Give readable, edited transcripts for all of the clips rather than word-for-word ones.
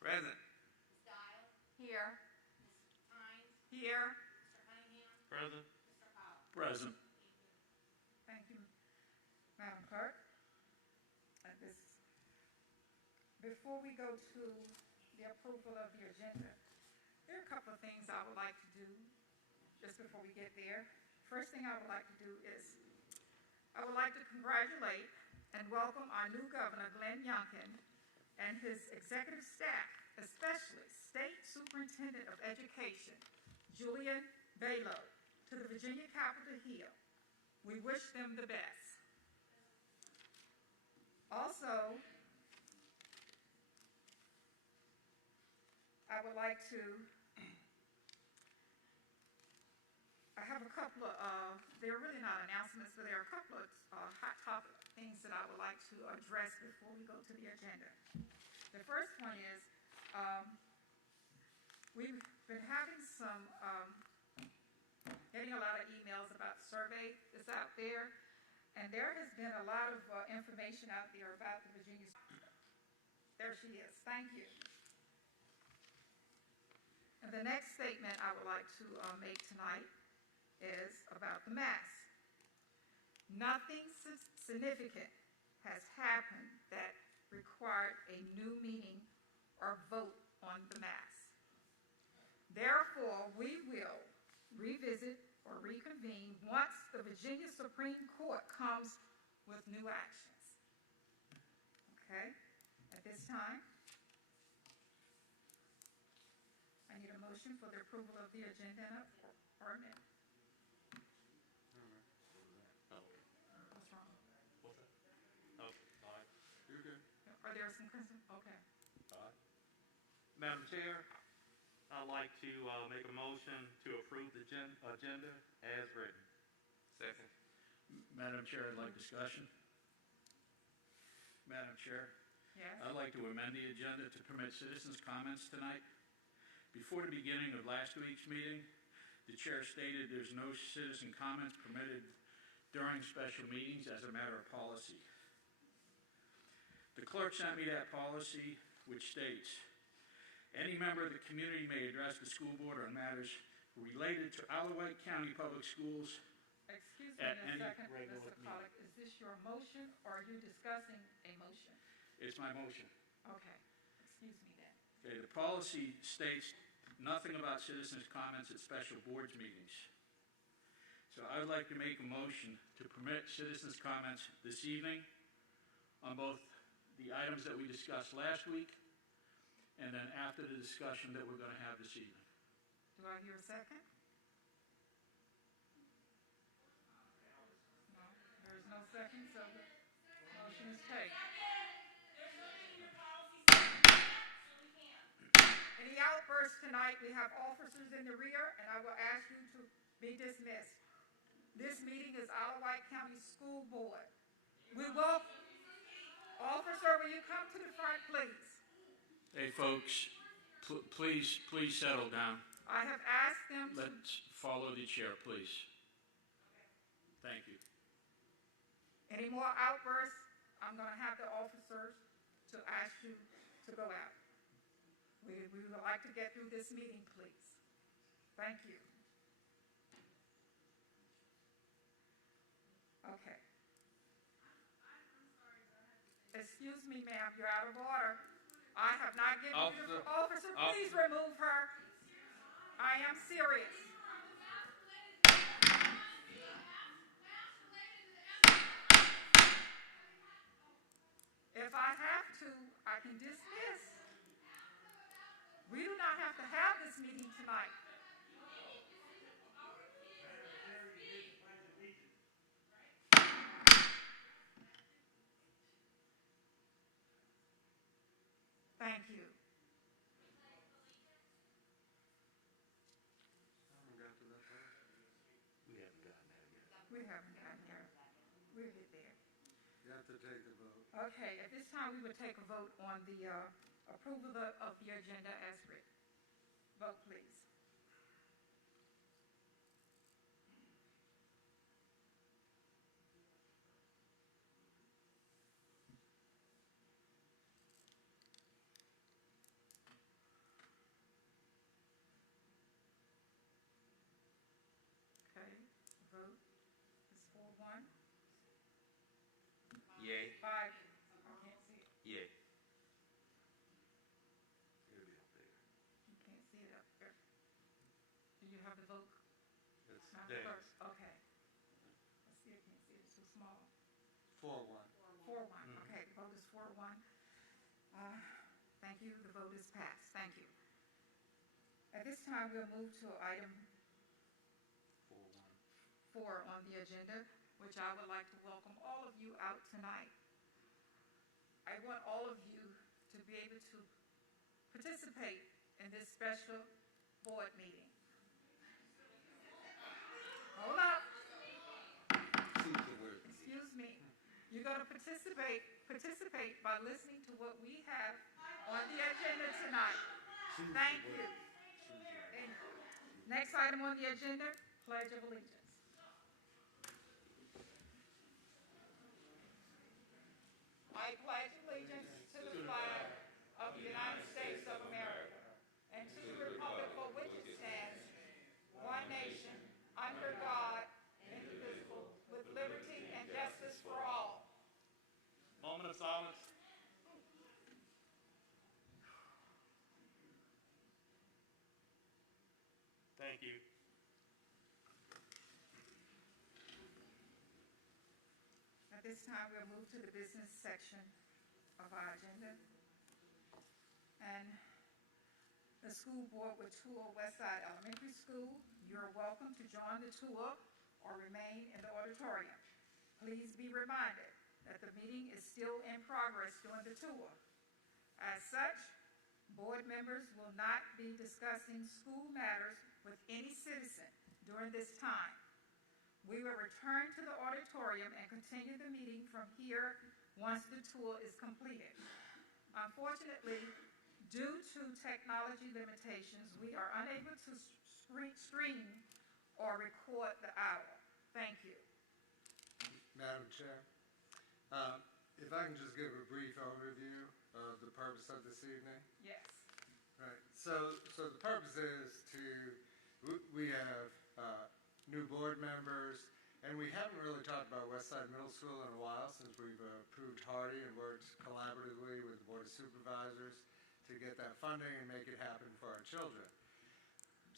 Present. Ms. Dial. Here. Ms. Hines. Here. Mr. Cunningham. Present. Mr. Powell. Present. Thank you, Madam Clerk. Before we go to the approval of the agenda, there are a couple of things I would like to do just before we get there. First thing I would like to do is I would like to congratulate and welcome our new governor, Glenn Youngkin, and his executive staff, especially State Superintendent of Education, Julian Balo, to the Virginia Capitol Hill. We wish them the best. Also, I would like to, I have a couple of, they're really not announcements, but there are a couple of hot topic things that I would like to address before we go to the agenda. The first one is, we've been having some, getting a lot of emails about the survey that's out there, and there has been a lot of information out there about the Virginia. There she is. Thank you. And the next statement I would like to make tonight is about the mask. Nothing significant has happened that required a new meeting or vote on the mask. Therefore, we will revisit or reconvene once the Virginia Supreme Court comes with new actions. Okay? At this time, I need a motion for the approval of the agenda and ordinance. What's wrong? Oh, aye. You're good. Are there some questions? Okay. Aye. Madam Chair, I'd like to make a motion to approve the agenda as written. Second. Madam Chair, I'd like discussion. Madam Chair, Yes. I'd like to amend the agenda to permit citizens' comments tonight. Before the beginning of last week's meeting, the chair stated there's no citizen comments permitted during special meetings as a matter of policy. The clerk sent me that policy, which states, any member of the community may address the school board on matters related to Wight County Public Schools. Excuse me a second, Mr. Pollock. Is this your motion or are you discussing a motion? It's my motion. Okay. Excuse me then. Okay, the policy states nothing about citizens' comments at special boards meetings. So I would like to make a motion to permit citizens' comments this evening on both the items that we discussed last week and then after the discussion that we're going to have this evening. Do I hear a second? No, there is no second, so the motion is taken. Any outbursts tonight? We have officers in the rear, and I will ask you to be dismissed. This meeting is Wight County School Board. We will, officer, will you come to the front, please? Hey, folks, please settle down. I have asked them to. Let's follow the chair, please. Thank you. Any more outbursts? I'm going to have the officers to ask you to go out. We would like to get through this meeting, please. Thank you. Okay. Excuse me, ma'am, you're out of order. I have not given you the officer. Please remove her. I am serious. If I have to, I can dismiss. We do not have to have this meeting tonight. Thank you. We haven't gotten there. We'll get there. You have to take the vote. Okay, at this time we would take a vote on the approval of the agenda as written. Vote, please. 4-1. 4-1, okay, the vote is 4-1. Thank you, the vote is passed, thank you. At this time, we'll move to item 4 on the agenda, which I would like to welcome all of you out tonight. I want all of you to be able to participate in this special board meeting. Hold up. Excuse me. You're going to participate by listening to what we have on the agenda tonight. Thank you. Next item on the agenda, Pledge of Allegiance. I pledge allegiance to the flag of the United States of America and to the republic for which it stands, one nation, under God, indivisible, with liberty and justice for all. Moment of silence. Thank you. At this time, we'll move to the business section of our agenda. And the school board will tour Westside Elementary School. You're welcome to join the tour or remain in the auditorium. Please be reminded that the meeting is still in progress during the tour. As such, board members will not be discussing school matters with any citizen during this time. We will return to the auditorium and continue the meeting from here once the tour is completed. Unfortunately, due to technology limitations, we are unable to stream or record the hour. Thank you. Madam Chair, if I can just give a brief overview of the purpose of this evening. Yes. Right. So the purpose is we have new board members, and we haven't really talked about Westside Middle School in a while since we've approved Hardy and worked collaboratively with the Board of Supervisors to get that funding and make it happen for our children.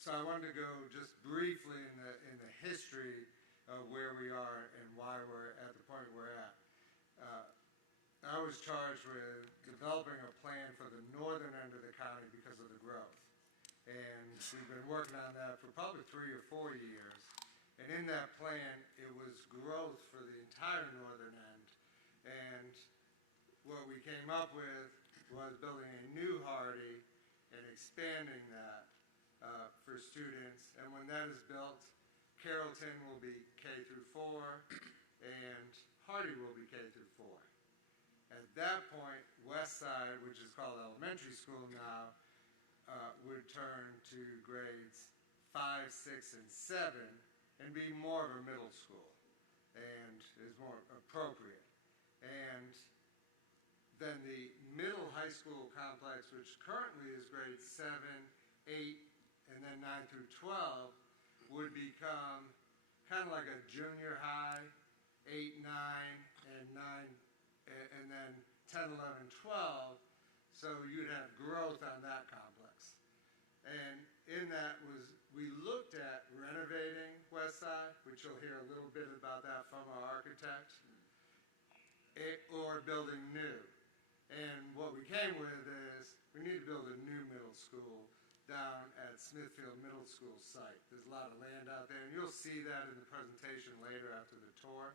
So I wanted to go just briefly in the history of where we are and why we're at the point we're at. I was charged with developing a plan for the northern end of the county because of the growth. And we've been working on that for probably 3 or 4 years. And in that plan, it was growth for the entire northern end. And what we came up with was building a new Hardy and expanding that for students. And when that is built, Carrollton will be K through 4, and Hardy will be K through 4. At that point, Westside, which is called elementary school now, would turn to grades 5, 6, and 7 and be more of a middle school and is more appropriate. And then the middle high school complex, which currently is grades 7, 8, and then 9 through 12, would become kind of like a junior high, 8, 9, and 9, and then 10, 11, 12, so you'd have growth on that complex. And in that we looked at renovating Westside, which you'll hear a little bit about that from our architect, or building new. And what we came with is we need to build a new middle school down at Smithfield Middle School site. There's a lot of land out there, and you'll see that in the presentation later after the tour.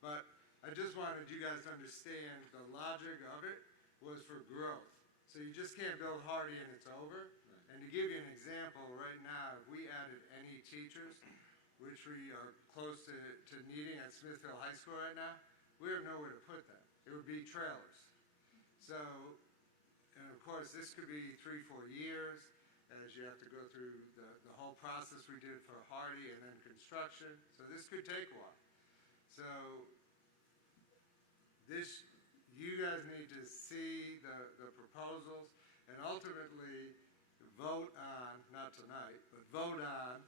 But I just wanted you guys to understand the logic of it was for growth. So you just can't build Hardy and it's over. And to give you an example, right now, if we added any teachers, which we are close to needing at Smithfield High School right now, we have nowhere to put them. It would be trailers. So, and of course, this could be 3, 4 years, as you have to go through the whole process we did for Hardy and then construction. So this could take a while. So you guys need to see the proposals and ultimately vote on, not tonight, but vote on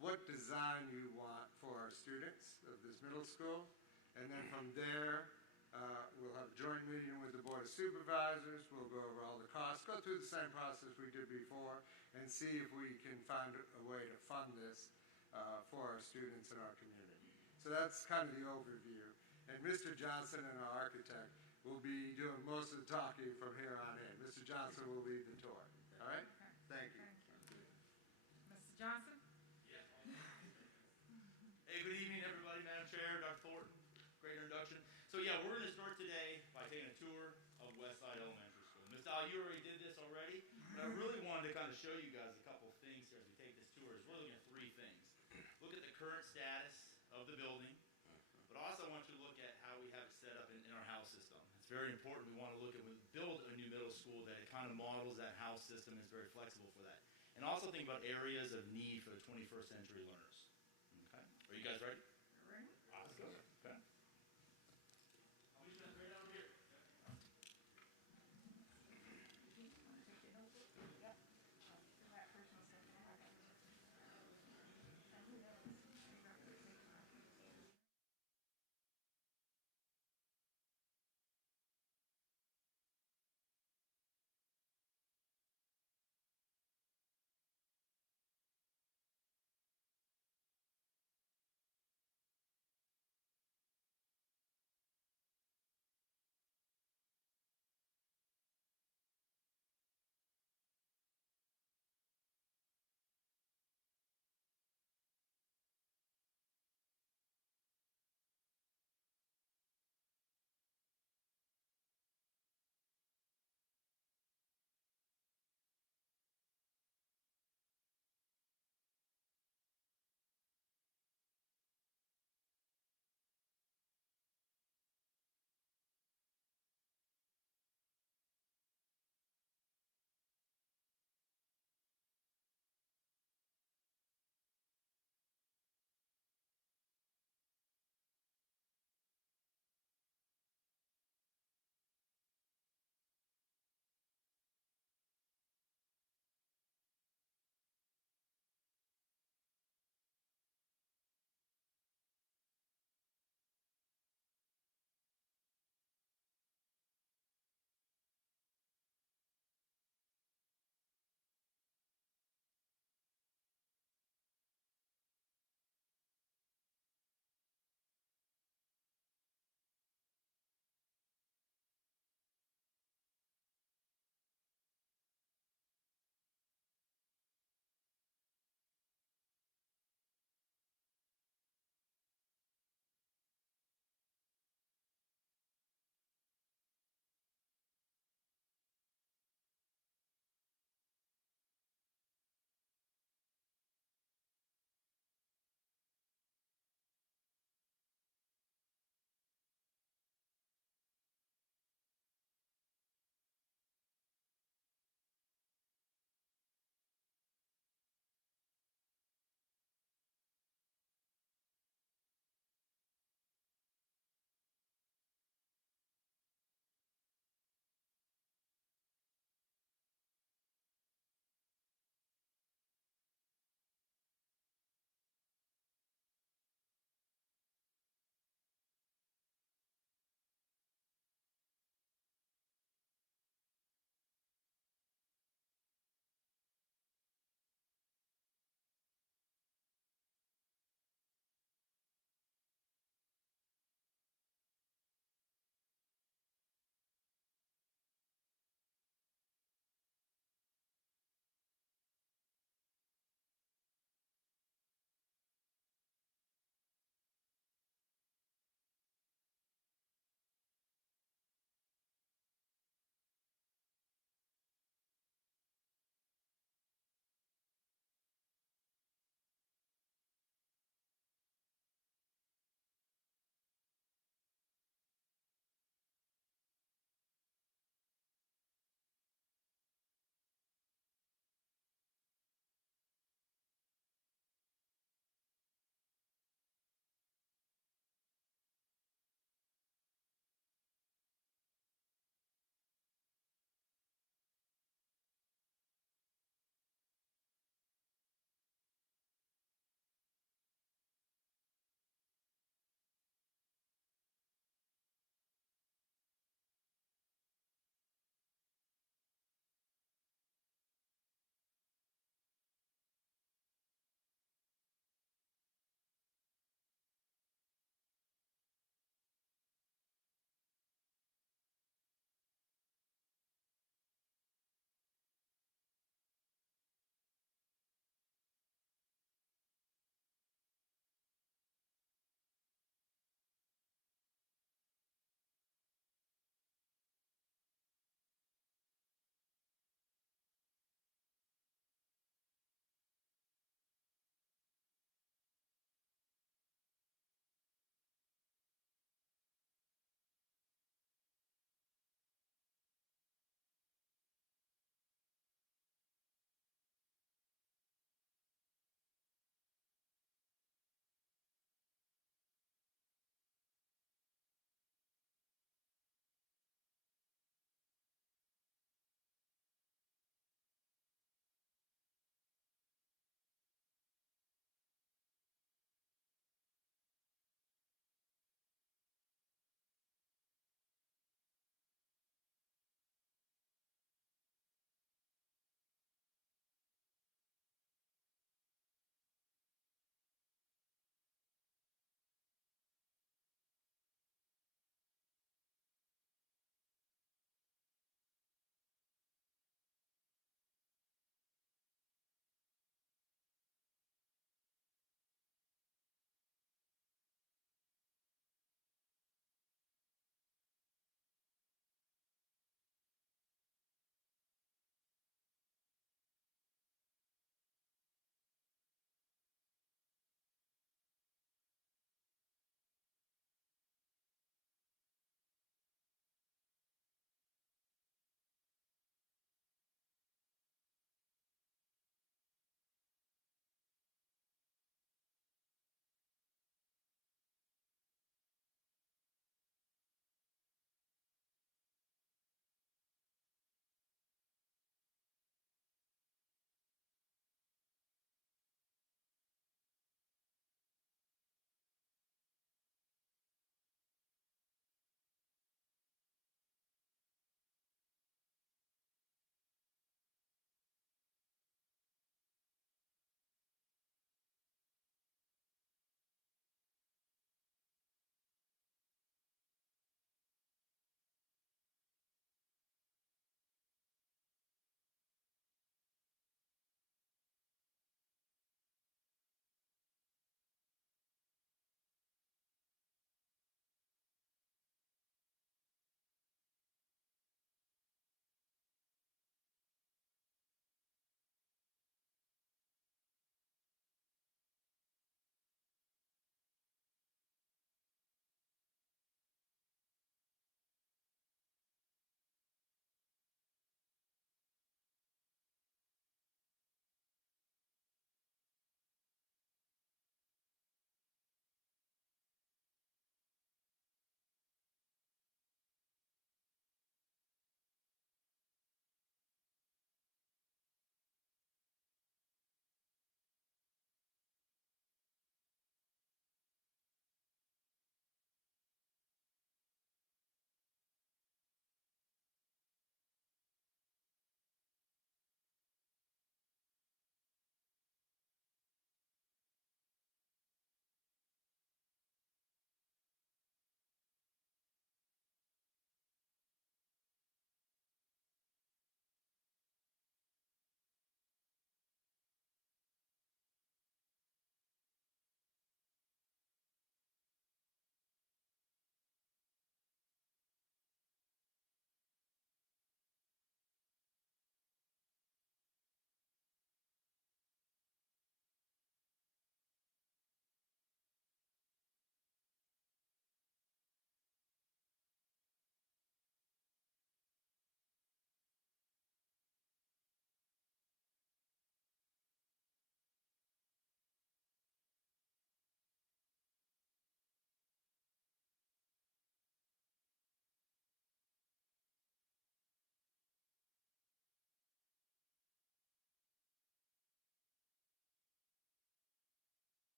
what design you want for our students of this middle school. And then from there, we'll have a joint meeting with the Board of Supervisors. We'll go over all the costs, go through the same process we did before, and see if we can find a way to fund this for our students in our community. So that's kind of the overview. and Mr. Johnson and our architect will be doing most of the talking from here on in. Mr. Johnson will lead the tour. All right? Okay. Thank you. Thank you. Mr. Johnson? Hey, good evening, everybody. Madam Chair, Dr. Thornton, great introduction. So yeah, we're going to start today by taking a tour of Westside Elementary School. Ms. Dahl, you already did this already, but I really wanted to kind of show you guys a couple of things here as we take this tour. We're looking at three things. Look at the current status of the building, but also I want you to look at how we have it set up in our house system. It's very important. We want to look at when we build a new middle school that it kind of models that house system and is very flexible for that. And also think about areas of need for the 21st century learners. Okay, are you guys ready? Ready? Let's go. Okay.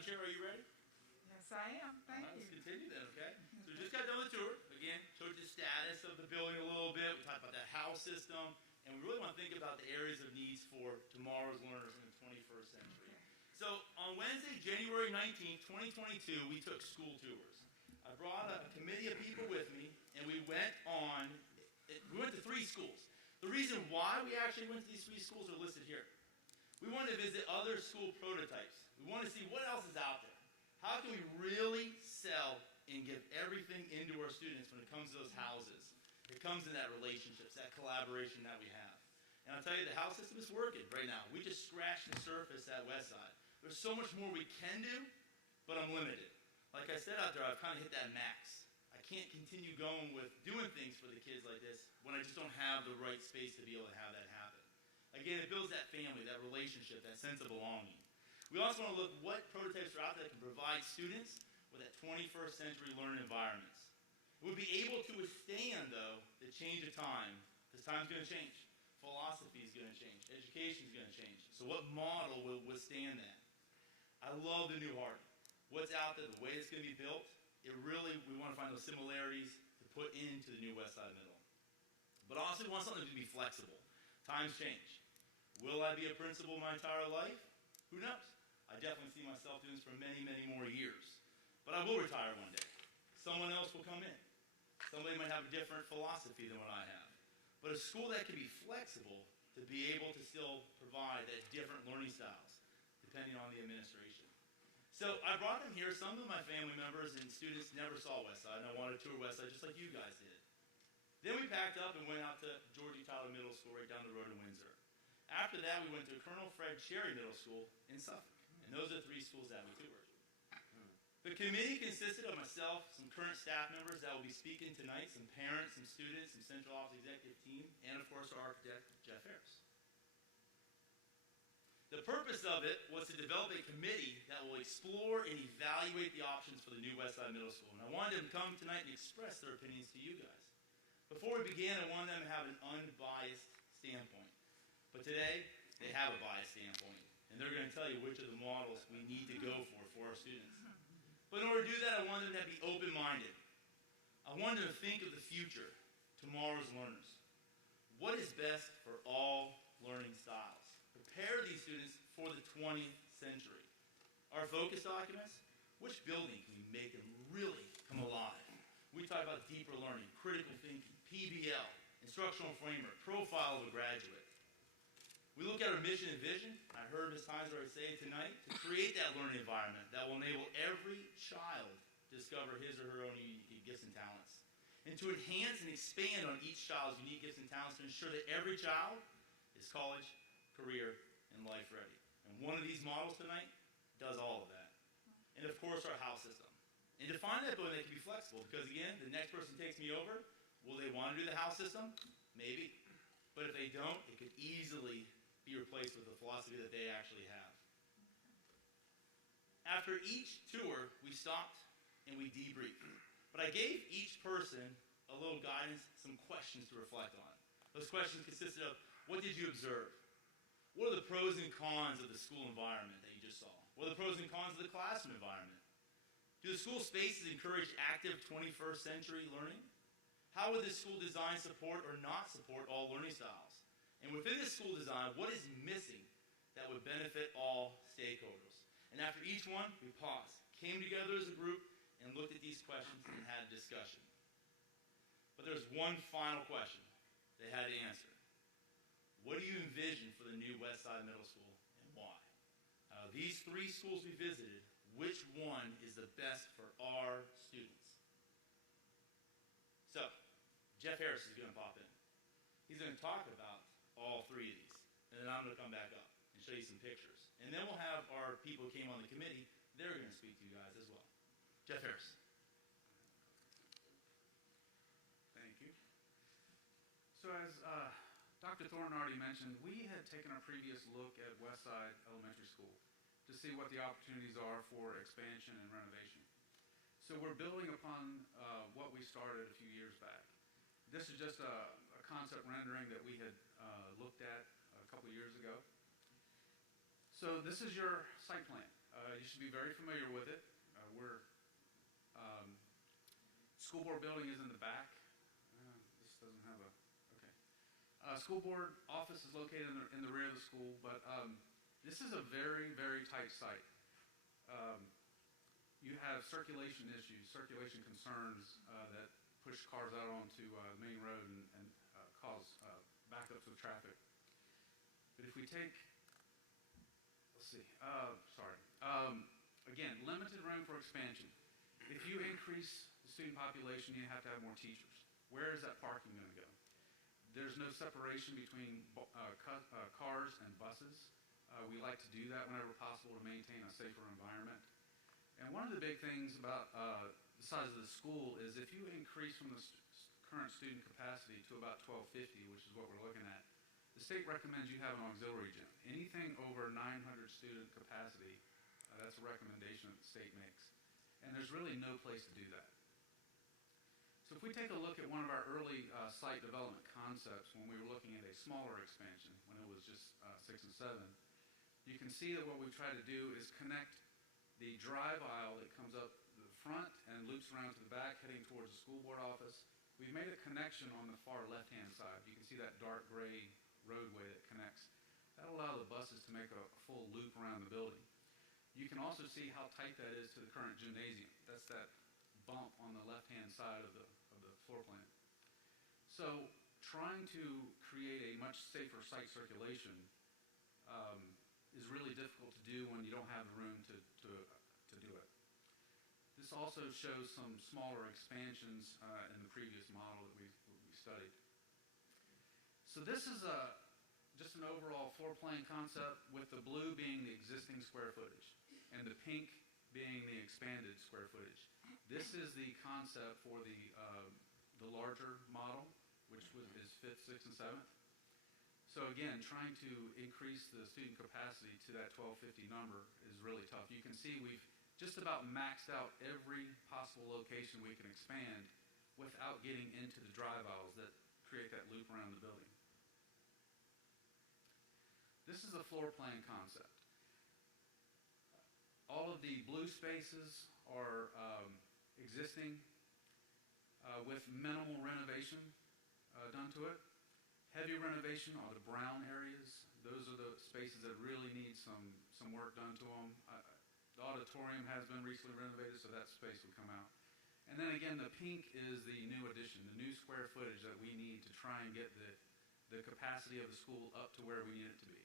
Madam Chair, are you ready? Yes, I am. Thank All right, you. let's continue then, okay? So we just got done with the tour. Again, showed you the status of the building a little bit. We talked about the house system. And we really want to think about the areas of needs for tomorrow's learners in the 21st century. So on Wednesday, January 19th, 2022, we took school tours. I brought a committee of people with me, and we went to 3 schools. The reason why we actually went to these 3 schools are listed here. We wanted to visit other school prototypes. We wanted to see what else is out there. How can we really sell and give everything into our students when it comes to those houses? It comes in that relationships, that collaboration that we have. And I'll tell you, the house system is working right now. We just scratched the surface at Westside. There's so much more we can do, but I'm limited. Like I said out there, I've kind of hit that max. I can't continue going with doing things for the kids like this when I just don't have the right space to be able to have that happen. Again, it builds that family, that relationship, that sense of belonging. We also want to look what prototypes are out there that can provide students with that 21st century learning environments. We'll be able to withstand, though, the change of time, because time's going to change. Philosophy is going to change. Education is going to change. So what model will withstand that? I love the new Harding. What's out there, the way it's going to be built, we want to find those similarities to put into the new Westside Middle. But also we want something to be flexible. Times change. Will I be a principal my entire life? Who knows? I definitely see myself doing this for many, many more years. But I will retire one day. Someone else will come in. Somebody might have a different philosophy than what I have. But a school that can be flexible to be able to still provide that different learning styles, depending on the administration. So I brought them here. Some of my family members and students never saw Westside, and I wanted to tour Westside just like you guys did. Then we packed up and went out to Georgie Tyler Middle School right down the road in Windsor. After that, we went to Colonel Fred Cherry Middle School in Suffolk. And those are the 3 schools that we toured. The committee consisted of myself, some current staff members that will be speaking tonight, some parents, some students, some central office executive team, and of course our architect, Jeff Harris. The purpose of it was to develop a committee that will explore and evaluate the options for the new Westside Middle School. And I wanted them to come tonight and express their opinions to you guys. Before we began, I wanted them to have an unbiased standpoint. But today, they have a biased standpoint. And they're going to tell you which of the models we need to go for our students. But in order to do that, I wanted them to be open-minded. I wanted them to think of the future, tomorrow's learners. What is best for all learning styles? Prepare these students for the 20th century. Our focus documents, which building can we make them really come alive? We talk about deeper learning, critical thinking, PBL, instructional framework, profile of a graduate. We look at our mission and vision. I heard Ms. Heiser already say it tonight, to create that learning environment that will enable every child to discover his or her own unique gifts and talents. And to enhance and expand on each child's unique gifts and talents to ensure that every child is college, career, and life ready. And one of these models tonight does all of that. And of course, our house system. And to find that building that can be flexible, because again, the next person takes me over, will they want to do the house system? Maybe. But if they don't, it could easily be replaced with the philosophy that they actually have. After each tour, we stopped and we debriefed. But I gave each person a little guidance, some questions to reflect on. Those questions consisted of, what did you observe? What are the pros and cons of the school environment that you just saw? What are the pros and cons of the classroom environment? Do the school spaces encourage active 21st century learning? How would the school design support or not support all learning styles? And within this school design, what is missing that would benefit all stakeholders? And after each one, we paused, came together as a group, and looked at these questions and had a discussion. But there's one final question they had to answer. What do you envision for the new Westside Middle School, and why? These 3 schools we visited, which one is the best for our students? So, Jeff Harris is going to pop in. He's going to talk about all 3 of these. And then I'm going to come back up and show you some pictures. And then we'll have our people who came on the committee, they're going to speak to you guys as well. Jeff Harris. Thank you. So as Dr. Thornton already mentioned, we had taken a previous look at Westside Elementary School to see what the opportunities are for expansion and renovation. So we're building upon what we started a few years back. This is just a concept rendering that we had looked at a couple years ago. So this is your site plan. You should be very familiar with it. School board building is in the back. This doesn't have a, okay. School board office is located in the rear of the school, but this is a very, very tight site. You have circulation issues, circulation concerns that push cars out onto the main road and cause backups with traffic. But if we take, let's see, again, limited room for expansion. If you increase the student population, you have to have more teachers. Where is that parking going to go? There's no separation between cars and buses. We like to do that whenever possible to maintain a safer environment. And one of the big things about the size of the school is if you increase from the current student capacity to about 1250, which is what we're looking at, the state recommends you have an auxiliary gym. Anything over 900 student capacity, that's a recommendation that the state makes. And there's really no place to do that. So if we take a look at one of our early site development concepts when we were looking at a smaller expansion, when it was just 6 and 7, you can see that what we've tried to do is connect the drive aisle that comes up the front and loops around to the back heading towards the school board office. We've made a connection on the far left-hand side. You can see that dark gray roadway that connects. That'll allow the buses to make a full loop around the building. You can also see how tight that is to the current gymnasium. That's that bump on the left-hand side of the floor plan. So trying to create a much safer site circulation is really difficult to do when you don't have the room to do it. This also shows some smaller expansions in the previous model that we studied. So this is just an overall floor plan concept with the blue being the existing square footage and the pink being the expanded square footage. This is the concept for the larger model, which is 5th, 6th, and 7th. So again, trying to increase the student capacity to that 1250 number is really tough. You can see we've just about maxed out every possible location we can expand without getting into the drive aisles that create that loop around the building. This is a floor plan concept. All of the blue spaces are existing with minimal renovation done to it. Heavy renovation are the brown areas. Those are the spaces that really need some work done to them. The auditorium has been recently renovated, so that space would come out. And then again, the pink is the new addition, the new square footage that we need to try and get the capacity of the school up to where we need it to be.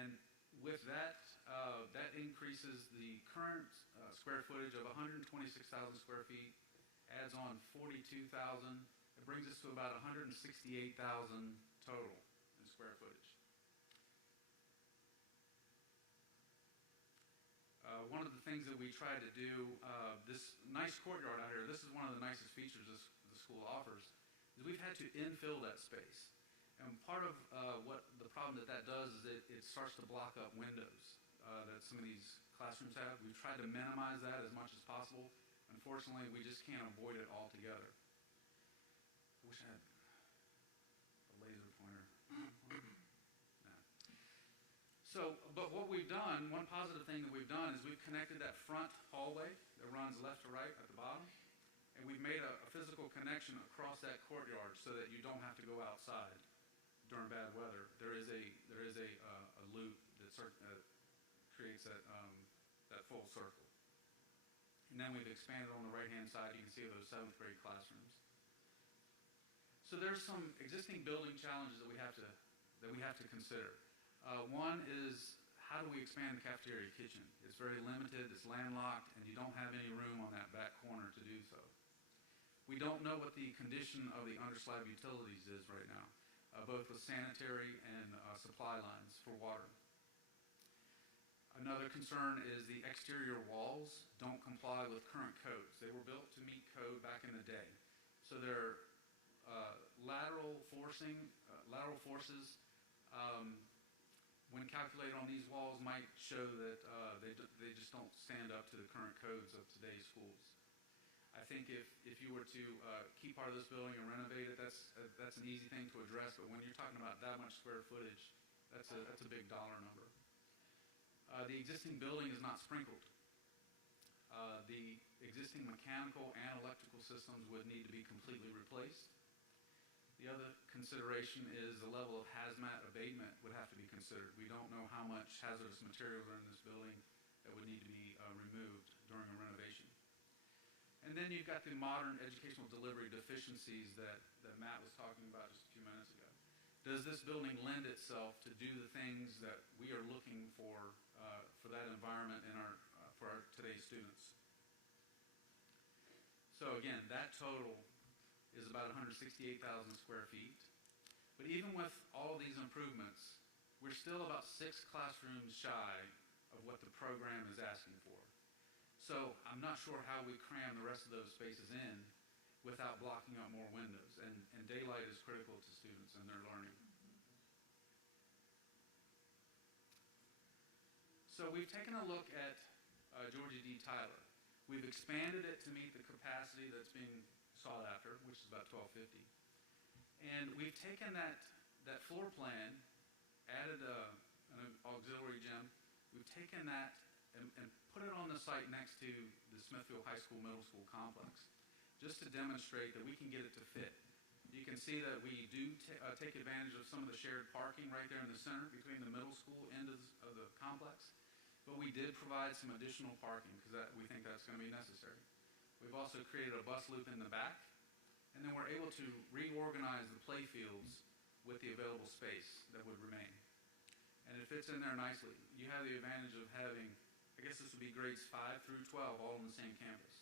And with that, that increases the current square footage of 126,000 square feet, adds on 42,000. It brings us to about 168,000 total in square footage. One of the things that we try to do, this nice courtyard out here, this is one of the nicest features the school offers, is we've had to infill that space. And part of what the problem that does is it starts to block up windows that some of these classrooms have. We've tried to minimize that as much as possible. Unfortunately, we just can't avoid it altogether. I wish I had a laser pointer. No. So, but what we've done, one positive thing that we've done is we've connected that front hallway that runs left to right at the bottom, and we've made a physical connection across that courtyard so that you don't have to go outside during bad weather. There is a loop that creates that full circle. And then we've expanded on the right-hand side. You can see those 7th grade classrooms. So there's some existing building challenges that we have to consider. One is, how do we expand the cafeteria kitchen? It's very limited, it's landlocked, and you don't have any room on that back corner to do so. We don't know what the condition of the underslab utilities is right now, both with sanitary and supply lines for water. Another concern is the exterior walls don't comply with current codes. They were built to meet code back in the day. So their lateral forces, when calculated on these walls, might show that they just don't stand up to the current codes of today's schools. I think if you were to keep part of this building and renovate it, that's an easy thing to address. But when you're talking about that much square footage, that's a big dollar number. The existing building is not sprinkled. The existing mechanical and electrical systems would need to be completely replaced. The other consideration is the level of hazmat abatement would have to be considered. We don't know how much hazardous materials are in this building that would need to be removed during a renovation. And then you've got the modern educational delivery deficiencies that Matt was talking about just a few minutes ago. Does this building lend itself to do the things that we are looking for that environment in for today's students? So again, that total is about 168,000 square feet. But even with all of these improvements, we're still about 6 classrooms shy of what the program is asking for. So I'm not sure how we cram the rest of those spaces in without blocking out more windows. And daylight is critical to students and their learning. So we've taken a look at Georgia D. Tyler. We've expanded it to meet the capacity that's being sought after, which is about 1,250. And we've taken that floor plan, added an auxiliary gym. We've taken that and put it on the site next to the Smithfield High School Middle School complex, just to demonstrate that we can get it to fit. You can see that we do take advantage of some of the shared parking right there in the center between the middle school end of the complex. But we did provide some additional parking because we think that's going to be necessary. We've also created a bus loop in the back, and then we're able to reorganize the play fields with the available space that would remain. And it fits in there nicely. You have the advantage of having, I guess this would be grades 5 through 12 all on the same campus.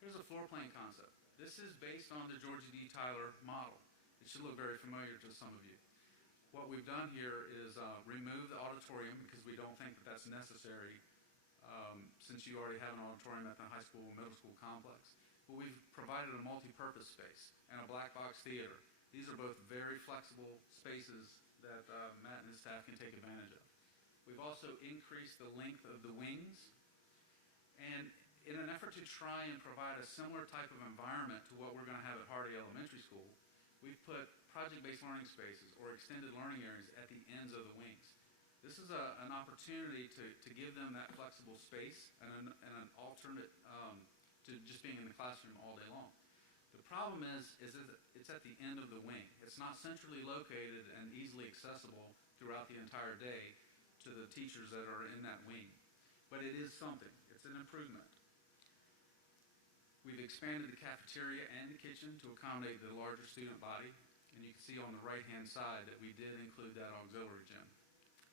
Here's a floor plan concept. This is based on the Georgia D. Tyler model. It should look very familiar to some of you. What we've done here is remove the auditorium because we don't think that that's necessary since you already have an auditorium at the high school and middle school complex. But we've provided a multi-purpose space and a black box theater. These are both very flexible spaces that Matt and his staff can take advantage of. We've also increased the length of the wings, and in an effort to try and provide a similar type of environment to what we're going to have at Hardy Elementary School, we've put project-based learning spaces or extended learning areas at the ends of the wings. This is an opportunity to give them that flexible space and an alternate to just being in the classroom all day long. The problem is that it's at the end of the wing. It's not centrally located and easily accessible throughout the entire day to the teachers that are in that wing. But it is something. It's an improvement. We've expanded the cafeteria and the kitchen to accommodate the larger student body. And you can see on the right-hand side that we did include that auxiliary gym.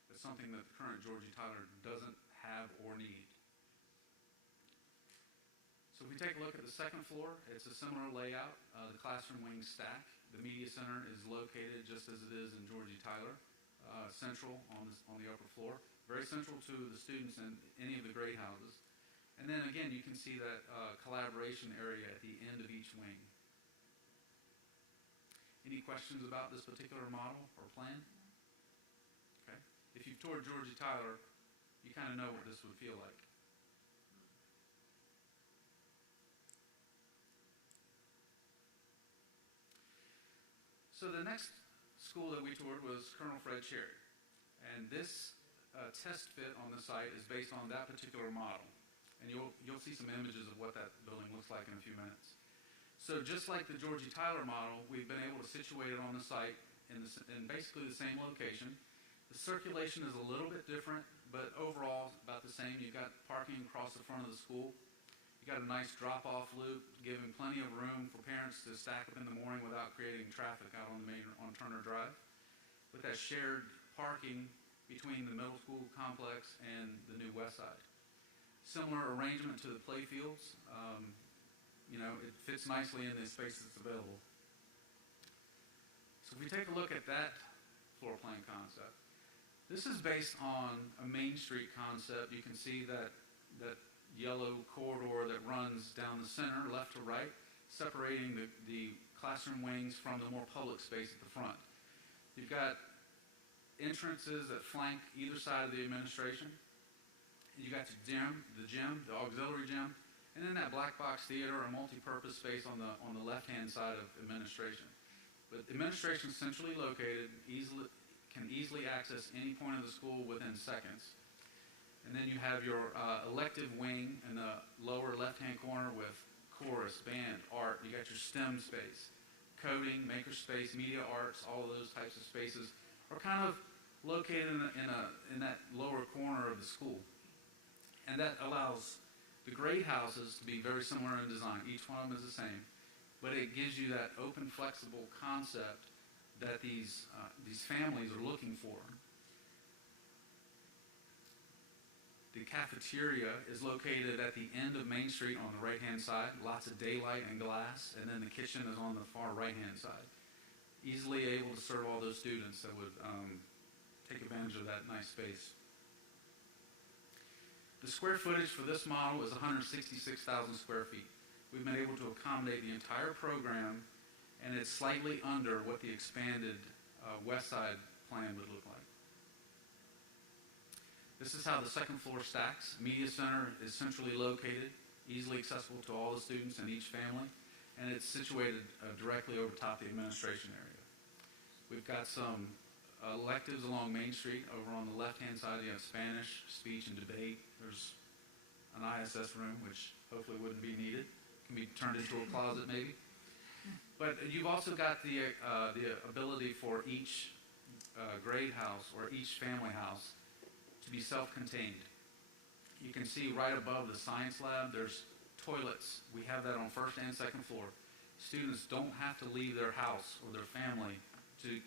It's something that the current Georgia Tyler doesn't have or need. So if we take a look at the second floor, it's a similar layout. The classroom wings stack. The media center is located just as it is in Georgia Tyler, central on the upper floor. Very central to the students in any of the grade houses. And then again, you can see that collaboration area at the end of each wing. Any questions about this particular model or plan? Okay. If you've toured Georgia Tyler, you kind of know what this would feel like. So the next school that we toured was Colonel Fred Cherry. And this test fit on the site is based on that particular model. And you'll see some images of what that building looks like in a few minutes. So just like the Georgia Tyler model, we've been able to situate it on the site in basically the same location. The circulation is a little bit different, but overall about the same. You've got parking across the front of the school. You've got a nice drop-off loop, giving plenty of room for parents to stack up in the morning without creating traffic out on Turner Drive. With that shared parking between the middle school complex and the new west side. Similar arrangement to the play fields. It fits nicely in the space that's available. So if we take a look at that floor plan concept, this is based on a Main Street concept. You can see that yellow corridor that runs down the center, left to right, separating the classroom wings from the more public space at the front. You've got entrances that flank either side of the administration. You got the gym, the auxiliary gym, and then that black box theater or multi-purpose space on the left-hand side of administration. But administration is centrally located, can easily access any point of the school within seconds. And then you have your elective wing in the lower left-hand corner with chorus, band, art. You got your STEM space, coding, makerspace, media arts. All of those types of spaces are kind of located in that lower corner of the school. And that allows the grade houses to be very similar in design. Each one of them is the same, but it gives you that open, flexible concept that these families are looking for. The cafeteria is located at the end of Main Street on the right-hand side, lots of daylight and glass, and then the kitchen is on the far right-hand side. Easily able to serve all those students that would take advantage of that nice space. The square footage for this model is 166,000 square feet. We've been able to accommodate the entire program, and it's slightly under what the expanded West Side plan would look like. This is how the second floor stacks. Media Center is centrally located, easily accessible to all the students and each family, and it's situated directly over top the administration area. We've got some electives along Main Street. Over on the left-hand side, you have Spanish, speech, and debate. There's an ISS room, which hopefully wouldn't be needed. Can be turned into a closet, maybe. But you've also got the ability for each grade house or each family house to be self-contained. You can see right above the science lab, there's toilets. We have that on first and second floor. Students don't have to leave their house or their family to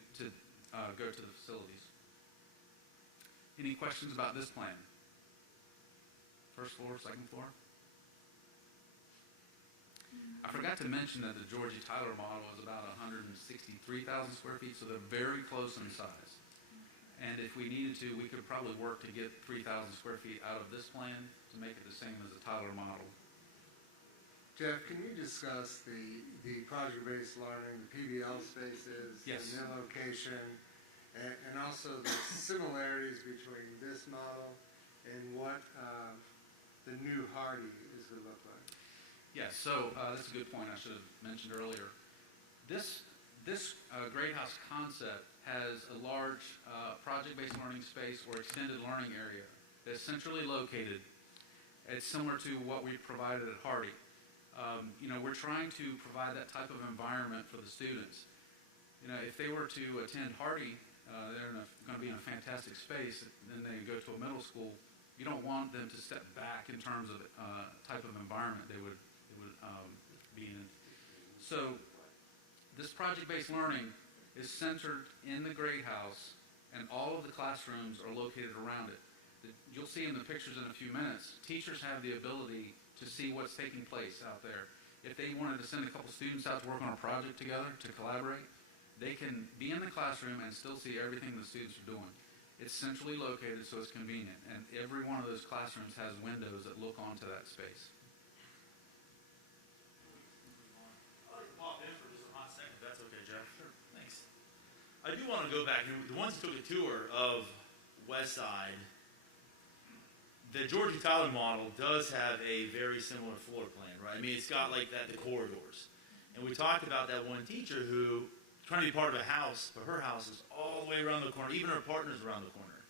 go to the facilities. Any questions about this plan? First floor, second floor? I forgot to mention that the Georgie Tyler model is about 163,000 square feet, so they're very close in size. And if we needed to, we could probably work to get 3,000 square feet out of this plan to make it the same as the Tyler model. Jeff, can you discuss the project-based learning, the PBL spaces, Yes. and their location, and also the similarities between this model and what the new Hardy is going to look like? Yes, so that's a good point I should have mentioned earlier. This grade house concept has a large project-based learning space or extended learning area that's centrally located. It's similar to what we provided at Hardy. We're trying to provide that type of environment for the students. If they were to attend Hardy, they're going to be in a fantastic space, then they go to a middle school. You don't want them to step back in terms of type of environment they would be in. So this project-based learning is centered in the grade house, and all of the classrooms are located around it. You'll see in the pictures in a few minutes, teachers have the ability to see what's taking place out there. If they wanted to send a couple students out to work on a project together, to collaborate, they can be in the classroom and still see everything the students are doing. It's centrally located, so it's convenient, and every one of those classrooms has windows that look onto that space. I'd like to pop in for just a hot second, if that's okay, Jeff. Sure. Thanks. I do want to go back, the ones who took a tour of West Side, the Georgie Tyler model does have a very similar floor plan, right? I mean, it's got like that, the corridors. And we talked about that one teacher who trying to be part of a house, but her house is all the way around the corner, even her partner's around the corner.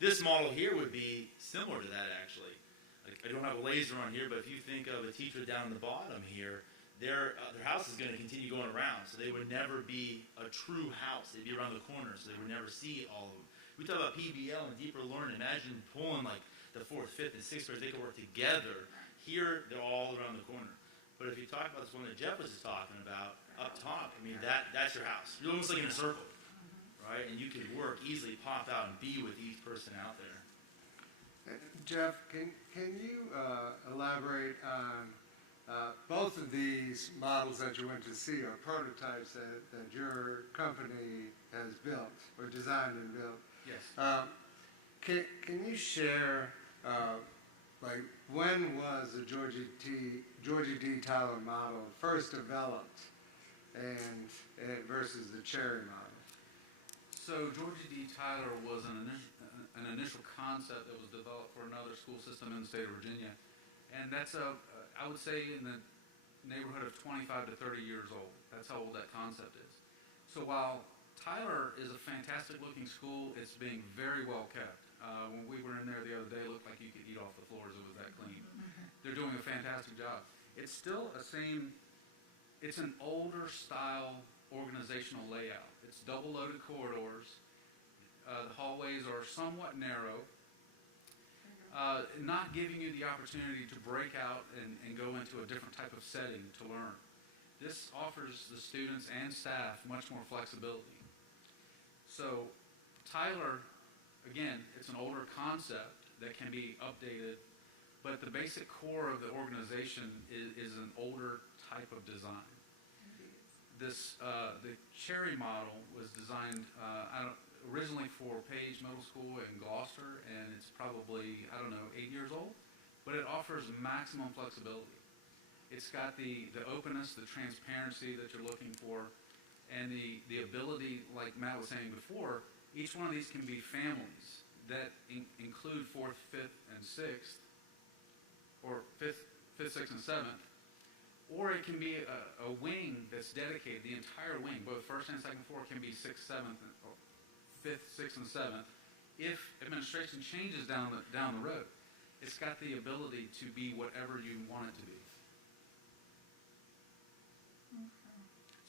This model here would be similar to that, actually. Like, I don't have a laser on here, but if you think of a teacher down the bottom here, their house is going to continue going around, so they would never be a true house. They'd be around the corner, so they would never see all of them. We talk about PBL and deeper learning. Imagine pulling like the 4th, 5th, and 6th graders, they could work together. Here, they're all around the corner. But if you talk about this one that Jeff was just talking about, up top, I mean, that's your house. You're almost like in a circle, right? And you can work, easily pop out and be with each person out there. Jeff, can you elaborate on both of these models that you went to see are prototypes that your company has built or designed and built? Yes. Can you share, like, when was the Georgie D. Tyler model first developed and versus the Cherry model? So Georgie D. Tyler was an initial concept that was developed for another school system in the state of Virginia. And that's, I would say, in the neighborhood of 25 to 30 years old. That's how old that concept is. So while Tyler is a fantastic looking school, it's being very well kept. When we were in there the other day, it looked like you could eat off the floors. It was that clean. They're doing a fantastic job. It's still it's an older style organizational layout. It's double loaded corridors. The hallways are somewhat narrow, not giving you the opportunity to break out and go into a different type of setting to learn. This offers the students and staff much more flexibility. So Tyler, again, it's an older concept that can be updated, but the basic core of the organization is an older type of design. The Cherry model was designed originally for Page Middle School in Gloucester, and it's probably, 8 years old, but it offers maximum flexibility. It's got the openness, the transparency that you're looking for, and the ability, like Matt was saying before, each one of these can be families that include 4th, 5th, and 6th, or 5th, 6th, and 7th, or it can be a wing that's dedicated, the entire wing, both 1st and 2nd floor can be 6th, 7th, or 5th, 6th, and 7th. If administration changes down the road, it's got the ability to be whatever you want it to be.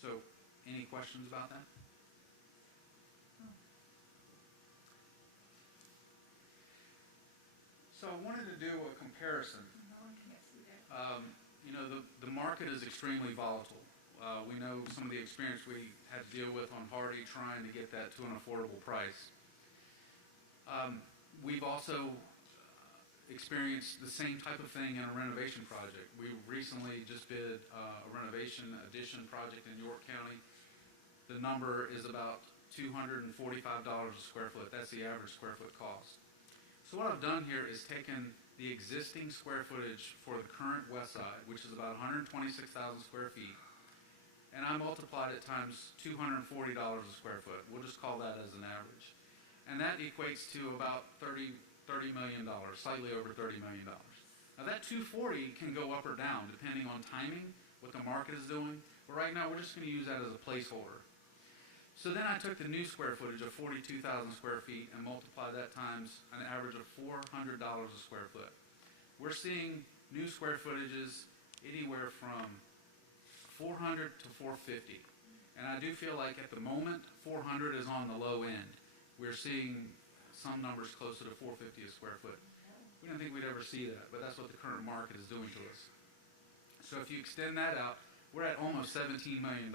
So, any questions about that? So I wanted to do a comparison. No one can see that. The market is extremely volatile. We know some of the experience we had to deal with on Hardy trying to get that to an affordable price. We've also experienced the same type of thing in a renovation project. We recently just did a renovation addition project in York County. The number is about $245 a square foot. That's the average square foot cost. So what I've done here is taken the existing square footage for the current west side, which is about 126,000 square feet, and I multiplied it times $240 a square foot. We'll just call that as an average. And that equates to about $30 million, slightly over $30 million. Now that 240 can go up or down depending on timing, what the market is doing, but right now we're just going to use that as a placeholder. So then I took the new square footage of 42,000 square feet and multiplied that times an average of $400 a square foot. We're seeing new square footages anywhere from 400 to 450. And I do feel like at the moment, 400 is on the low end. We're seeing some numbers closer to 450 a square foot. We didn't think we'd ever see that, but that's what the current market is doing to us. So if you extend that out, we're at almost $17 million.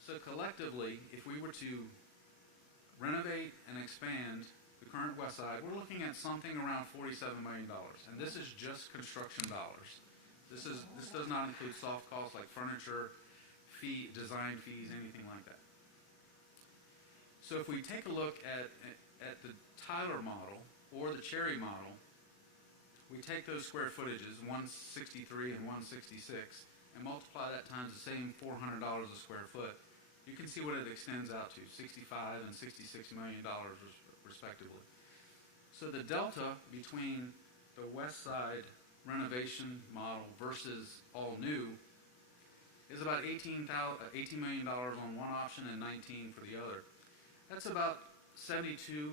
So collectively, if we were to renovate and expand the current west side, we're looking at something around $47 million. And this is just construction dollars. This does not include soft costs like furniture, design fees, anything like that. So if we take a look at the Tyler model or the Cherry model, we take those square footages, 163 and 166, and multiply that times the same $400 a square foot. You can see what it extends out to, $65 and $66 million respectively. So the delta between the west side renovation model versus all new is about $18 million on one option and 19 for the other. That's about 72%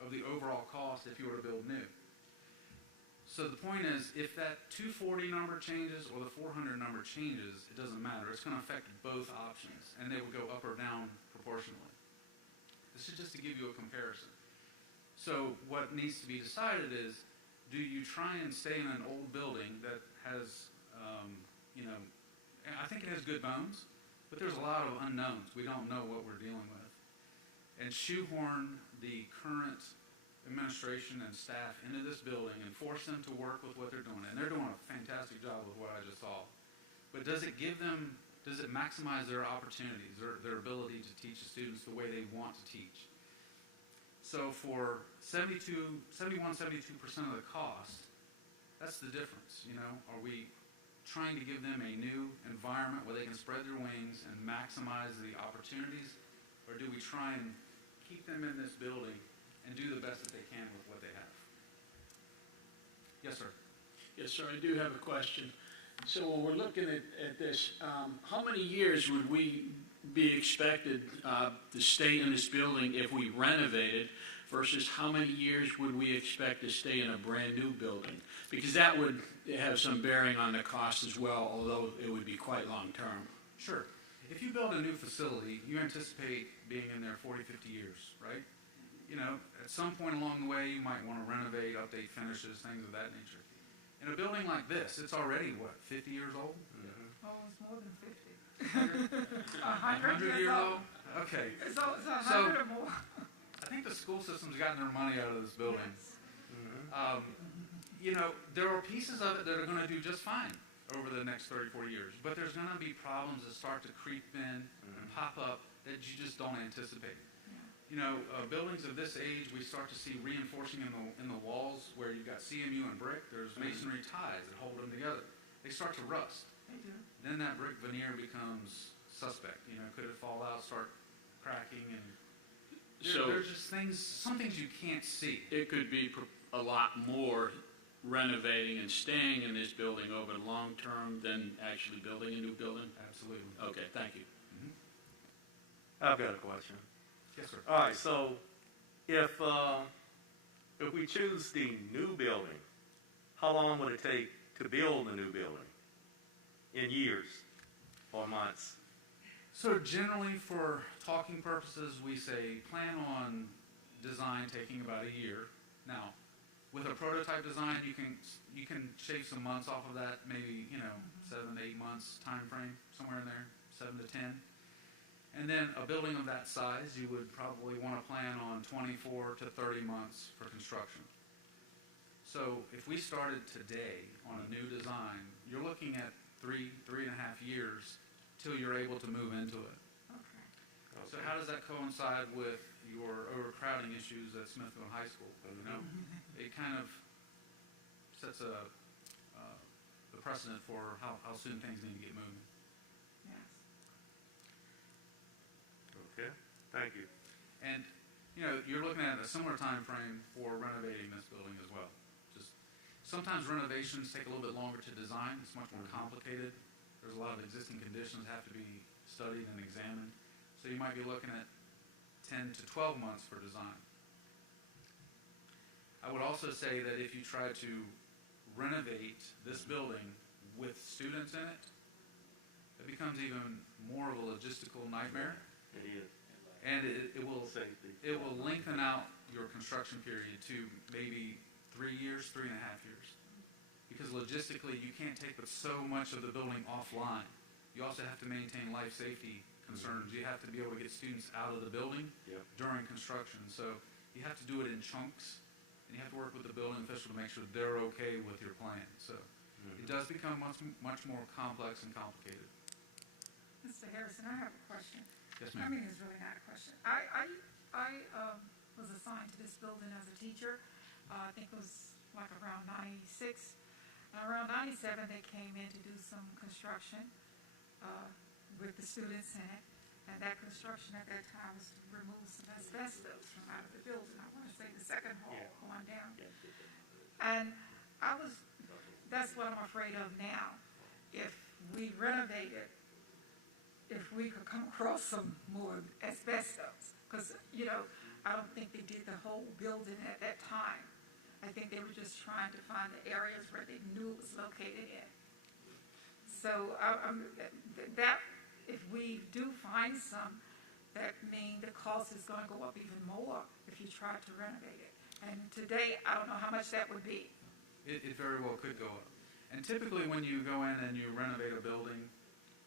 of the overall cost if you were to build new. So the point is, if that 240 number changes or the 400 number changes, it doesn't matter. It's going to affect both options, and they will go up or down proportionally. This is just to give you a comparison. So what needs to be decided is, do you try and stay in an old building that has, I think it has good bones, but there's a lot of unknowns. We don't know what we're dealing with. And shoehorn the current administration and staff into this building and force them to work with what they're doing. And they're doing a fantastic job with what I just saw. But does it maximize their opportunities, their ability to teach the students the way they want to teach? So for 72% of the cost, that's the difference. Are we trying to give them a new environment where they can spread their wings and maximize the opportunities? Or do we try and keep them in this building and do the best that they can with what they have? Yes, sir. Yes, sir. I do have a question. So when we're looking at this, how many years would we be expected to stay in this building if we renovated versus how many years would we expect to stay in a brand-new building? Because that would have some bearing on the cost as well, although it would be quite long-term. Sure. If you build a new facility, you anticipate being in there 40, 50 years, right? You know, at some point along the way, you might want to renovate, update finishes, things of that nature. In a building like this, it's already, what, 50 years old? Oh, it's more than 50. 100 years old. old? Okay. It's 100 or more. I think the school system's gotten their money out of this building. Yes. You know, there are pieces of it that are going to do just fine over the next 30, 40 years, but there's going to be problems that start to creep in and pop up that you just don't anticipate. You know, buildings of this age, we start to see reinforcing in the walls where you've got CMU and brick. There's masonry ties that hold them together. They start to rust. They do. Then that brick veneer becomes suspect. You know, could it fall out, start cracking, and there's just some things you can't see. It could be a lot more renovating and staying in this building over the long term than actually building a new building? Absolutely. Okay, thank you. I've got a question. Yes, sir. All right, so if we choose the new building, how long would it take to build the new building? In years or months? So generally, for talking purposes, we say plan on design taking about a year. Now, with a prototype design, you can shave some months off of that, maybe 7 to 8 months time frame, somewhere in there, 7 to 10. And then a building of that size, you would probably want to plan on 24 to 30 months for construction. So if we started today on a new design, you're looking at 3.5 years till you're able to move into it. Okay. So how does that coincide with your overcrowding issues at Smithfield High School? You know, it kind of sets the precedent for how soon things need to get moving. Yes. Okay, thank you. And you're looking at a similar time frame for renovating this building as well. Just sometimes renovations take a little bit longer to design. It's much more complicated. There's a lot of existing conditions that have to be studied and examined. So you might be looking at 10 to 12 months for design. I would also say that if you try to renovate this building with students in it, it becomes even more of a logistical nightmare. It is. And it will Safety. it will lengthen out your construction period to maybe 3 years, 3.5 years. Because logistically, you can't take so much of the building offline. You also have to maintain life safety concerns. You have to be able to get students out of the building during construction. So you have to do it in chunks, and you have to work with the building official to make sure they're okay with your plan. So it does become much more complex and complicated. Mr. Harrison, I have a question. Yes, I ma'am. mean, it's really not a question. I was assigned to this building as a teacher. I think it was like around 96. Around 97, they came in to do some construction with the students in it. And that construction at that time was to remove some asbestos from out of the building. I want to say the second hall going down. And that's what I'm afraid of now. If we renovate it, if we could come across some more asbestos. Because, I don't think they did the whole building at that time. I think they were just trying to find the areas where they knew it was located in. So that if we do find some, that means the cost is going to go up even more if you try to renovate it. And today, I don't know how much that would be. It very well could go up. And typically when you go in and you renovate a building,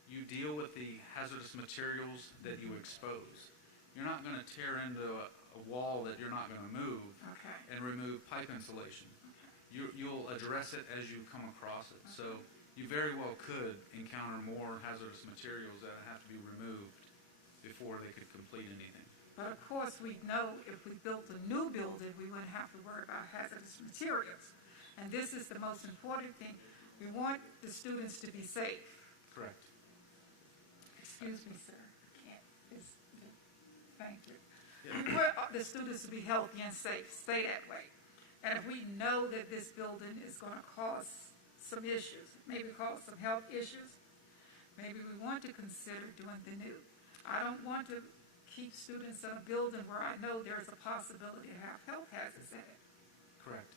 you deal with the hazardous materials that you expose. You're not going to tear into a wall that you're not going to move and remove pipe insulation. You'll address it as you come across it. So you very well could encounter more hazardous materials that have to be removed before they could complete anything. But of course, we know if we built a new building, we wouldn't have to worry about hazardous materials. And this is the most important thing. We want the students to be safe. Correct. Excuse me, sir. Thank you. We want the students to be healthy and safe. Stay that way. And if we know that this building is going to cost some issues, maybe cause some health issues, maybe we want to consider doing the new. I don't want to keep students in a building where I know there's a possibility to have health hazards in it. Correct.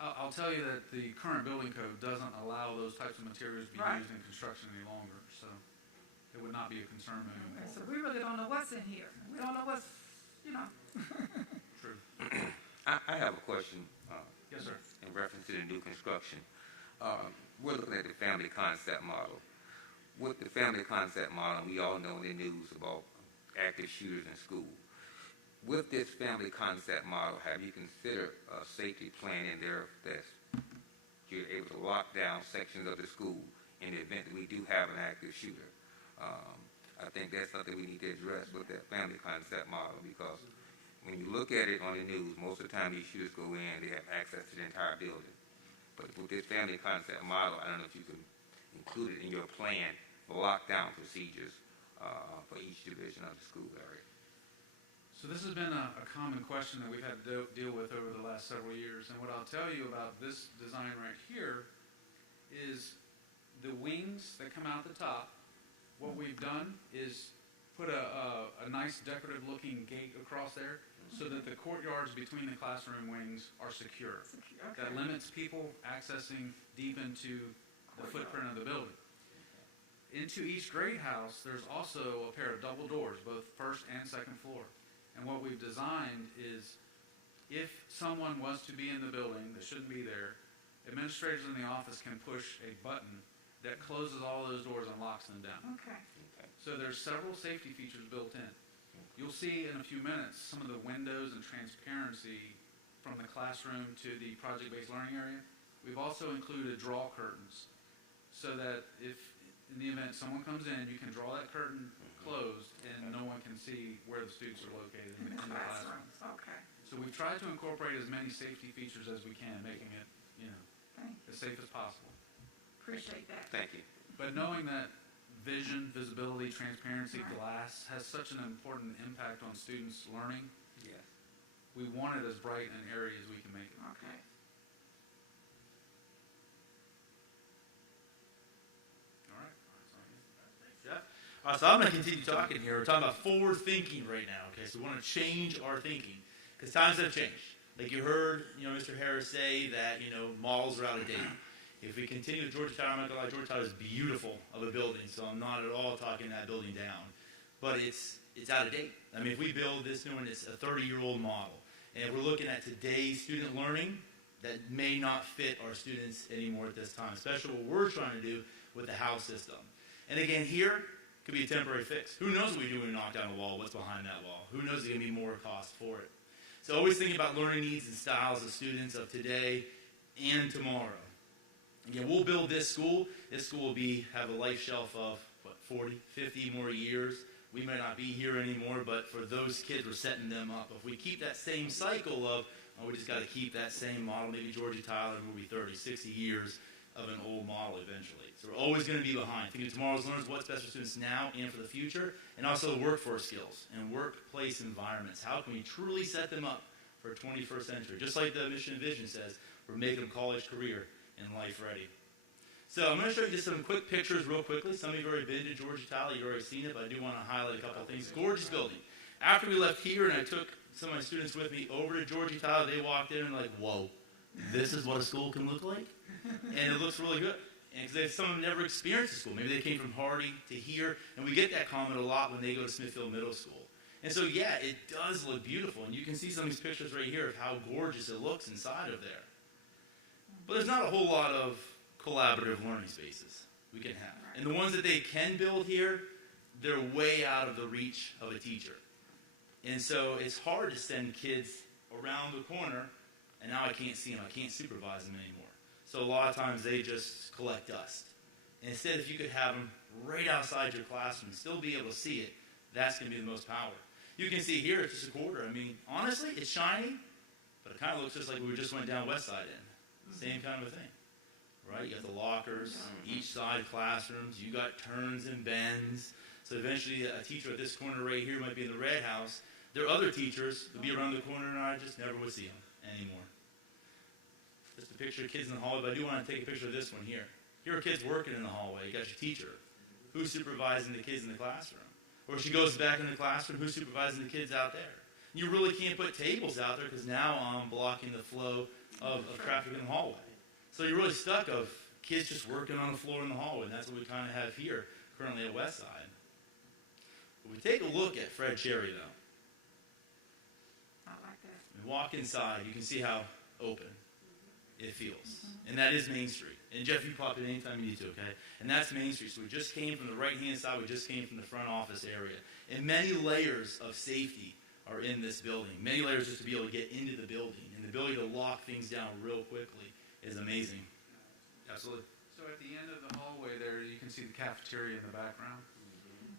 I'll tell you that the current building code doesn't allow those types of materials to be Right. used in construction any longer, so it would not be a concern moving And so forward. we really don't know what's in here. We don't know what's, True. I have a question Yes, sir. in reference to the new construction. We're looking at the family concept model. With the family concept model, we all know in the news about active shooters in school. With this family concept model, have you considered a safety plan in there that you're able to lock down sections of the school in the event that we do have an active shooter? I think that's something we need to address with that family concept model, because when you look at it on the news, most of the time these shooters go in, they have access to the entire building. But with this family concept model, I don't know if you can include it in your plan for lockdown procedures for each division of the school area. So this has been a common question that we've had to deal with over the last several years. And what I'll tell you about this design right here is the wings that come out the top. What we've done is put a nice decorative looking gate across there so that the courtyards between the classroom wings are secure. That limits people accessing deep into the footprint of the building. Into each grade house, there's also a pair of double doors, both first and second floor. And what we've designed is, if someone was to be in the building that shouldn't be there, administrators in the office can push a button that closes all those doors and locks them down. okay. So there's several safety features built in. You'll see in a few minutes some of the windows and transparency from the classroom to the project-based learning area. We've also included draw curtains so that if, in the event someone comes in, you can draw that curtain closed and no one can see where the students are located In the in the classroom. classrooms, okay. So we've tried to incorporate as many safety features as we can, making it, Thank as safe as possible. Appreciate that. Thank you. But knowing that vision, visibility, transparency, Right. glass has such an important impact on students' learning, Yes. we want it as bright and airy as we can make it. Okay. All right. Jeff? So I'm going to continue talking here. We're talking about forward thinking right now. Okay, so we want to change our thinking because times have changed. Like you heard, Mr. Harris say that malls are out of date. If we continue with Georgia Tower, I'm not going to lie, Georgia Tower is beautiful of a building, so I'm not at all talking that building down. But it's out of date. I mean, if we build this new one, it's a 30-year-old model. And if we're looking at today's student learning, that may not fit our students anymore at this time, especially what we're trying to do with the house system. And again, here could be a temporary fix. Who knows what we do when we knock down a wall, what's behind that wall? Who knows there's going to be more cost for it? So always thinking about learning needs and styles of students of today and tomorrow. Again, we'll build this school. This school will have a life shelf of, 40, 50 more years. We may not be here anymore, but for those kids, we're setting them up. If we keep that same cycle of, we just got to keep that same model, maybe Georgia Tyler will be 30, 60 years of an old model eventually. So we're always going to be behind. Thinking of tomorrow's learners, what's best for students now and for the future, and also workforce skills and workplace environments. How can we truly set them up for a 21st century? Just like the Mission and Vision says, we're making them college, career, and life ready. So I'm going to show you just some quick pictures real quickly. Some of you have already been to Georgia Tyler. You've already seen it, but I do want to highlight a couple of things. Gorgeous building. After we left here and I took some of my students with me over to Georgia Tyler, they walked in and like, whoa, this is what a school can look like? And it looks really good. And because some of them never experienced a school. Maybe they came from Hardy to here, and we get that comment a lot when they go to Smithfield Middle School. And so, yeah, it does look beautiful. And you can see some of these pictures right here of how gorgeous it looks inside of there. But there's not a whole lot of collaborative learning spaces we can have. And the ones that they can build here, they're way out of the reach of a teacher. And so it's hard to send kids around the corner, and now I can't see them. I can't supervise them anymore. So a lot of times they just collect dust. And instead, if you could have them right outside your classroom and still be able to see it, that's going to be the most power. You can see here, it's just a quarter. I mean, honestly, it's shiny, but it kind of looks just like we just went down West Side End. Same kind of a thing. Right? You got the lockers, each side classrooms. You got turns and bends. So eventually a teacher at this corner right here might be in the red house. There are other teachers who would be around the corner and I just never would see them anymore. Just a It's a picture of kids in the hallway, but I do want to take a picture of this one here. Here are kids working in the hallway. You got your teacher. Who's supervising the kids in the classroom? Or she goes back in the classroom, who's supervising the kids out there? You really can't put tables out there because now I'm blocking the flow of traffic in the hallway. So you're really stuck of kids just working on the floor in the hallway, and that's what we kind of have here currently at Westside. But we take a look at Fred Cherry, though. I like that. We walk inside, you can see how open it feels. And that is Main Street. And Jeff, you pop in anytime you need to, okay? And that's Main Street. So we just came from the right-hand side. We just came from the front office area. And many layers of safety are in this building. Many layers just to be able to get into the building. And the ability to lock things down real quickly is amazing. Absolutely. So at the end of the hallway there, you can see the cafeteria in the background.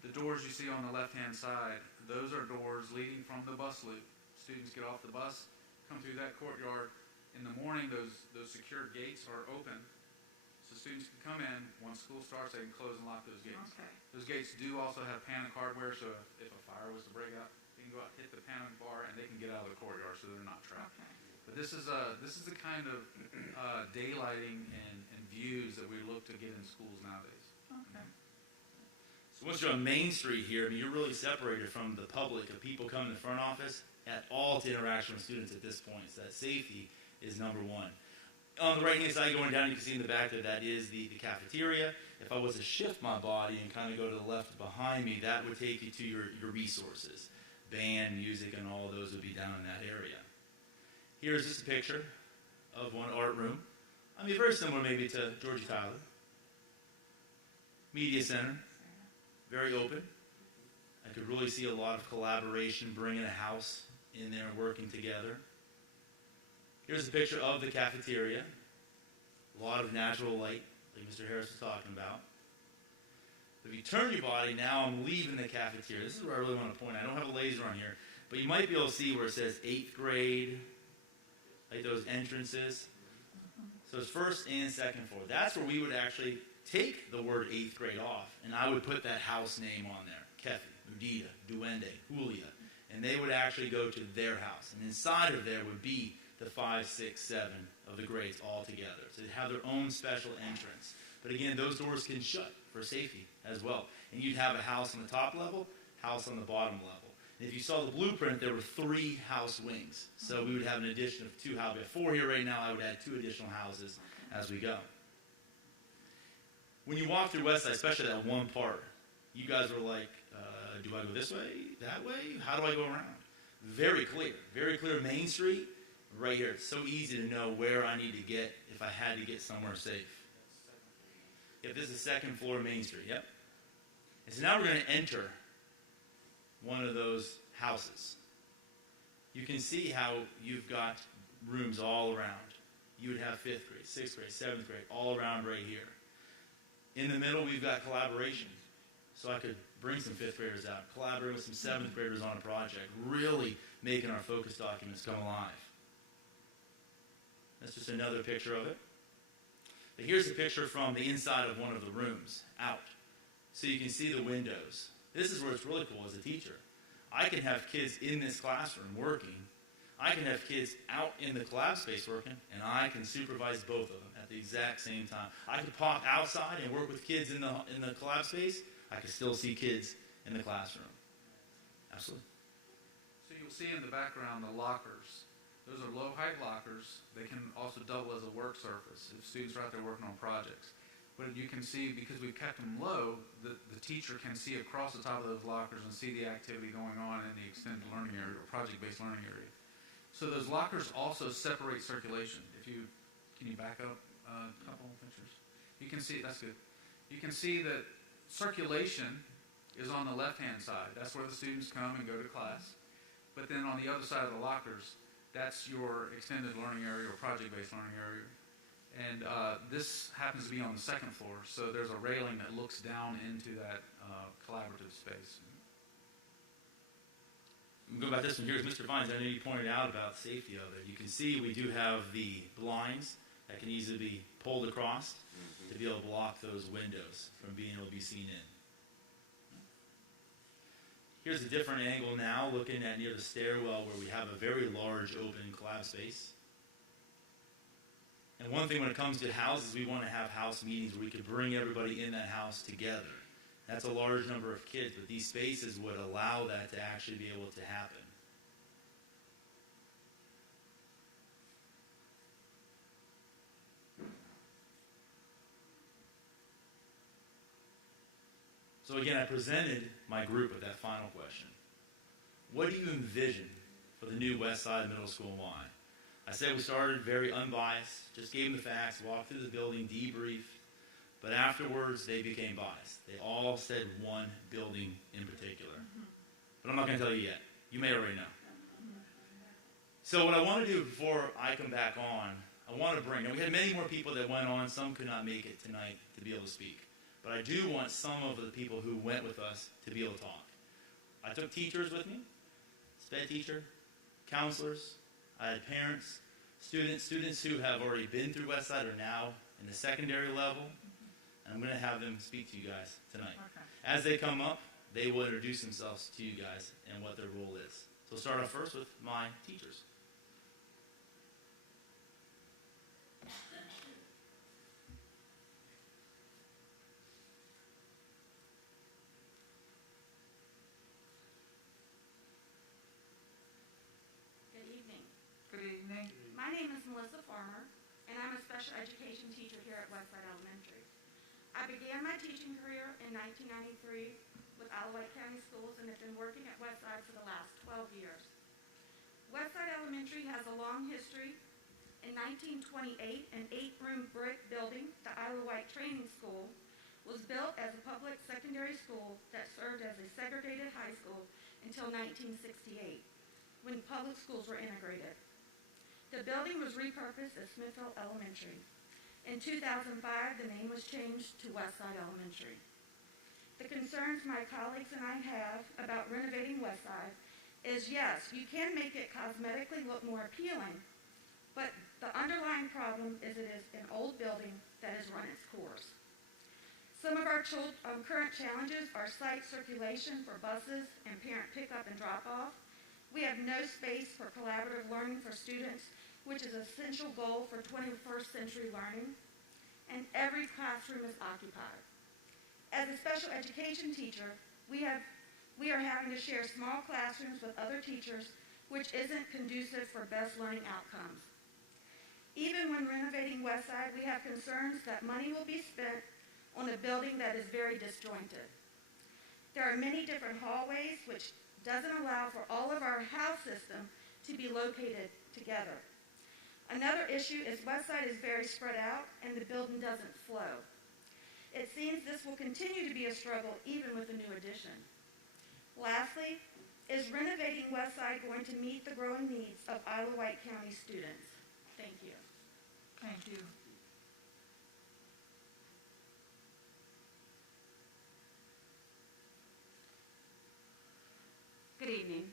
The doors you see on the left-hand side, those are doors leading from the bus loop. Students get off the bus, come through that courtyard. In the morning, those secured gates are open, so students can come in. Once school starts, they can close and lock those gates. Okay. Those gates do also have panic hardware, so if a fire was to break out, they can go out, hit the panic bar, and they can get out of the courtyard, so they're not trapped. Okay. But this is the kind of daylighting and views that we look to get in schools nowadays. Okay. So once you're on Main Street here, I mean, you're really separated from the public of people coming to the front office at all to interaction with students at this point. So that safety is number one. On the right-hand side going down, you can see in the back there, that is the cafeteria. If I was to shift my body and kind of go to the left behind me, that would take you to your resources. Band, music, and all of those would be down in that area. Here's just a picture of one art room. I mean, very similar maybe to Georgie Tyler. Media Center, very open. I could really see a lot of collaboration, bringing a house in there, working together. Here's a picture of the cafeteria. A lot of natural light, like Mr. Harris was talking about. If you turn your body, now I'm leaving the cafeteria. This is where I really want to point. I don't have a laser on here, but you might be able to see where it says 8th grade, like those entrances. So it's first and second floor. That's where we would actually take the word 8th grade off, and I would put that house name on there. Kefi, Udita, Duende, Julia. And they would actually go to their house. And inside of there would be the 5, 6, 7 of the grades all together. So they'd have their own special entrance. But again, those doors can shut for safety as well. And you'd have a house on the top level, house on the bottom level. And if you saw the blueprint, there were 3 house wings. So we would have an addition of 2 houses. We have 4 here right now. I would add 2 additional houses as we go. When you walk through Westside, especially that one part, you guys were like, do I go this way, that way? How do I go around? Very clear Main Street right here. It's so easy to know where I need to get if I had to get somewhere safe. If this is second floor Main Street, yep. And so now we're going to enter one of those houses. You can see how you've got rooms all around. You would have 5th grade, 6th grade, 7th grade, all around right here. In the middle, we've got collaboration. So I could bring some 5th graders out, collaborate with some 7th graders on a project, really making our focus documents come alive. That's just another picture of it. But here's a picture from the inside of one of the rooms, out. So you can see the windows. This is where it's really cool as a teacher. I can have kids in this classroom working. I can have kids out in the collab space working, and I can supervise both of them at the exact same time. I could pop outside and work with kids in the collab space. I could still see kids in the classroom. Absolutely. So you'll see in the background the lockers. Those are low-height lockers. They can also double as a work surface if students are out there working on projects. But you can see, because we've kept them low, the teacher can see across the top of those lockers and see the activity going on in the extended learning area or project-based learning area. So those lockers also separate circulation. Can you back up a couple of pictures? You can see, that's good. You can see that circulation is on the left-hand side. That's where the students come and go to class. But then on the other side of the lockers, that's your extended learning area or project-based learning area. And this happens to be on the second floor, so there's a railing that looks down into that collaborative space. We'll go back to this one. Here's Mr. Vines. I know you pointed out about safety of it. You can see we do have the blinds that can easily be pulled across to be able to block those windows from being able to be seen in. Here's a different angle now, looking at near the stairwell where we have a very large open collab space. And And one thing when it comes to houses, we want to have house meetings where we could bring everybody in that house together. That's a large number of kids, but these spaces would allow that to actually be able to happen. So again, I presented my group with that final question. What do you envision for the new West Side Middle School and why? I said we started very unbiased, just gave them the facts, walked through the building, debriefed, but afterwards they became biased. They all said one building in particular. But I'm not going to tell you yet. You may already know. So what I want to do before I come back on, I want to bring, and we had many more people that went on, some could not make it tonight to be able to speak. But I do want some of the people who went with us to be able to talk. I took teachers with me, SPED teacher, counselors, I had parents, students who have already been through Westside are now in the secondary level, and I'm going to have them speak to you guys tonight. Okay. As they come up, they will introduce themselves to you guys and what their role is. So we'll start off first with my teachers. Good evening. Good evening. My name is Melissa Farmer, and I'm a special education teacher here at Westside Elementary. I began my teaching career in 1993 with Wight County Schools and have been working at Westside for the last 12 years. Westside Elementary has a long history. In 1928, an 8-room brick building, the Wight Training School, was built as a public secondary school that served as a segregated high school until 1968, when public schools were integrated. The building was repurposed as Smithville Elementary. In 2005, the name was changed to Westside Elementary. The concerns my colleagues and I have about renovating Westside is, yes, you can make it cosmetically look more appealing, but the underlying problem is it is an old building that has run its course. Some of our current challenges are site circulation for buses and parent pickup and drop-off. We have no space for collaborative learning for students, which is an essential goal for 21st century learning, and every classroom is occupied. As a special education teacher, we are having to share small classrooms with other teachers, which isn't conducive for best learning outcomes. Even when renovating Westside, we have concerns that money will be spent on a building that is very disjointed. There are many different hallways, which doesn't allow for all of our house system to be located together. Another issue is Westside is very spread out and the building doesn't flow. It seems this will continue to be a struggle even with the new addition. Lastly, is renovating Westside going to meet the growing needs of Wight County students? Thank you. Thank you. Good evening.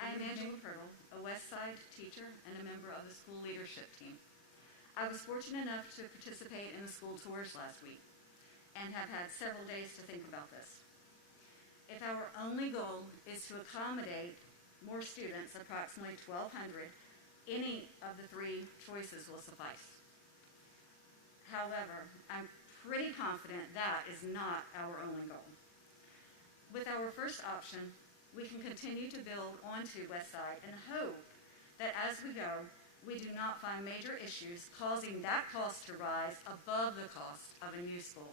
I am Angela Pirtle, a Westside teacher and a member of the school leadership team. I was fortunate enough to participate in the school tours last week and have had several days to think about this. If our only goal is to accommodate more students, approximately 1,200, any of the three choices will suffice. However, I'm pretty confident that is not our only goal. With our first option, we can continue to build onto Westside and hope that as we go, we do not find major issues causing that cost to rise above the cost of a new school.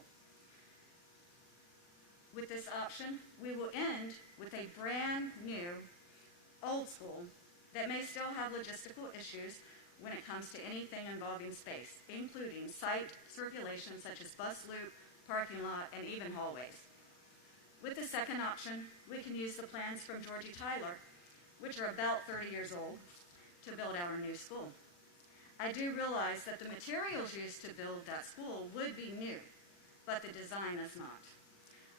With this option, we will end with a brand new old school that may still have logistical issues when it comes to anything involving space, including site circulation such as bus loop, parking lot, and even hallways. With the second option, we can use the plans from Georgie Tyler, which are about 30 years old, to build our new school. I do realize that the materials used to build that school would be new, but the design is not.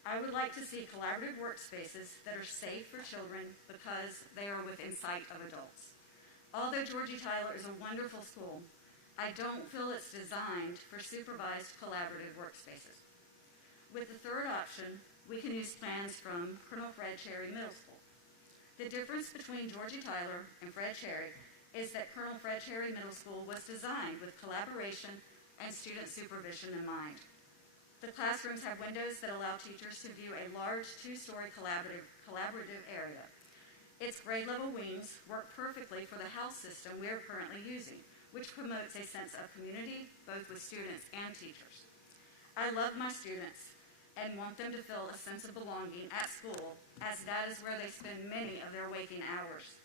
I would like to see collaborative workspaces that are safe for children because they are within sight of adults. Although Georgie Tyler is a wonderful school, I don't feel it's designed for supervised collaborative workspaces. With the third option, we can use plans from Colonel Fred Cherry Middle School. The difference between Georgie Tyler and Fred Cherry is that Colonel Fred Cherry Middle School was designed with collaboration and student supervision in mind. The classrooms have windows that allow teachers to view a large two-story collaborative area. Its grade-level wings work perfectly for the house system we are currently using, which promotes a sense of community both with students and teachers. I love my students and want them to feel a sense of belonging at school, as that is where they spend many of their waking hours.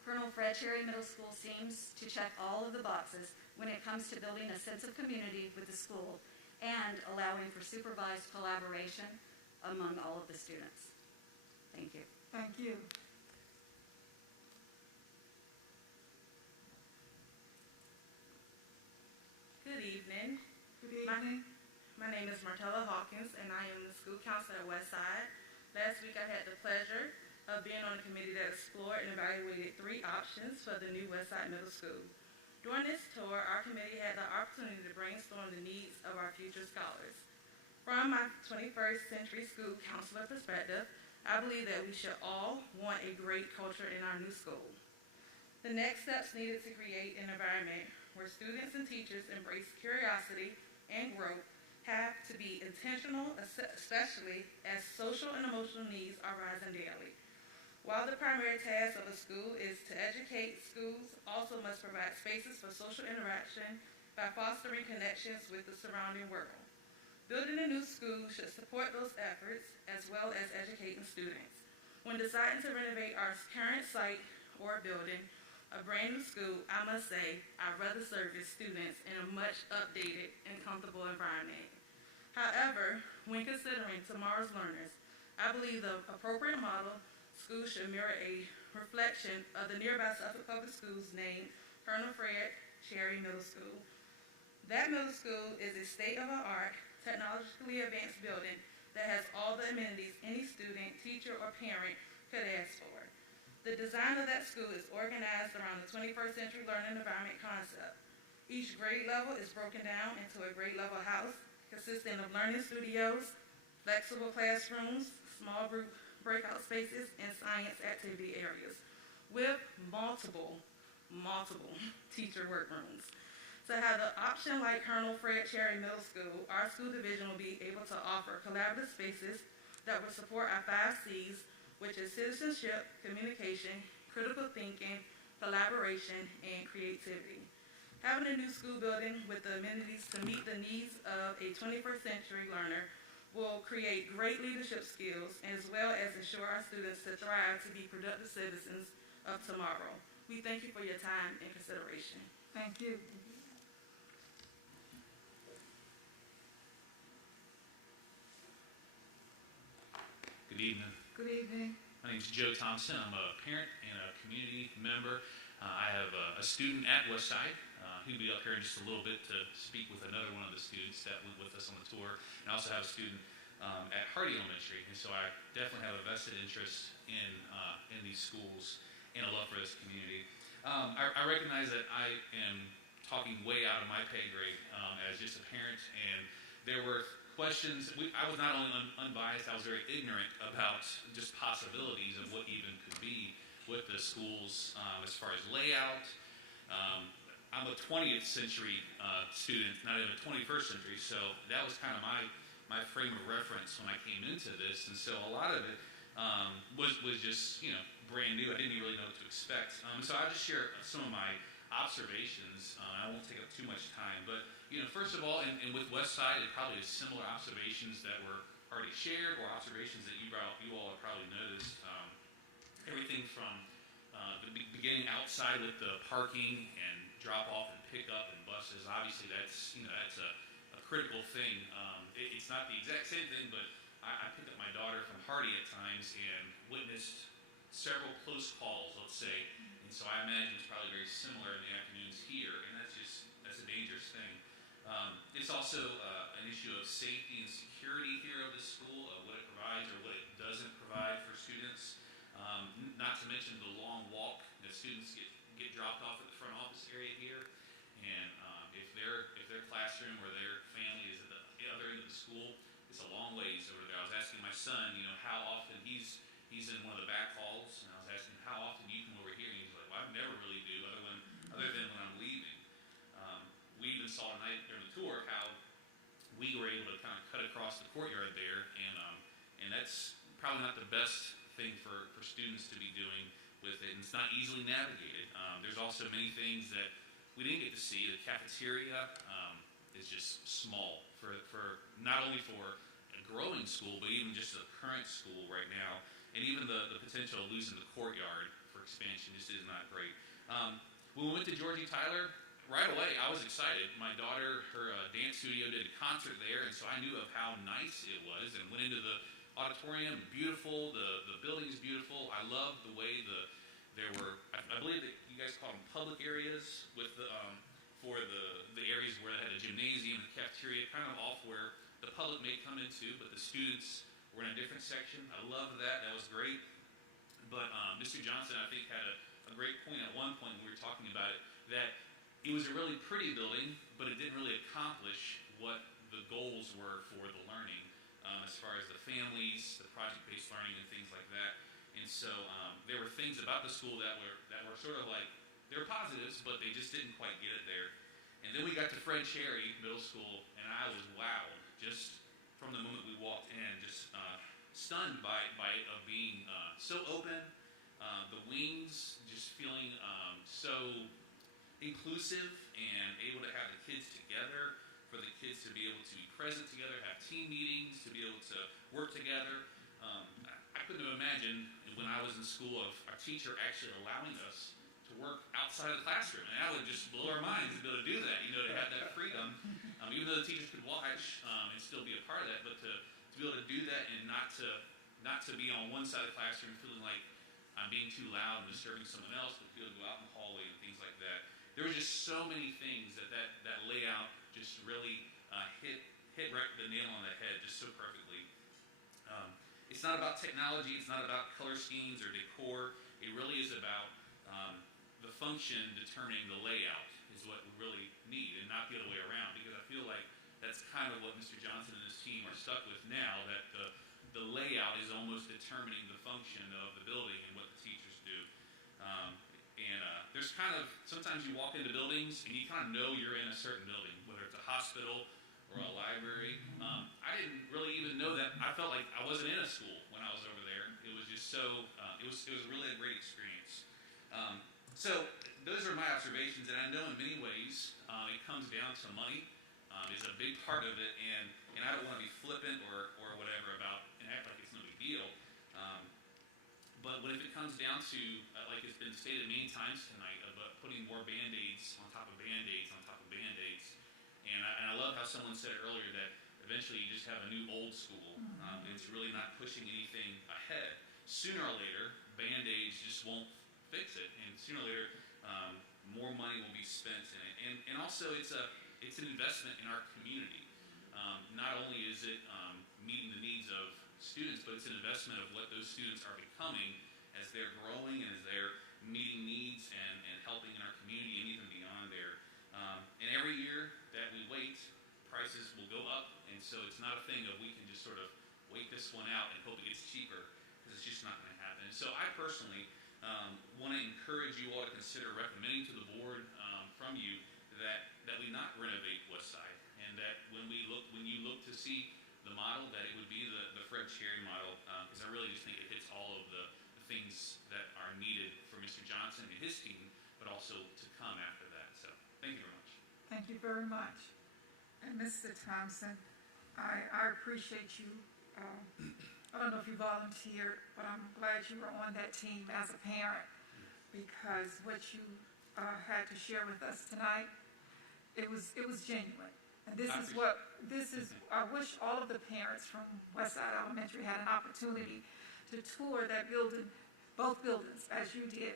Colonel Fred Cherry Middle School seems to check all of the boxes when it comes to building a sense of community with the school and allowing for supervised collaboration among all of the students. Thank you. Thank you. Good evening. Good evening. My name is Martella Hawkins, and I am the school counselor at Westside. Last week I had the pleasure of being on a committee that explored and evaluated 3 options for the new Westside Middle School. During this tour, our committee had the opportunity to brainstorm the needs of our future scholars. From my 21st century school counselor perspective, I believe that we should all want a great culture in our new school. The next steps needed to create an environment where students and teachers embrace curiosity and growth have to be intentional, especially as social and emotional needs are rising daily. While the primary task of a school is to educate, schools also must provide spaces for social interaction by fostering connections with the surrounding world. Building a new school should support those efforts as well as educating students. When deciding to renovate our current site or building, a brand new school, I must say, I'd rather service students in a much updated and comfortable environment. However, when considering tomorrow's learners, I believe the appropriate model school should mirror a reflection of the nearby Suffolk Public Schools named Colonel Fred Cherry Middle School. That middle school is a state-of-the-art, technologically advanced building that has all the amenities any student, teacher, or parent could ask for. The design of that school is organized around the 21st century learning environment concept. Each grade level is broken down into a grade level house consisting of learning studios, flexible classrooms, small group breakout spaces, and science activity areas with multiple teacher workrooms. To have the option like Colonel Fred Cherry Middle School, our school division will be able to offer collaborative spaces that will support our 5 C's, which is citizenship, communication, critical thinking, collaboration, and creativity. Having a new school building with the amenities to meet the needs of a 21st century learner will create great leadership skills as well as ensure our students to thrive to be productive citizens of tomorrow. We thank you for your time and consideration. Thank you. Good evening. Good evening. My name is Joe Thompson. I'm a parent and a community member. I have a student at Westside. He'll be up here in just a little bit to speak with another one of the students that went with us on the tour. And I also have a student at Hardy Elementary. And so I definitely have a vested interest in these schools and a love for this community. I recognize that I am talking way out of my pay grade as just a parent, and there were questions. I was not only unbiased, I was very ignorant about just possibilities of what even could be with the schools as far as layout. I'm a 20th century student, not even a 21st century, so that was kind of my frame of reference when I came into this, and so a lot of it was just, brand new. I didn't really know what to expect. So I'll just share some of my observations. I won't take up too much time, but first of all, and with Westside, it probably is similar observations that were already shared or observations that you all have probably noticed. Everything from the beginning outside with the parking and drop off and pick up and buses. Obviously, that's a critical thing. It's not the exact same thing, but I picked up my daughter from Hardy at times and witnessed several close calls, let's say. And so I imagine it's probably very similar in the afternoons here, and that's a dangerous thing. It's also an issue of safety and security here of the school, of what it provides or what it doesn't provide for students. Not to mention the long walk that students get dropped off at the front office area here, and if their classroom or their family is at the other end of the school, it's a long ways over there. I was asking my son, how often he's in one of the back halls, and I was asking him how often you come over here, and he's like, well, I never really do, other than across the courtyard there, and that's probably not the best thing for students to be doing with it, and it's not easily navigated. There's also many things that we didn't get to see. The cafeteria is just small for not only for a growing school, but even just a current school right now, and even the potential of losing the courtyard for expansion just is not great. When we went to Georgie Tyler, right away I was excited. My daughter, her dance studio did a concert there, and so I knew of how nice it was, and went into the auditorium. Beautiful, the building's beautiful. I love the way there were, I believe that you guys call them public areas with for the areas where they had a gymnasium, the cafeteria, kind of off where the public may come into, but the students were in a different section. I love that. That was great. But Mr. Johnson, I think, had a great point at one point when we were talking about it, that it was a really pretty building, but it didn't really accomplish what the goals were for the learning, as far as the families, the project-based learning, and things like that. And so there were things about the school that were sort of like, they were positives, but they just didn't quite get it there. And then we got to Fred Cherry Middle School, and I was wowed just from the moment we walked in, just stunned by it of being so open, the wings just feeling so inclusive and able to have the kids together, for the kids to be able to be present together, have team meetings, to be able to work together. I couldn't have imagined when I was in school of our teacher actually allowing us to work outside of the classroom, and that would just blow our minds to be able to do that, to have that freedom, even though the teachers could watch and still be a part of that, but to be able to do that and not to be on one side of the classroom feeling like I'm being too loud and disturbing someone else, but be able to go out in the hallway and things like that. There were just so many things that layout just really hit right the nail on the head just so perfectly. It's not about technology, it's not about color schemes or decor. It really is about the function determining the layout is what we really need, and not the other way around, because I feel like that's kind of what Mr. Johnson and his team are stuck with now, that the layout is almost determining the function of the building and what the teachers do. There's kind of, sometimes you walk into buildings and you kind of know you're in a certain building, whether it's a hospital or a library. I didn't really even know that. I felt like I wasn't in a school when I was over there. It was just so, it was really a great experience. So those are my observations, and I know in many ways it comes down to money is a big part of it, and I don't want to be flippant or whatever about and act like it's no big deal. But when if it comes down to, like it's been stated many times tonight, of putting more Band-Aids on top of Band-Aids on top of Band-Aids, and I love how someone said earlier that eventually you just have a new old school, and it's really not pushing anything ahead. Sooner or later, Band-Aids just won't fix it, and sooner or later, more money will be spent in it. And also, it's an investment in our community. Not only is it meeting the needs of students, but it's an investment of what those students are becoming as they're growing and as they're meeting needs and helping in our community and even beyond there. And every year that we wait, prices will go up, and so it's not a thing of we can just sort of wait this one out and hope it gets cheaper, because it's just not going to happen. So I personally want to encourage you all to consider recommending to the board from you that we not renovate Westside, and that when you look to see the model, that it would be the Fred Cherry model, because I really just think it hits all of the things that are needed for Mr. Johnson and his team, but also to come after that. So thank you very much. Thank you very much. And Mr. Thompson, I appreciate you. I don't know if you volunteered, but I'm glad you were on that team as a parent, because what you had to share with us tonight, it was genuine. And I wish all of the parents from Westside Elementary had an opportunity to tour that building, both buildings, as you did,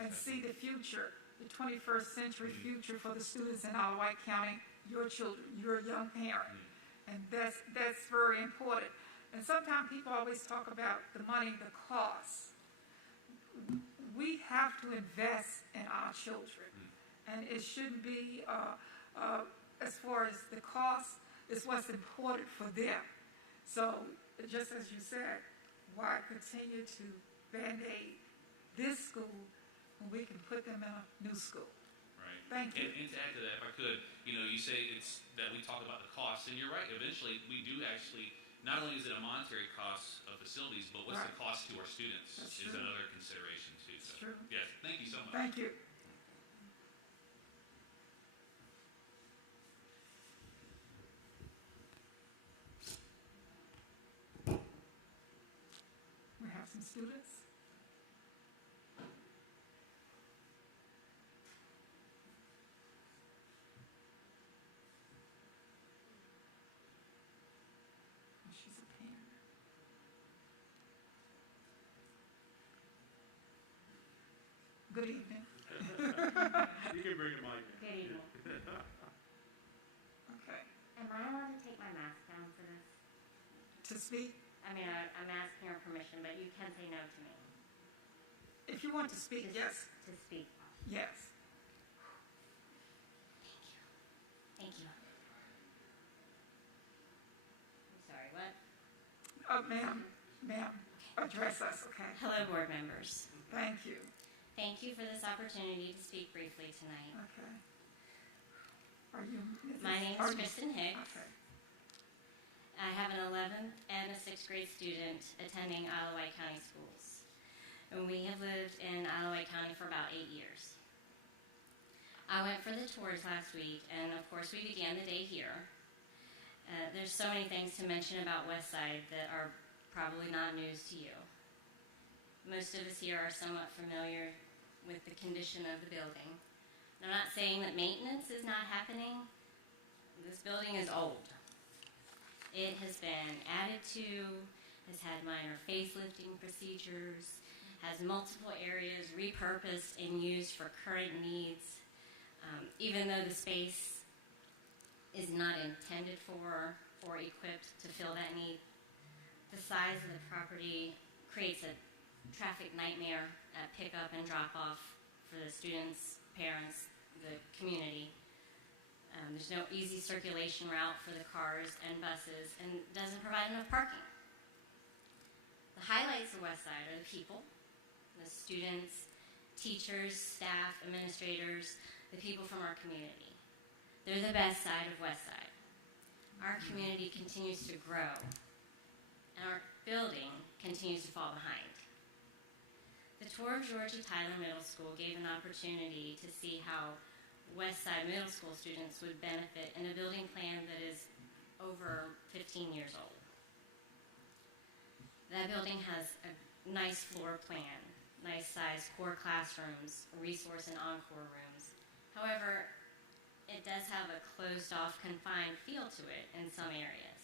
and see the future, the 21st century future for the students in our Wight County, your children, your young parent. And that's very important. And sometimes people always talk about the money, the cost. We have to invest in our children, and it shouldn't be as far as the cost is what's important for them. So just as you said, why continue to Band-Aid this school when we can put them in a new school? Right. Thank you. And to add to that, if I could, you say it's that we talk about the costs, and you're right. Eventually, we do actually. Not only is it a monetary cost of facilities, but what's the cost to our students That's is true. another consideration too. That's So, true. yes, thank you so much. Thank you. We have some students. She's a pain. Good evening. You can bring the mic in. Good evening. Okay. Am I allowed to take my mask down for this? To speak, I mean, I'm asking your permission, but you can say no to me. if you want to speak, yes. To speak. Yes. Thank you. I'm sorry, what? Ma'am, address us, okay? Hello, board members. Thank you. Thank you for this opportunity to speak briefly tonight. Okay. Are you Mrs. My name are is you- Kristen Hicks. Okay. I have an 11th and a 6th grade student attending Wight County Schools. And we have lived in Wight County for about 8 years. I went for the tours last week, and of course we began the day here. There's so many things to mention about Westside that are probably not news to you. Most of us here are somewhat familiar with the condition of the building. I'm not saying that maintenance is not happening. This building is old. It has been added to, has had minor facelifting procedures, has multiple areas repurposed and used for current needs. Even though the space is not intended for or equipped to fill that need, the size of the property creates a traffic nightmare at pickup and drop-off for the students, parents, the community. There's no easy circulation route for the cars and buses, and doesn't provide enough parking. The highlights of Westside are the people, the students, teachers, staff, administrators, the people from our community. They're the best side of Westside. Our community continues to grow, and our building continues to fall behind. The tour of Georgia Tyler Middle School gave an opportunity to see how Westside Middle School students would benefit in a building plan that is over 15 years old. That building has a nice floor plan, nice sized core classrooms, resource and encore rooms. However, it does have a closed-off, confined feel to it in some areas.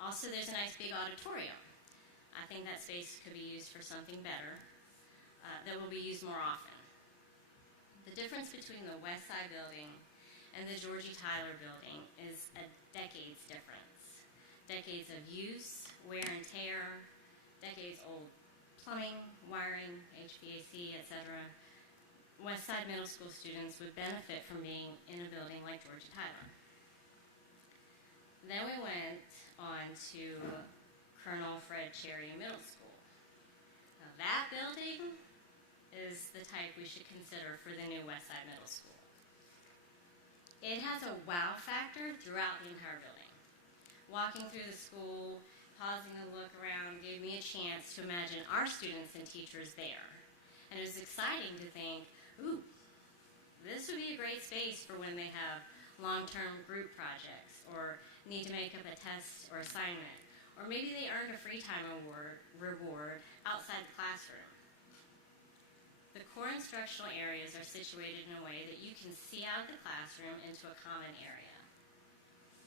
Also, there's a nice big auditorium. I think that space could be used for something better that will be used more often. The difference between the West Side building and the Georgie Tyler building is a decade's difference. Decades of use, wear and tear, decades old plumbing, wiring, HVAC, etc. West Side Middle School students would benefit from being in a building like Georgia Tyler. Then we went on to Colonel Fred Cherry Middle School. Now that building is the type we should consider for the new West Side Middle School. It has a wow factor throughout the entire building. Walking through the school, pausing to look around, gave me a chance to imagine our students and teachers there. And it was exciting to think, ooh, this would be a great space for when they have long-term group projects or need to make up a test or assignment. Or maybe they earned a free time reward outside the classroom. The core instructional areas are situated in a way that you can see out of the classroom into a common area.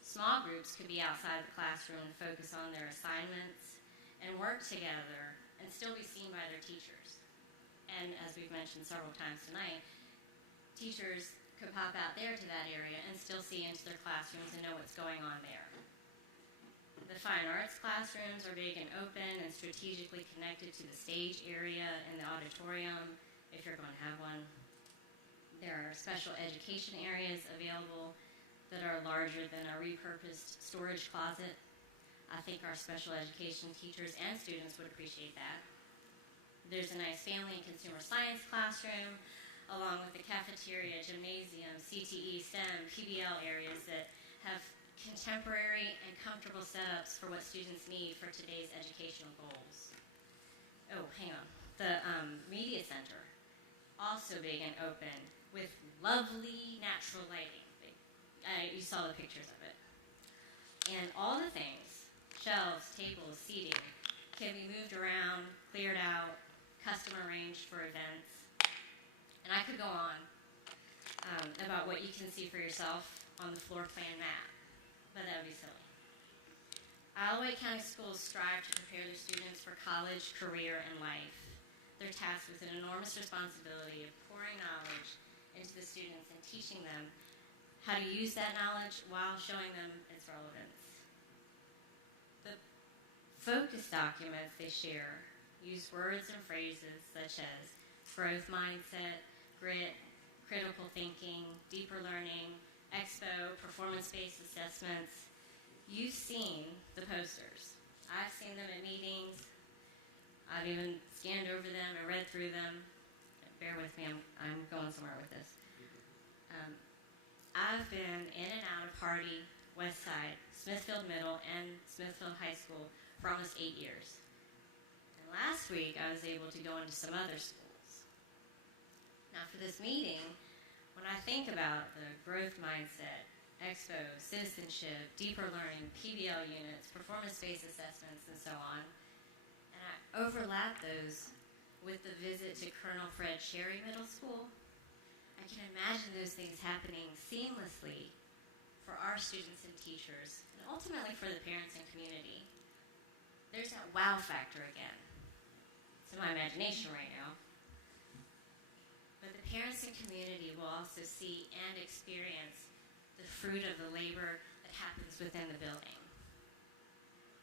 Small groups could be outside the classroom and focus on their assignments and work together and still be seen by their teachers. And as we've mentioned several times tonight, teachers could pop out there to that area and still see into their classrooms and know what's going on there. The fine arts classrooms are big and open and strategically connected to the stage area and the auditorium, if you're going to have one. There are special education areas available that are larger than a repurposed storage closet. I think our special education teachers and students would appreciate that. There's a nice family and consumer science classroom, along with the cafeteria, gymnasium, CTE, STEM, PBL areas that have contemporary and comfortable setups for what students need for today's educational goals. Oh, hang on. The media center, also big and open, with lovely natural lighting. You saw the pictures of it. And all the things, shelves, tables, seating, can be moved around, cleared out, custom arranged for events. And I could go on about what you can see for yourself on the floor plan map, but that would be silly. Wight County Schools strive to prepare their students for college, career, and life. They're tasked with an enormous responsibility of pouring knowledge into the students and teaching them how to use that knowledge while showing them its relevance. The focus documents they share use words and phrases such as growth mindset, grit, critical thinking, deeper learning, expo, performance-based assessments. You've seen the posters. I've seen them at meetings. I've even scanned over them and read through them. Bear with me, I'm going somewhere with this. I've been in and out of Hardy, Westside, Smithfield Middle, and Smithfield High School for almost 8 years. And last week, I was able to go into some other schools. Now, for this meeting, when I think about the growth mindset, expo, citizenship, deeper learning, PBL units, performance-based assessments, and so on, and I overlap those with the visit to Colonel Fred Cherry Middle School, I can imagine those things happening seamlessly for our students and teachers, and ultimately for the parents and community. There's that wow factor again. It's in my imagination right now. But the parents and community will also see and experience the fruit of the labor that happens within the building.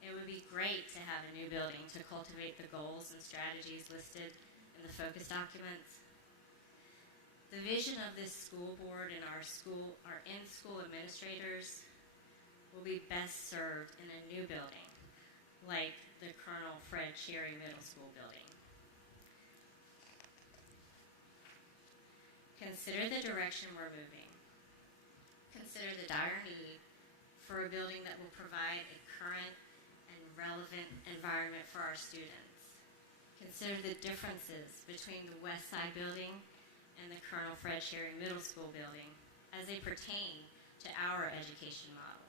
It would be great to have a new building to cultivate the goals and strategies listed in the focus documents. The vision of this school board and our in-school administrators will be best served in a new building, like the Colonel Fred Cherry Middle School building. Consider the direction we're moving. Consider the dire need for a building that will provide a current and relevant environment for our students. Consider the differences between the West Side building and the Colonel Fred Cherry Middle School building as they pertain to our education model.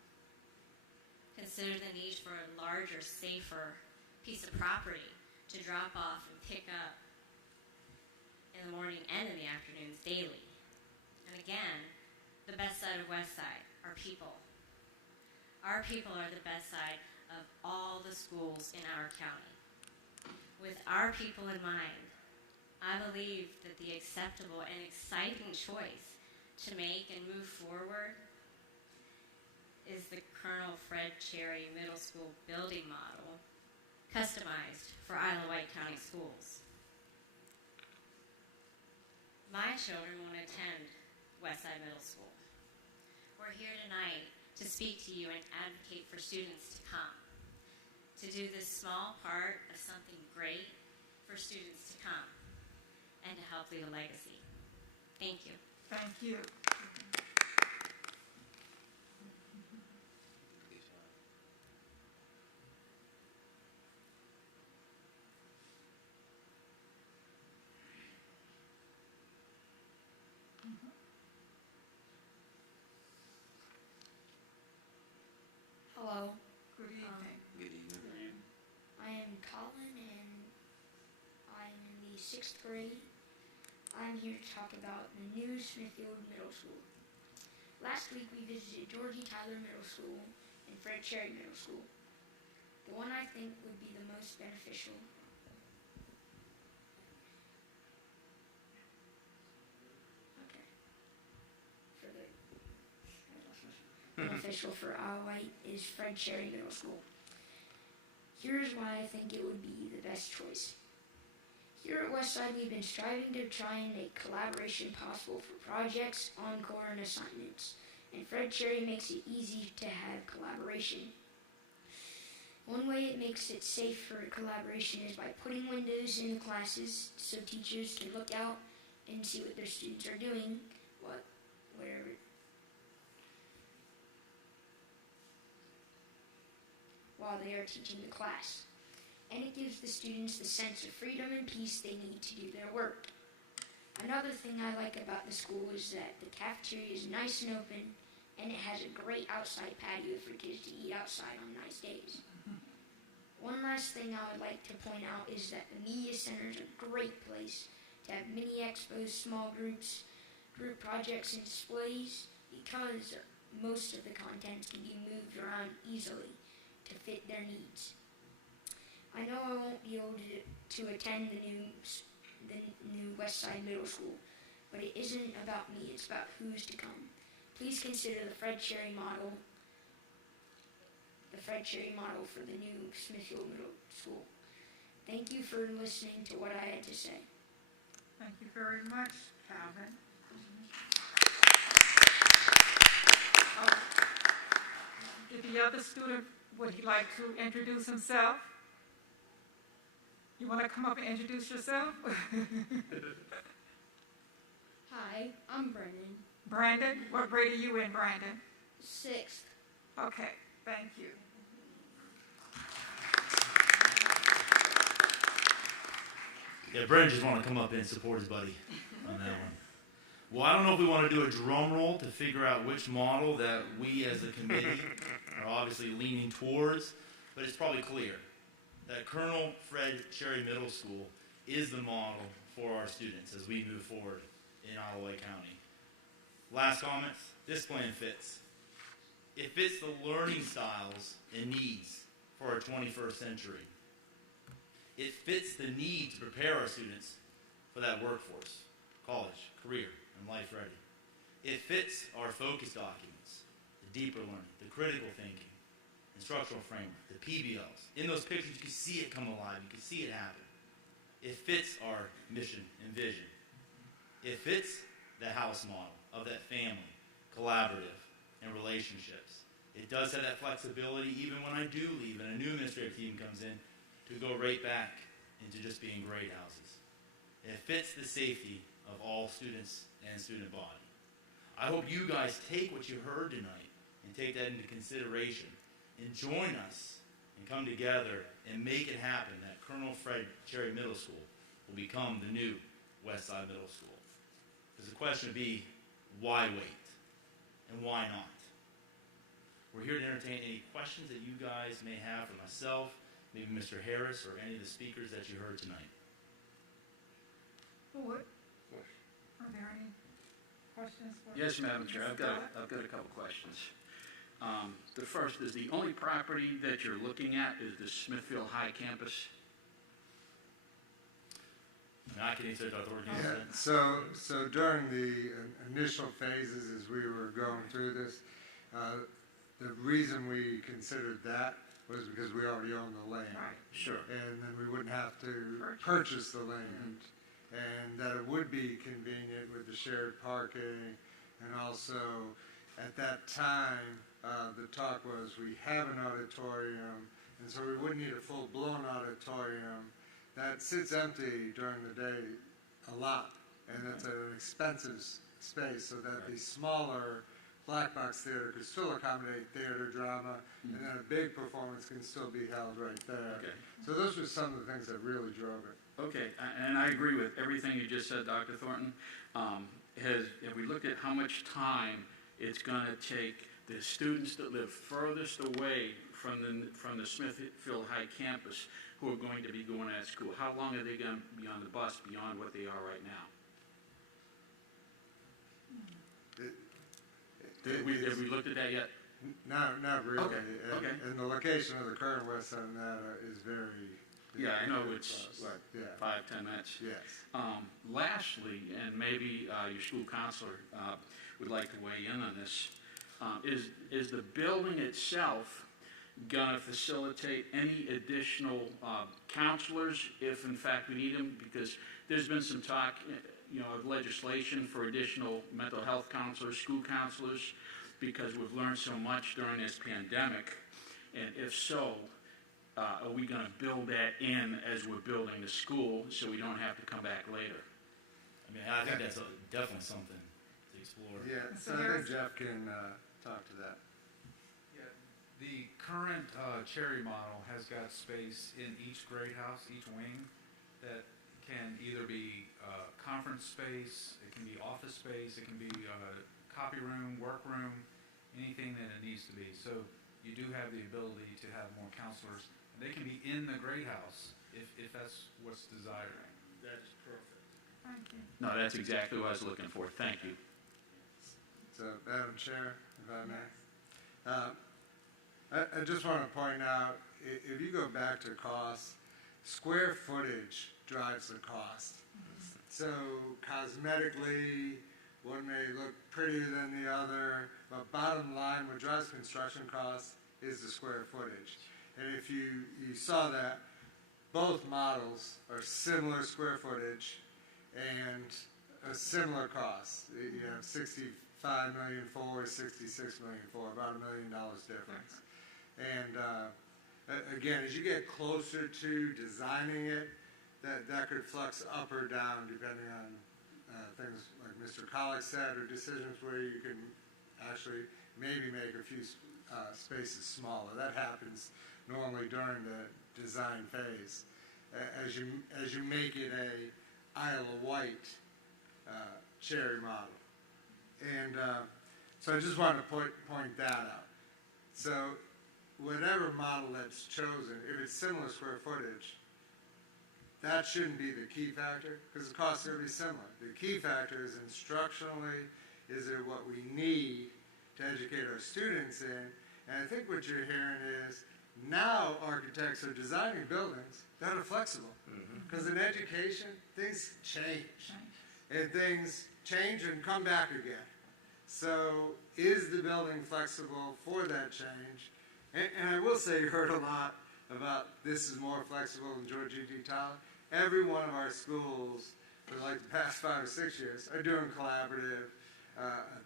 Consider the need for a larger, safer piece of property to drop off and pick up in the morning and in the afternoons daily. And again, the best side of West Side, our people. Our people are the best side of all the schools in our county. With our people in mind, I believe that the acceptable and exciting choice to make and move forward is the Colonel Fred Cherry Middle School building model, customized for Wight County Schools. My children want to attend Westside Middle School. We're here tonight to speak to you and advocate for students to come, to do this small part of something great for students to come, and to help leave a legacy. Thank you. Thank you. Hello. Good evening. Good evening. I am Colin and I'm in the 6th grade. I'm here to talk about the new Smithfield Middle School. Last week we visited Georgie Tyler Middle School and Fred Cherry Middle School. The one I think would be the most beneficial for Wight is Fred Cherry Middle School. Here's why I think it would be the best choice. Here at Westside, we've been striving to try and make collaboration possible for projects, encore, and assignments, and Fred Cherry makes it easy to have collaboration. One way it makes it safe for collaboration is by putting windows in the classes so teachers can look out and see what their students are doing, whatever. While they are teaching the class. And it gives the students the sense of freedom and peace they need to do their work. Another thing I like about the school is that the cafeteria is nice and open, and it has a great outside patio for kids to eat outside on nice days. One last thing I would like to point out is that the media center is a great place to have mini expos, small groups, group projects, and displays, because most of the content can be moved around easily to fit their needs. I know I won't be able to attend the new Westside Middle School, but it isn't about me, it's about who's to come. Please consider the Fred Cherry model for the new Smithfield Middle School. Thank you for listening to what I had to say. Thank you very much, Calvin. Did the other student, would he like to introduce himself? You want to come up and introduce yourself? Hi, I'm Brendan. Brandon, what grade are you in, Brandon? 6th. Okay, thank you. Yeah, Brendan just want to come up and support his buddy on that one. Well, I don't know if we want to do a drum roll to figure out which model that we as a committee are obviously leaning towards, but it's probably clear that Colonel Fred Cherry Middle School is the model for our students as we move forward in Wight County. Last comments, this plan fits. It fits the learning styles and needs for our 21st century. It fits the need to prepare our students for that workforce, college, career, and life ready. It fits our focus documents, the deeper learning, the critical thinking, instructional framework, the PBLs. In those pictures, you can see it come alive. You can see it happen. It fits our mission and vision. It fits the house model of that family, collaborative, and relationships. It does have that flexibility even when I do leave and a new administrative team comes in to go right back into just being great houses. It fits the safety of all students and student body. I hope you guys take what you heard tonight and take that into consideration and join us and come together and make it happen that Colonel Fred Cherry Middle School will become the new Westside Middle School. Because the question would be, why wait? And why not? We're here to entertain any questions that you guys may have for myself, maybe Mr. Harris, or any of the speakers that you heard tonight. Are there any questions? Yes, Madam Chair, I've got a couple questions. The first is, the only property that you're looking at is the Smithfield High campus? Not kidding, sir, Dr. Orton. Yeah, so during the initial phases as we were going through this, the reason we considered that was because we already own the land. Right. Sure. And then we wouldn't have to purchase the land. And that it would be convenient with the shared parking. And also, at that time, the talk was we have an auditorium, and so we wouldn't need a full-blown auditorium. That sits empty during the day a lot, and it's an expensive space, so that the smaller black box theater could still accommodate theater, drama, and then a big performance can still be held right there. Okay. So those were some of the things that really drove it. Okay, and I agree with everything you just said, Dr. Thornton. Have we looked at how much time it's going to take the students that live furthest away from the Smithfield High campus who are going to be going to school? How long are they going to be on the bus beyond what they are right now? Have we looked at that yet? Not really. Okay, okay. And the location of the current West Side is very... Yeah, I know it's what, yeah. 5-10 minutes. Yes. Lastly, and maybe your school counselor would like to weigh in on this, is the building itself going to facilitate any additional counselors if in fact we need them? Because there's been some talk, of legislation for additional mental health counselors, school counselors, because we've learned so much during this pandemic. And if so, are we going to build that in as we're building the school so we don't have to come back later? mean, I think that's definitely something to explore. Yeah, so I think Jeff can talk to that. Yeah, the current Cherry model has got space in each grade house, each wing, that can either be conference space, it can be office space, it can be copy room, work room, anything that it needs to be. So you do have the ability to have more counselors. They can be in the grade house if that's what's desired. That is perfect. Thank you. No, that's exactly what I was looking for. Thank you. So, Madam Chair, if I may. I just want to point out, if you go back to cost, square footage drives the cost. So cosmetically, one may look prettier than the other, but bottom line, what drives construction costs is the square footage. And if you saw that, both models are similar square footage and a similar cost. You have 65 million for, 66 million for, about $1 million difference. And again, as you get closer to designing it, that could flux up or down depending on things like Mr. Collick said, or decisions where you can actually maybe make a few spaces smaller. That happens normally during the design phase. As you make it a Isle of Wight Cherry model. And so I just wanted to point that out. So whatever model that's chosen, if it's similar square footage, that shouldn't be the key factor because the costs are going to be similar. The key factor is instructionally, is it what we need to educate our students in? And I think what you're hearing is now architects are designing buildings that are flexible because in education, things change. And things change and come back again. So is the building flexible for that change? And I will say you heard a lot about this is more flexible than George E.D. Tyler. Every one of our schools for like the past 5 or 6 years are doing collaborative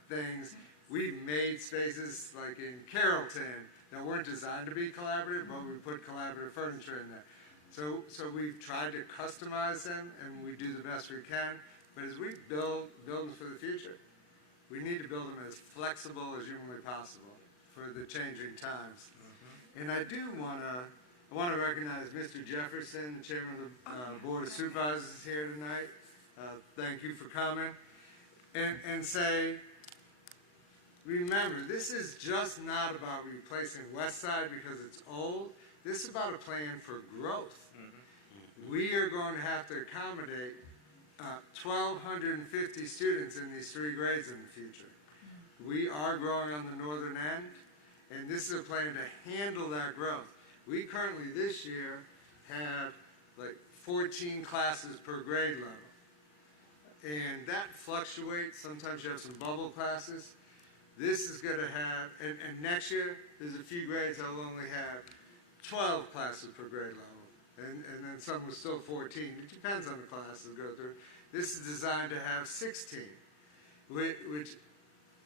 things. We've made spaces like in Carrollton that weren't designed to be collaborative, but we put collaborative furniture in there. So we've tried to customize them, and we do the best we can. But as we build buildings for the future, we need to build them as flexible as humanly possible for the changing times. And I do want to recognize Mr. Jefferson, the chairman of the Board of Supervisors here tonight. Thank you for coming. And say, remember, this is just not about replacing West Side because it's old. This is about a plan for growth. We are going to have to accommodate 1,250 students in these 3 grades in the future. We are growing on the northern end, and this is a plan to handle that growth. We currently this year have like 14 classes per grade level. And that fluctuates. Sometimes you have some bubble classes. This is going to have, and next year, there's a few grades that will only have 12 classes per grade level. And then some will still 14. It depends on the classes go through. This is designed to have 16, which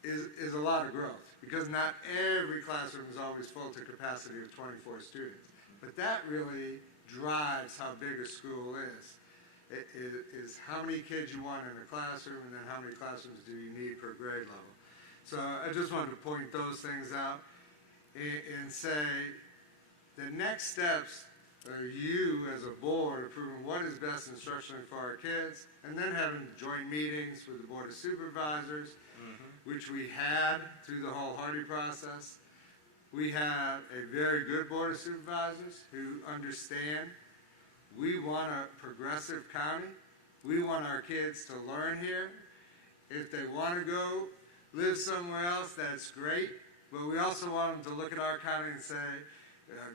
is a lot of growth because not every classroom is always full to capacity of 24 students. But that really drives how big a school is. It is how many kids you want in a classroom and then how many classrooms do you need per grade level. So I just wanted to point those things out and say the next steps are you as a board approving what is best instructionally for our kids and then having joint meetings with the Board of Supervisors, which we had through the whole Hardy process. We have a very good Board of Supervisors who understand we want a progressive county. We want our kids to learn here. If they want to go live somewhere else, that's great. But we also want them to look at our county and say,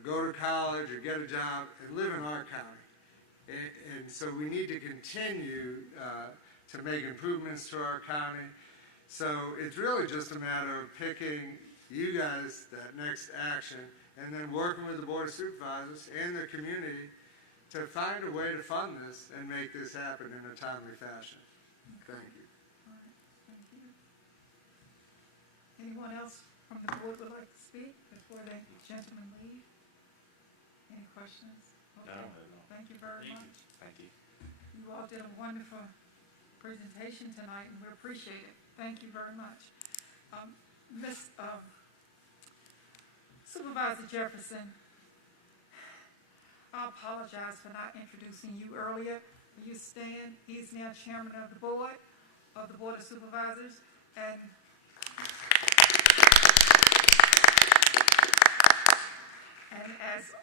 go to college or get a job and live in our county. And so we need to continue to make improvements to our county. So it's really just a matter of picking you guys that next action and then working with the Board of Supervisors and the community to find a way to fund this and make this happen in a timely fashion. Thank you. All right, thank you. Anyone else from the board would like to speak before the gentlemen leave? Any questions? Okay. No. Thank you very much. Thank you. You all did a wonderful presentation tonight, and we appreciate it. Thank you very much. Miss Supervisor Jefferson, I apologize for not introducing you earlier. You stand. He's now chairman of the Board of Supervisors, and as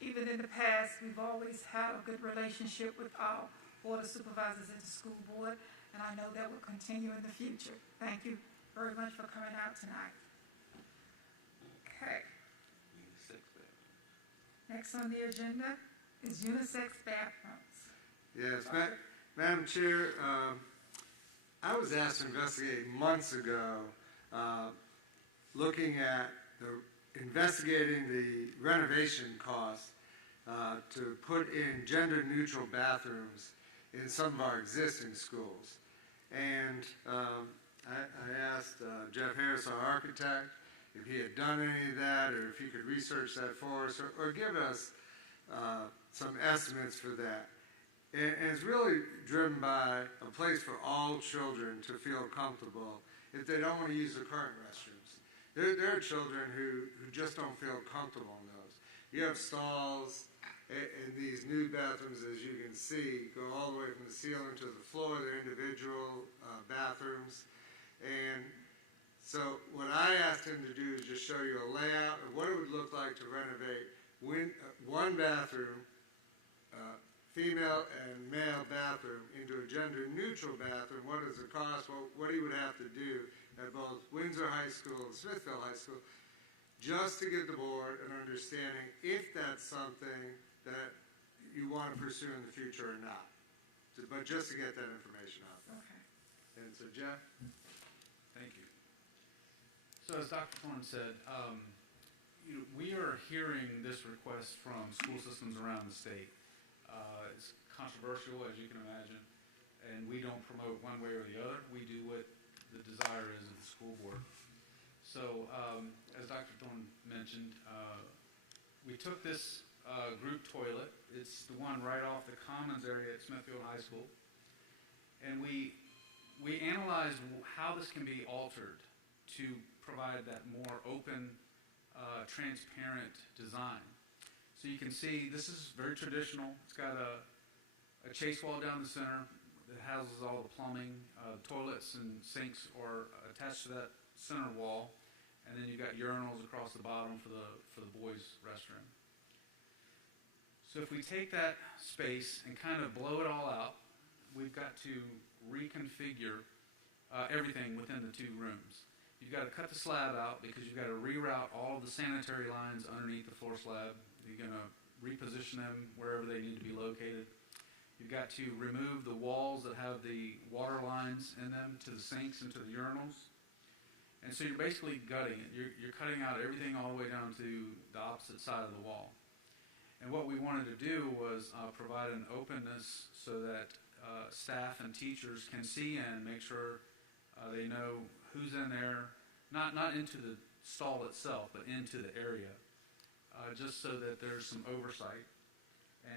even in the past, we've always had a good relationship with our Board of Supervisors at the school board, and I know that will continue in the future. Thank you very much for coming out tonight. Okay. Next on the agenda is unisex bathrooms. Yes, Madam Chair, I was asked to investigate months ago, looking at investigating the renovation costs to put in gender-neutral bathrooms in some of our existing schools. And I asked Jeff Harris, our architect, if he had done any of that, or if he could research that for us, or give us some estimates for that. And it's really driven by a place for all children to feel comfortable if they don't want to use the current restrooms. There are children who just don't feel comfortable in those. You have stalls, and these new bathrooms, as you can see, go all the way from the ceiling to the floor. They're individual bathrooms. And so what I asked him to do is just show you a layout of what it would look like to renovate one bathroom, female and male bathroom, into a gender-neutral bathroom. What does it cost? What he would have to do at both Windsor High School and Smithfield High School, just to get the board an understanding if that's something that you want to pursue in the future or not. But just to get that information out there. Okay. And so, Jeff? Thank you. So as Dr. Thorne said, we are hearing this request from school systems around the state. It's controversial, as you can imagine, and we don't promote one way or the other. We do what the desire is of the school board. So as Dr. Thorne mentioned, we took this group toilet. It's the one right off the Commons area at Smithfield High School, and we analyzed how this can be altered to provide that more open, transparent design. So you can see this is very traditional. It's got a chase wall down the center that houses all the plumbing. Toilets and sinks are attached to that center wall, and then you've got urinals across the bottom for the boys' restroom. So if we take that space and kind of blow it all out, we've got to reconfigure everything within the two rooms. You've got to cut the slab out because you've got to reroute all of the sanitary lines underneath the floor slab. You're going to reposition them wherever they need to be located. You've got to remove the walls that have the water lines in them to the sinks and to the urinals. And so you're basically gutting it. You're cutting out everything all the way down to the opposite side of the wall. And what we wanted to do was provide an openness so that staff and teachers can see and make sure they know who's in there, not into the stall itself, but into the area, just so that there's some oversight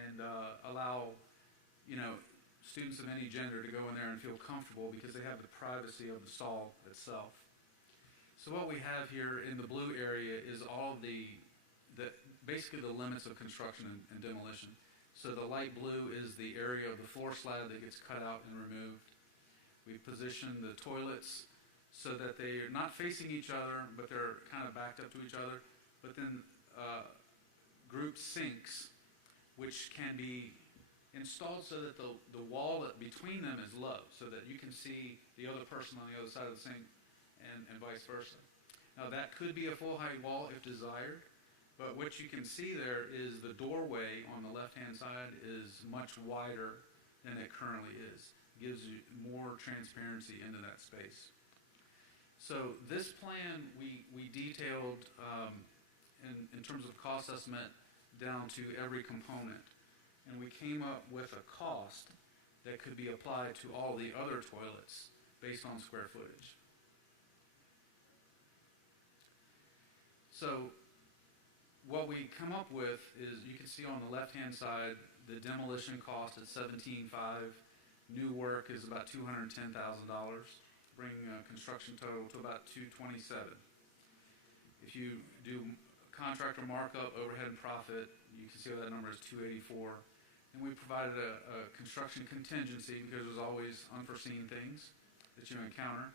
and allow students of any gender to go in there and feel comfortable because they have the privacy of the stall itself. So what we have here in the blue area is all of basically the limits of construction and demolition. So the light blue is the area of the floor slab that gets cut out and removed. We position the toilets so that they're not facing each other, but they're kind of backed up to each other. But then group sinks, which can be installed so that the wall between them is low, so that you can see the other person on the other side of the sink and vice versa. Now that could be a full height wall if desired, but what you can see there is the doorway on the left-hand side is much wider than it currently is. It gives you more transparency into that space. So this plan we detailed in terms of cost estimate down to every component. And we came up with a cost that could be applied to all the other toilets based on square footage. So what we come up with is, you can see on the left-hand side, the demolition cost at $17,500, New work is about $210,000, bringing construction total to about $227,000. If you do contractor markup, overhead, and profit, you can see that number is $284,000. And we provided a construction contingency because there's always unforeseen things that you encounter.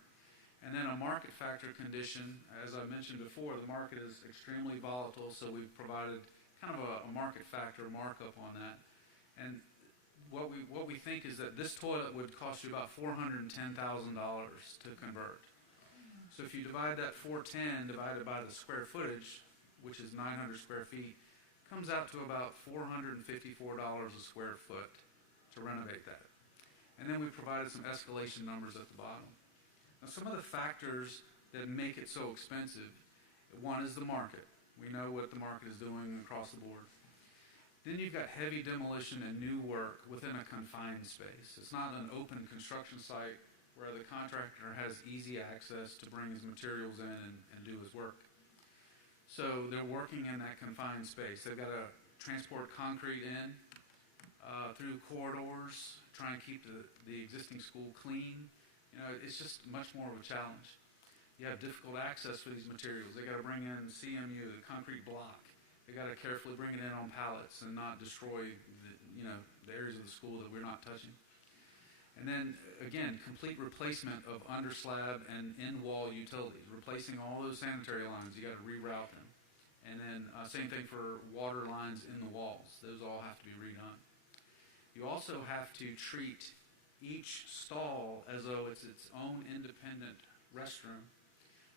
And then a market factor condition. As I mentioned before, the market is extremely volatile, so we've provided kind of a market factor markup on that. And what we think is that this toilet would cost you about $410,000 to convert. So if you divide that 410 divided by the square footage, which is 900 square feet, comes out to about $454 a square foot to renovate that. And then we provided some escalation numbers at the bottom. Now, some of the factors that make it so expensive, one is the market. We know what the market is doing across the board. Then you've got heavy demolition and new work within a confined space. It's not an open construction site where the contractor has easy access to bring his materials in and do his work. So they're working in that confined space. They've got to transport concrete in through corridors, trying to keep the existing school clean. You know, it's just much more of a challenge. You have difficult access for these materials. They got to bring in CMU, the concrete block. They got to carefully bring it in on pallets and not destroy the areas of the school that we're not touching. And then, again, complete replacement of underslab and in-wall utilities, replacing all those sanitary lines. You got to reroute them. And then same thing for water lines in the walls. Those all have to be redone. You also have to treat each stall as though it's its own independent restroom.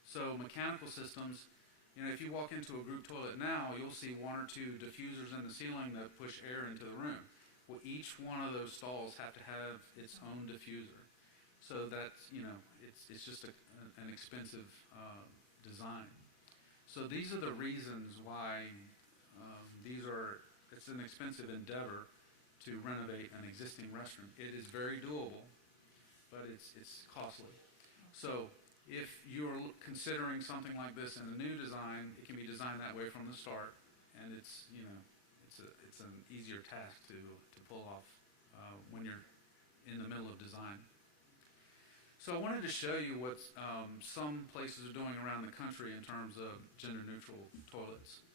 So mechanical systems, if you walk into a group toilet now, you'll see one or two diffusers in the ceiling that push air into the room. Well, each one of those stalls have to have its own diffuser. So that's, it's just an expensive design. So these are the reasons why it's an expensive endeavor to renovate an existing restroom. It is very doable, but it's costly. So if you're considering something like this in a new design, it can be designed that way from the start, and it's an easier task to pull off when you're in the middle of design. So I wanted to show you what some places are doing around the country in terms of gender-neutral toilets.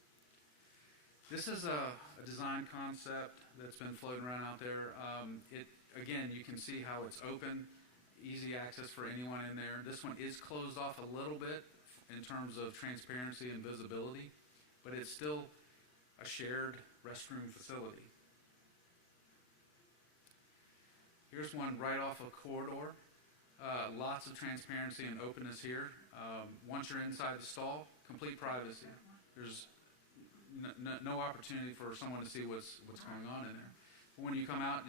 This is a design concept that's been floating around out there. Again, you can see how it's open, easy access for anyone in there. This one is closed off a little bit in terms of transparency and visibility, but it's still a shared restroom facility. Here's one right off a corridor. Lots of transparency and openness here. Once you're inside the stall, complete privacy. There's no opportunity for someone to see what's going on in there. When you come out,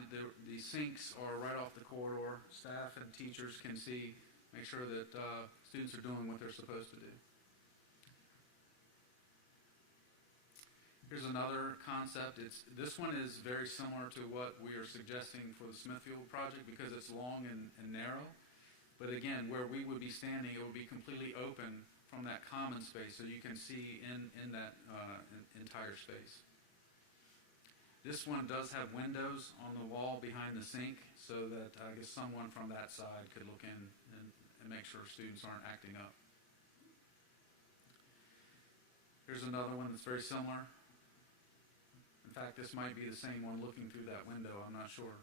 the sinks are right off the corridor. Staff and teachers can see, make sure that students are doing what they're supposed to do. Here's another concept. This one is very similar to what we are suggesting for the Smithfield project because it's long and narrow. But again, where we would be standing, it would be completely open from that common space so you can see in that entire space. This one does have windows on the wall behind the sink so that I guess someone from that side could look in and make sure students aren't acting up. Here's another one that's very similar. In fact, this might be the same one looking through that window, I'm not sure.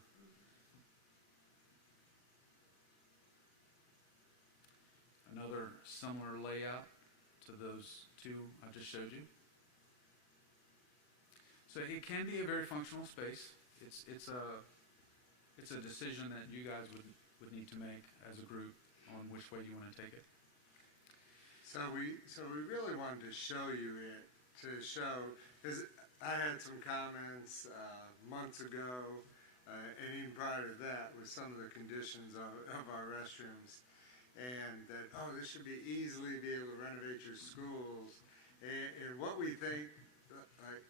Another similar layout to those two I just showed you. So it can be a very functional space. It's a decision that you guys would need to make as a group on which way you want to take it. So we really wanted to show you it, because I had some comments months ago, and even prior to that, with some of the conditions of our restrooms, and that, this should be easily be able to renovate your schools. And what we think,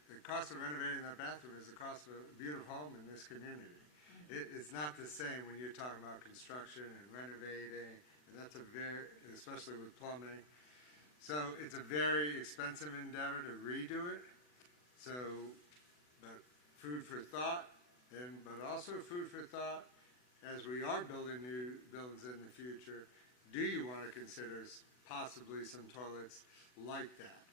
the cost of renovating that bathroom is the cost of a beautiful home in this community. It's not the same when you're talking about construction and renovating, and that's especially with plumbing. So it's a very expensive endeavor to redo it. So, but food for thought, but also food for thought as we are building new buildings in the future, do you want to consider possibly some toilets like that?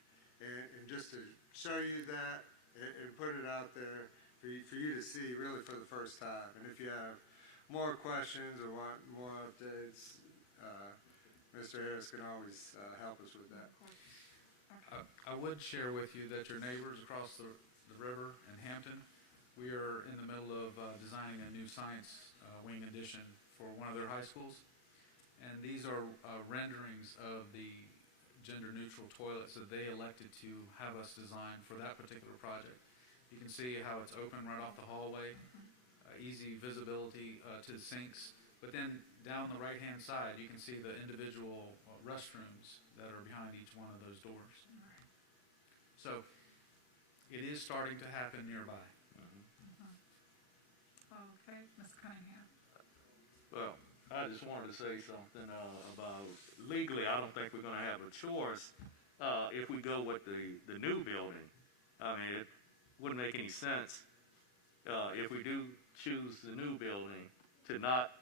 And just to show you that and put it out there for you to see really for the first time. And if you have more questions or want more updates, Mr. Harris can always help us with that. I would share with you that your neighbors across the river in Hampton, we are in the middle of designing a new science wing addition for one of their high schools. And these are renderings of the gender-neutral toilets that they elected to have us design for that particular project. You can see how it's open right off the hallway, easy visibility to the sinks. But then down the right-hand side, you can see the individual restrooms that are behind each one of those doors. So it is starting to happen nearby. Okay, Ms. Cunningham. Well, I just wanted to say something about legally. I don't think we're going to have a choice if we go with the new building. I mean, it wouldn't make any sense if we do choose the new building to not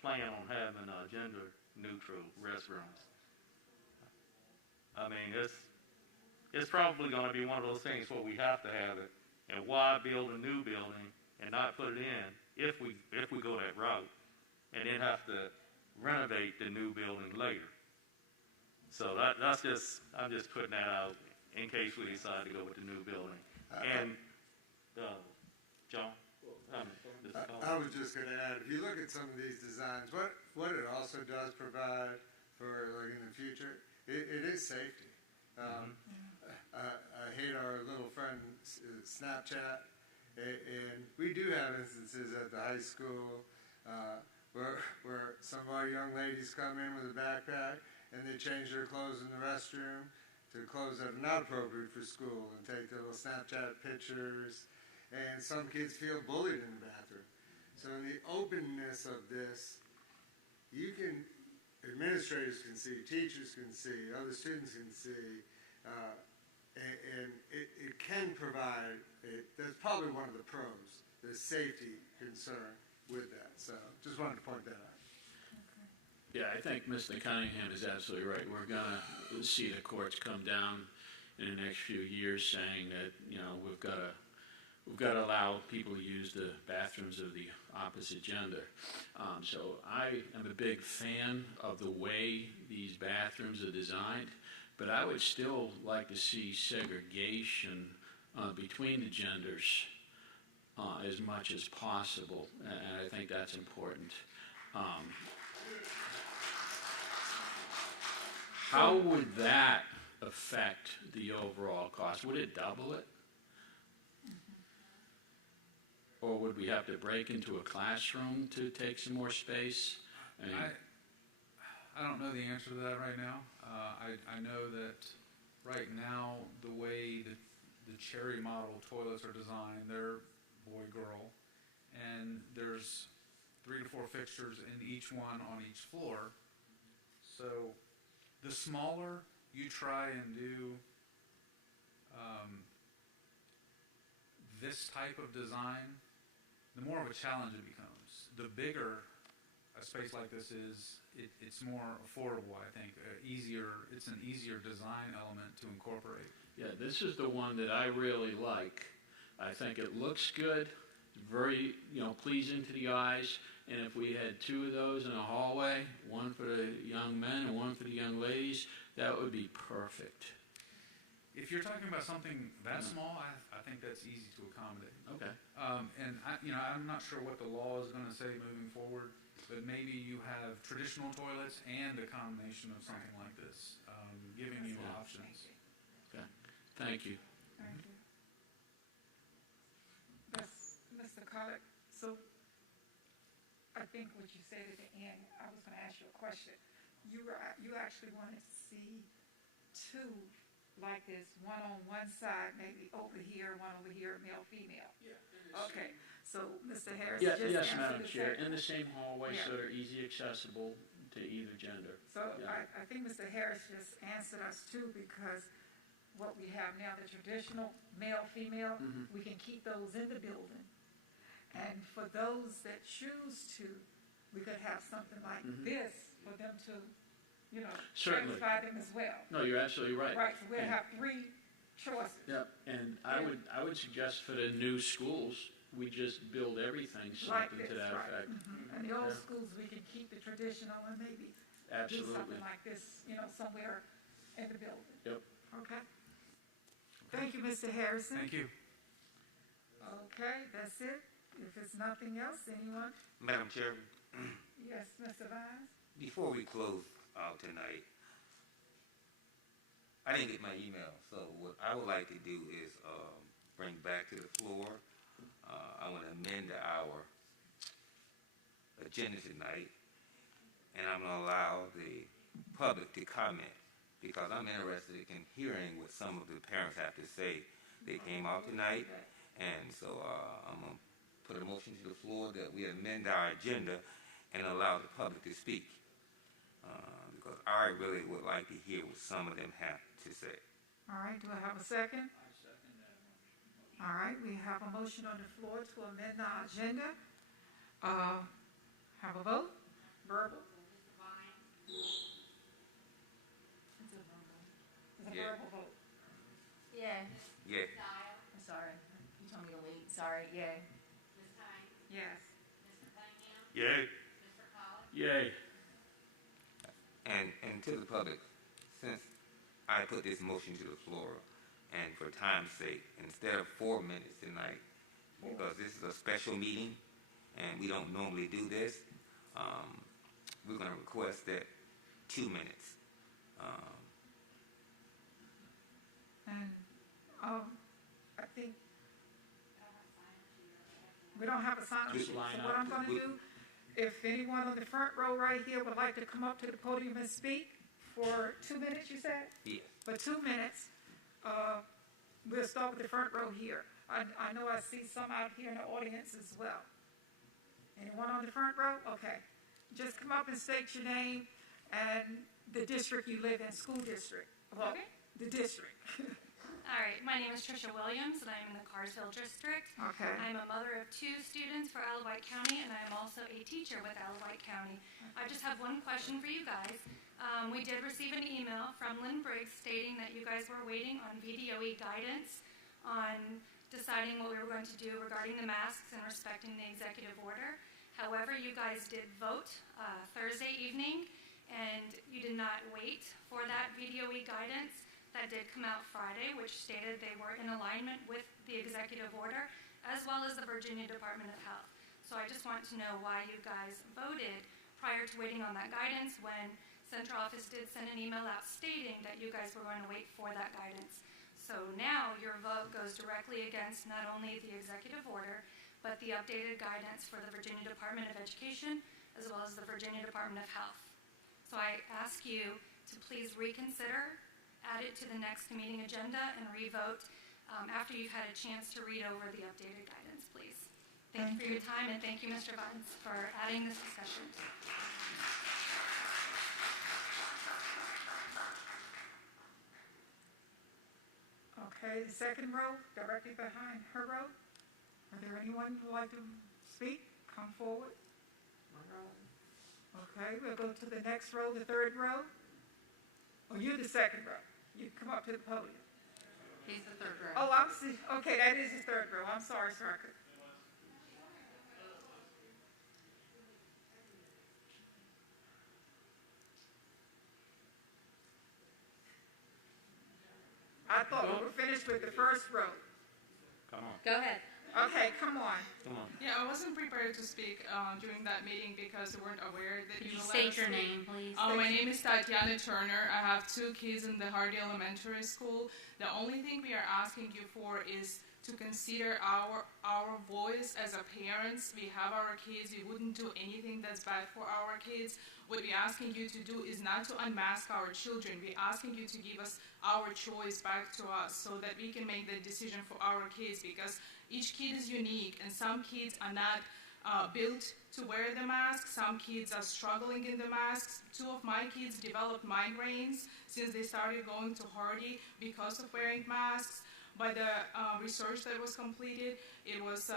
plan on having gender-neutral restrooms. I mean, it's probably going to be one of those things where we have to have it, and why build a new building and not put it in if we go that route, and then have to renovate the new building later. So that's just, I'm just putting that out in case we decide to go with the new building. And John? I was just going to add, if you look at some of these designs, what it also does provide for like in the future, it is safety. I hate our little friend Snapchat, and we do have instances at the high school where some of our young ladies come in with a backpack and they change their clothes in the restroom to clothes that are not appropriate for school and take their little Snapchat pictures, and some kids feel bullied in the bathroom. So in the openness of this, administrators can see, teachers can see, other students can see, and it can provide, that's probably one of the pros, the safety concern with that. So just wanted to point that out. Yeah, I think Mr. Cunningham is absolutely right. We're going to see the courts come down in the next few years saying that, you know, we've got to allow people to use the bathrooms of the opposite gender. So I am a big fan of the way these bathrooms are designed, but I would still like to see segregation between the genders as much as possible, and I think that's important. How would that affect the overall cost? Would it double it? Or would we have to break into a classroom to take some more space? I don't know the answer to that right now. I know that right now the way the Cherry model toilets are designed, they're boy-girl, and there's 3 to 4 fixtures in each one on each floor. So the smaller you try and do this type of design, the more of a challenge it becomes. The bigger a space like this is, it's more affordable, I think. It's an easier design element to incorporate. Yeah, this is the one that I really like. I think it looks good, very, pleasing to the eyes. And if we had 2 of those in a hallway, one for the young men and one for the young ladies, that would be perfect. If you're talking about something that small, I think that's easy to accommodate. Okay. And I'm not sure what the law is going to say moving forward, but maybe you have traditional toilets and a combination of something like this, giving you options. Okay. Thank you. Thank you. Mr. Collett, so I think what you said at the end, I was going to ask you a question. You actually wanted to see 2 like this, one on one side, maybe over here, one over here, male, female. Yeah. Okay, so Mr. Harris Yes, just Madam answered Chair, the in the same hallway, Yeah. so they're easy accessible to either gender. So Yeah. I think Mr. Harris just answered us too, because what we have now, the traditional male, female, we can keep those in the building. And for those that choose to we could have something like this for them to, you know, Certainly. satisfy them as well. No, you're absolutely right. Right, so we'll And- have 3 choices. Yep, and I would suggest for the new schools, we just build everything Like something this, to that right. effect. And the old Yeah. schools, we can keep the traditional and maybe do Absolutely. something like this, you know, somewhere in the building. Yep. Okay? Thank you, Mr. Harrison. Thank you. Okay, that's it. If it's nothing else, anyone? Madam Chairman, Yes, Mr. Vines? before we close out tonight, I didn't get my email, so what I would like to do is bring back to the floor. I want to amend our agenda tonight, and I'm going to allow the public to comment because I'm interested in hearing what some of the parents have to say. They came out tonight, and so I'm going to put a motion to the floor that we amend our agenda and allow the public to speak. Because I really would like to hear what some of them have to say. All right, do I have a second? All right, we have a motion on the floor to amend our agenda. Have a vote? Verbal? It's a verbal. It's a Yeah. verbal vote. Yeah. Yeah. I'm sorry. You told me to wait. Sorry. Yeah. Yes. Yay. Yay. And to the public, since I put this motion to the floor, and for time's sake, instead of 4 minutes tonight, because this is a special meeting, and we don't normally do this, we're going to request that 2 minutes. And I think we don't have a sign-up Just sheet. line So what up. I'm going to do, if anyone on the front row right here would like to come up to the podium and speak for 2 minutes, you said? Yes. For 2 minutes, we'll start with the front row here. I know I see some out here in the audience as well. Anyone on the front row? Okay. Just come up and state your name and the district you live in, school district. Well, Okay. the district. All right, my name is Trisha Williams, and I'm in the Carsville District. Okay. I'm a mother of 2 students for Wight County, and I am also a teacher with Wight County. I just have one question for you guys. We did receive an email from Lynn Briggs stating that you guys were waiting on VDOE guidance on deciding what we were going to do regarding the masks and respecting the executive order. However, you guys did vote Thursday evening, and you did not wait for that VDOE guidance. That did come out Friday, which stated they were in alignment with the executive order, as well as the Virginia Department of Health. So I just want to know why you guys voted prior to waiting on that guidance when Central Office did send an email out stating that you guys were going to wait for that guidance. So now your vote goes directly against not only the executive order, but the updated guidance for the Virginia Department of Education, as well as the Virginia Department of Health. So I ask you to please reconsider, add it to the next meeting agenda, and re-vote after you've had a chance to read over the updated guidance, please. Thank you for your time, and thank you, Mr. Vines, for adding this discussion. Okay, the second row, directly behind her row. Are there anyone who would like to speak? Come forward. Okay, we'll go to the next row, the third row. Oh, you're the second row. You come up to the podium. He's the third row. Oh, I'm see. Okay, that is the third row. I'm sorry, sir. I thought we were finished with the first row. Come on. Go ahead. Okay, come on. Come on. Yeah, I wasn't prepared to speak during that meeting because we weren't aware that Could you you will let state us your speak. name, please? My name is Tatiana Turner. I have 2 kids in the Hardy Elementary School. The only thing we are asking you for is to consider our voice as a parents. We have our kids. We wouldn't do anything that's bad for our kids. What we're asking you to do is not to unmask our children. We're asking you to give us our choice back to us so that we can make the decision for our kids, because each kid is unique, and some kids are not built to wear the mask. Some kids are struggling in the masks. 2 of my kids developed migraines since they started going to Hardy because of wearing masks. By the research that was completed, it was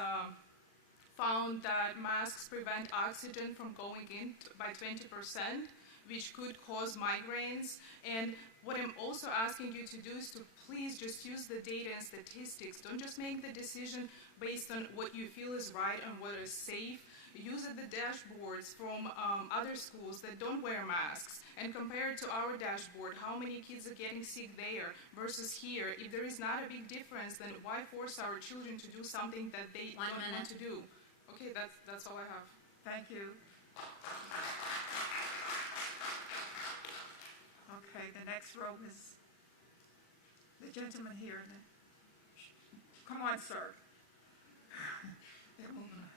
found that masks prevent oxygen from going in by 20%, which could cause migraines. And what I'm also asking you to do is to please just use the data and statistics. Don't just make the decision based on what you feel is right and what is safe. Use the dashboards from other schools that don't wear masks and compare it to our dashboard. How many kids are getting sick there versus here? If there is not a big difference, then why force our children to do something that they don't want to do? Okay, that's all I have. Thank you. Okay, the next row is the gentleman here. Come on, sir. They're moving on.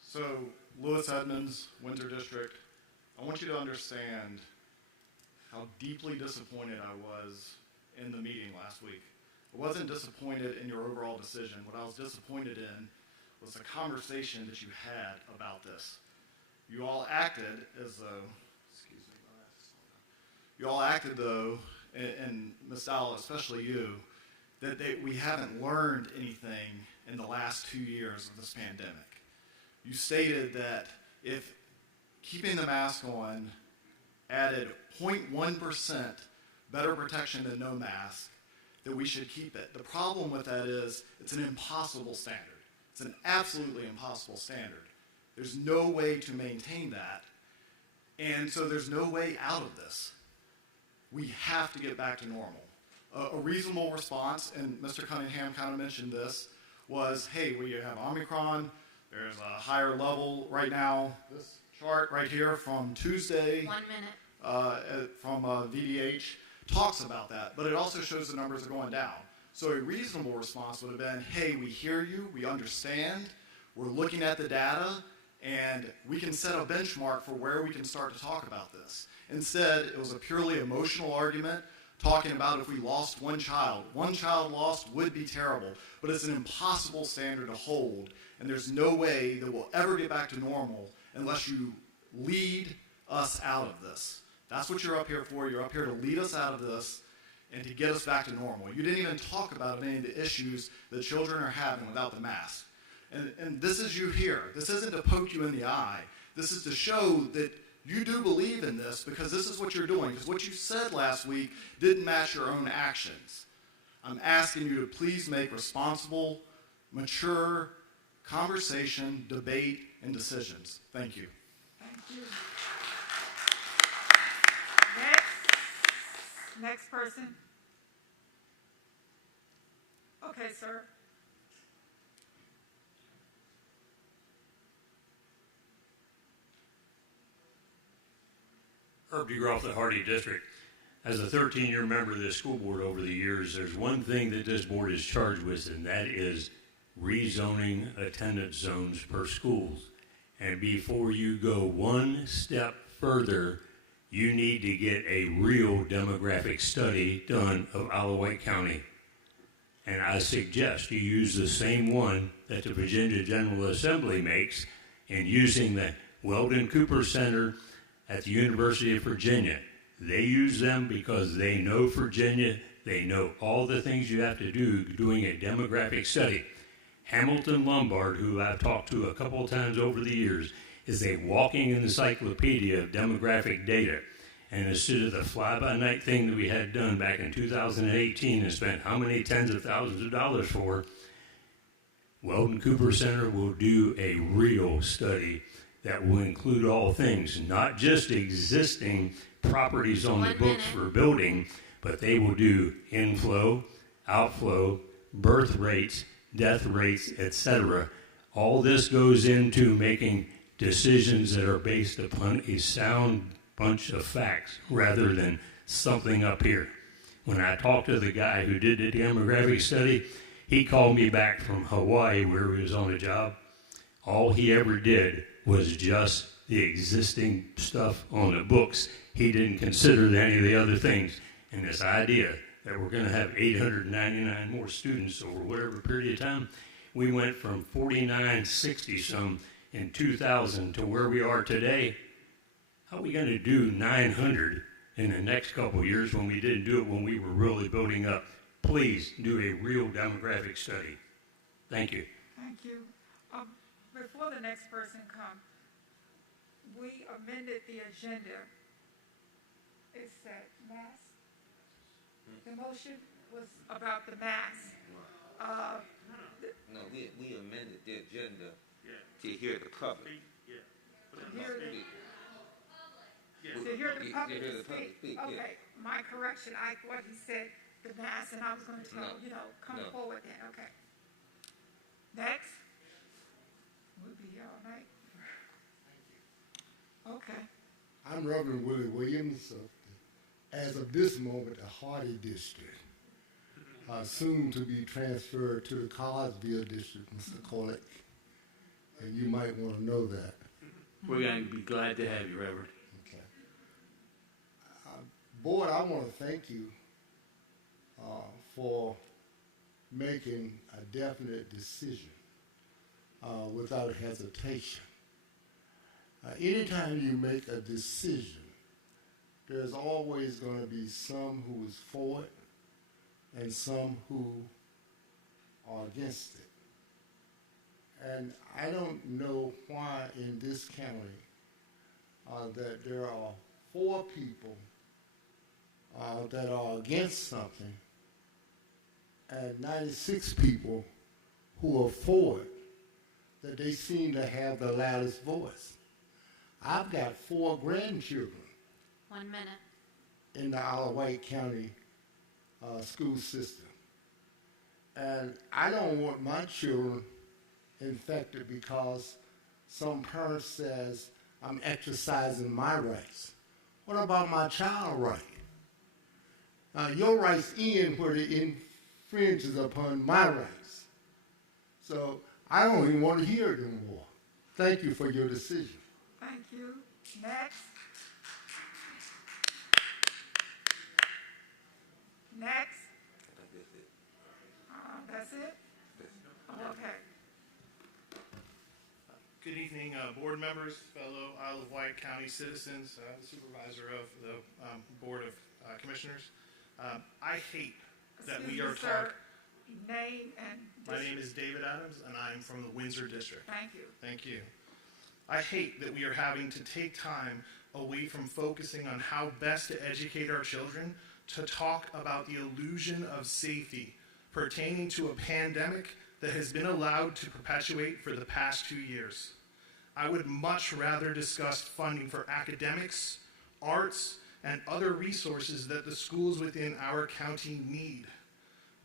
So, Lewis Edmonds, Winter District, I want you to understand how deeply disappointed I was in the meeting last week. I wasn't disappointed in your overall decision. What I was disappointed in was the conversation that you had about this. You all acted as though, and Ms. Dowell, especially you, that we haven't learned anything in the last 2 years of this pandemic. You stated that if keeping the mask on added 0.1% better protection than no mask, that we should keep it. The problem with that is it's an impossible standard. It's an absolutely impossible standard. There's no way to maintain that. And so there's no way out of this. We have to get back to normal. A reasonable response, and Mr. Cunningham kind of mentioned this, was, hey, we have Omicron. There's a higher level right now. This chart right here from Tuesday. 1 minute. From VDH talks about that, but it also shows the numbers are going down. So a reasonable response would have been, hey, we hear you, we understand, we're looking at the data, and we can set a benchmark for where we can start to talk about this. Instead, it was a purely emotional argument talking about if we lost one child. One child lost would be terrible, but it's an impossible standard to hold, and there's no way that we'll ever get back to normal unless you lead us out of this. That's what you're up here for. You're up here to lead us out of this and to get us back to normal. You didn't even talk about any of the issues that children are having without the mask. And this is you here. This isn't to poke you in the eye. This is to show that you do believe in this because this is what you're doing. Because what you said last week didn't match your own actions. I'm asking you to please make responsible, mature conversation, debate, and decisions. Thank you. Thank you. Next person. Okay, sir. Herb DeGroff, the Hardy District. As a 13-year member of this school board over the years, there's one thing that this board is charged with, and that is rezoning attendance zones per schools. And before you go one step further, you need to get a real demographic study done of Wight County. And I suggest you use the same one that the Virginia General Assembly makes in using the Weldon Cooper Center at the University of Virginia. They use them because they know Virginia, they know all the things you have to do doing a demographic study. Hamilton Lombard, who I've talked to a couple of times over the years, is a walking encyclopedia of demographic data. And instead of the fly-by-night thing that we had done back in 2018 and spent how many tens of thousands of dollars for, Weldon Cooper Center will do a real study that will include all things, not just existing properties on the books for building, but they will do inflow, outflow, birth rates, death rates, etc. All this goes into making decisions that are based upon a sound bunch of facts rather than something up here. When I talked to the guy who did the demographic study, he called me back from Hawaii where he was on a job. All he ever did was just the existing stuff on the books. He didn't consider any of the other things. And this idea that we're going to have 899 more students over whatever period of time, we went from 4960-some in 2000 to where we are today. How are we going to do 900 in the next couple of years when we didn't do it when we were really building up please do a real demographic study. Thank you. Thank you. Before the next person comes, we amended the agenda. It's that mass. The motion was about the mass. No, we amended the agenda to hear the public. To hear the public speak. Okay, my correction, I thought he said the mass, and I was going to tell, come forward then, okay. Next. We'll be here all night. Okay. I'm Reverend Willie Williams, as of this moment, the Hardy District, soon to be transferred to the Collinsville District, Mr. Colick, and you might want to know that. We're going to be glad to have you, Reverend. Okay. Board, I want to thank you for making a definite decision without hesitation. Anytime you make a decision, there's always going to be some who is for it and some who are against it. And I don't know why in this county that there are 4 people that are against something and 96 people who are for it, that they seem to have the loudest voice. I've got 4 grandchildren. 1 minute. In the Wight County school system. And I don't want my children infected because some parent says I'm exercising my rights. What about my child right? Your rights end where it infringes upon my rights. So I don't even want to hear it anymore. Thank you for your decision. Thank you. Next. Next. That's it? Okay. Good evening, board members, fellow Isle of Wight County citizens, the supervisor of the Board of Commissioners. I hate that we are talking. Name and My name is David Adams, and I am from the Windsor District. Thank you. Thank you. I hate that we are having to take time away from focusing on how best to educate our children to talk about the illusion of safety pertaining to a pandemic that has been allowed to perpetuate for the past 2 years. I would much rather discuss funding for academics, arts, and other resources that the schools within our county need.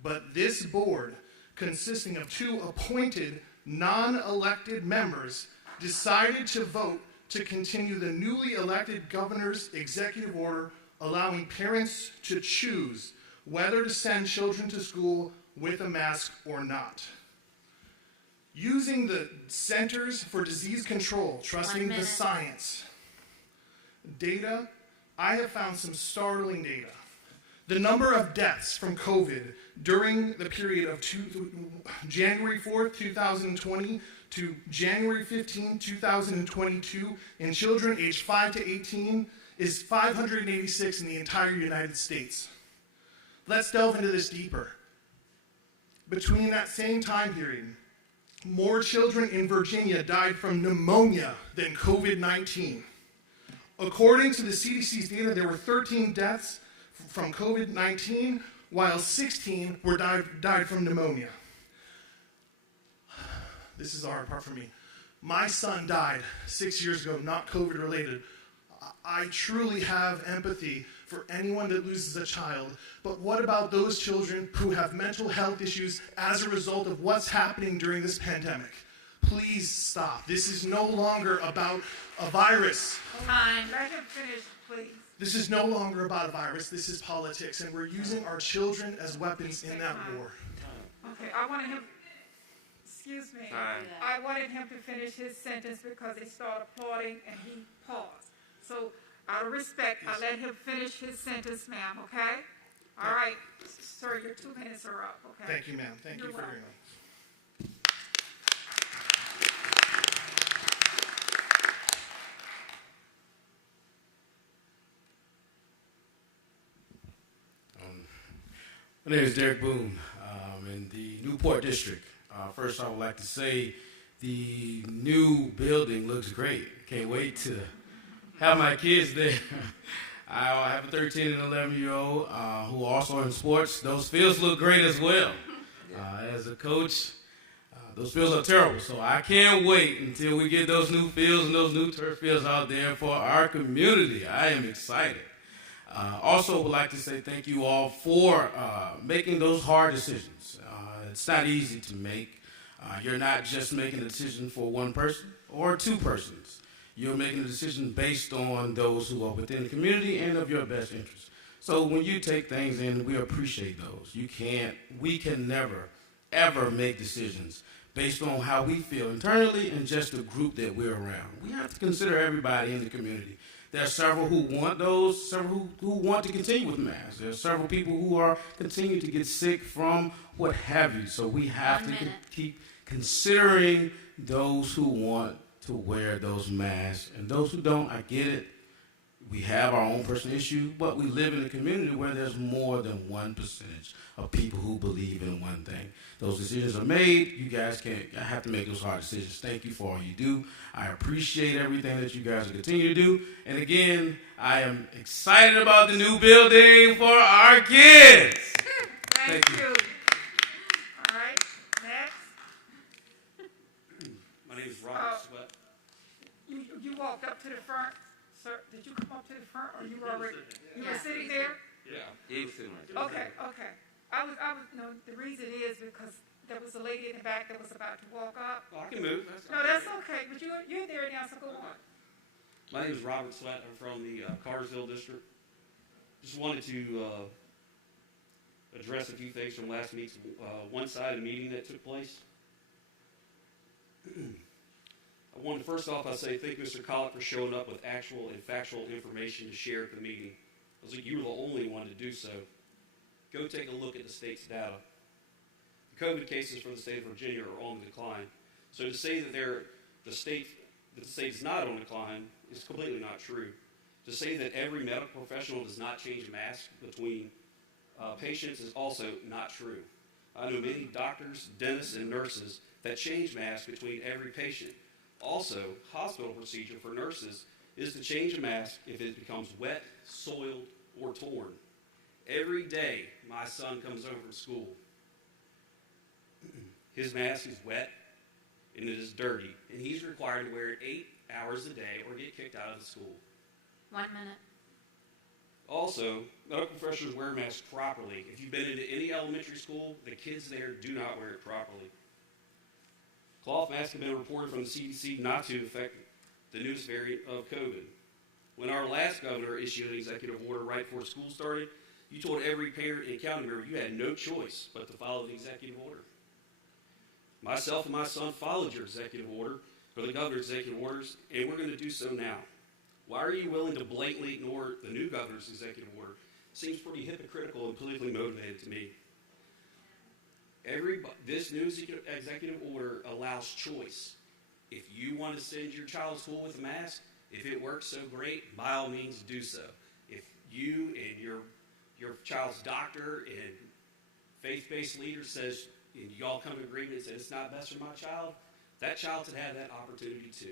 But this board, consisting of 2 appointed, non-elected members, decided to vote to continue the newly elected governor's executive order allowing parents to choose whether to send children to school with a mask or not. Using the Centers for Disease Control, trusting the science data, I have found some startling data. The number of deaths from COVID during the period of January 4th, 2020 to January 15, 2022 in children aged 5 to 18 is 586 in the entire United States. Let's delve into this deeper. Between that same time period, more children in Virginia died from pneumonia than COVID-19. According to the CDC's data, there were 13 deaths from COVID-19, while 16 were died from pneumonia. This is the hard part for me. My son died 6 years ago, not COVID related. I truly have empathy for anyone that loses a child, but what about those children who have mental health issues as a result of what's happening during this pandemic? Please stop. This is no longer about a virus. Time. Let him finish, please. This is no longer about a virus. This is politics, and we're using our children as weapons in that war. Okay, I wanted him, excuse me, I wanted him to finish his sentence because they started applauding and he paused. So, out of respect, I let him finish his sentence, ma'am, okay? All right, sir, your 2 minutes are up, okay? Thank you, ma'am. Thank you for hearing me. My name is Derek Boone, in the Newport District. First, I would like to say the new building looks great. Can't wait to have my kids there. I have a 13 and 11-year-old who are also in sports. Those fields look great as well. As a coach, those fields are terrible, so I can't wait until we get those new fields and those new turf fields out there for our community. I am excited. Also would like to say thank you all for making those hard decisions. It's not easy to make. You're not just making a decision for one person or two persons. You're making a decision based on those who are within the community and of your best interest. So when you take things in, we appreciate those. We can never, ever make decisions based on how we feel internally and just the group that we're around. We have to consider everybody in the community. There are several who want those, several who want to continue with masks. There are several people who are continuing to get sick from what have you. So we have to keep considering those who want to wear those masks. And those who don't, I get it. We have our own personal issue, but we live in a community where there's more than 1% of people who believe in one thing. Those decisions are made. You guys have to make those hard decisions. Thank you for all you do. I appreciate everything that you guys will continue to do. And again, I am excited about the new building for our kids. Thank you. All right, next. My name is Robert Sweat. You walked up to the front. Sir, did you come up to the front, or you were already were sitting there? Yeah, he was sitting right there. Okay. I was. No, the reason is because there was a lady in the back that was about to walk up. Oh, I can move. That's okay. But you're there now, so go on. My name is Robert Sweat. I'm from the Cartersville district. Just wanted to address a few things from last week's one-sided meeting that took place. I wanted to first off, I'll say thank Mr. Collett for showing up with actual and factual information to share at the meeting. I was like, you were the only one to do so. Go take a look at the state's data. The COVID cases for the state of Virginia are on the decline. So to say that the state is not on decline is completely not true. To say that every medical professional does not change a mask between patients is also not true. I know many doctors, dentists, and nurses that change masks between every patient. Also, hospital procedure for nurses is to change a mask if it becomes wet, soiled, or torn. Every day, my son comes home from school. His mask is wet and it is dirty, and he's required to wear it 8 hours a day or get kicked out of the school. 1 minute. Also, medical professionals wear masks properly. If you've been into any elementary school, the kids there do not wear it properly. Cloth masks have been reported from the CDC not to affect the newest variant of COVID. When our last governor issued an executive order right before school started, you told every parent and county member you had no choice but to follow the executive order. Myself and my son followed your executive order, or the governor's executive orders, and we're going to do so now. Why are you willing to blatantly ignore the new governor's executive order? Seems pretty hypocritical and politically motivated to me. This new executive order allows choice. If you want to send your child to school with a mask, if it works so great, by all means do so. If you and your child's doctor and faith-based leader says, and you all come to agreement that it's not best for my child, that child should have that opportunity to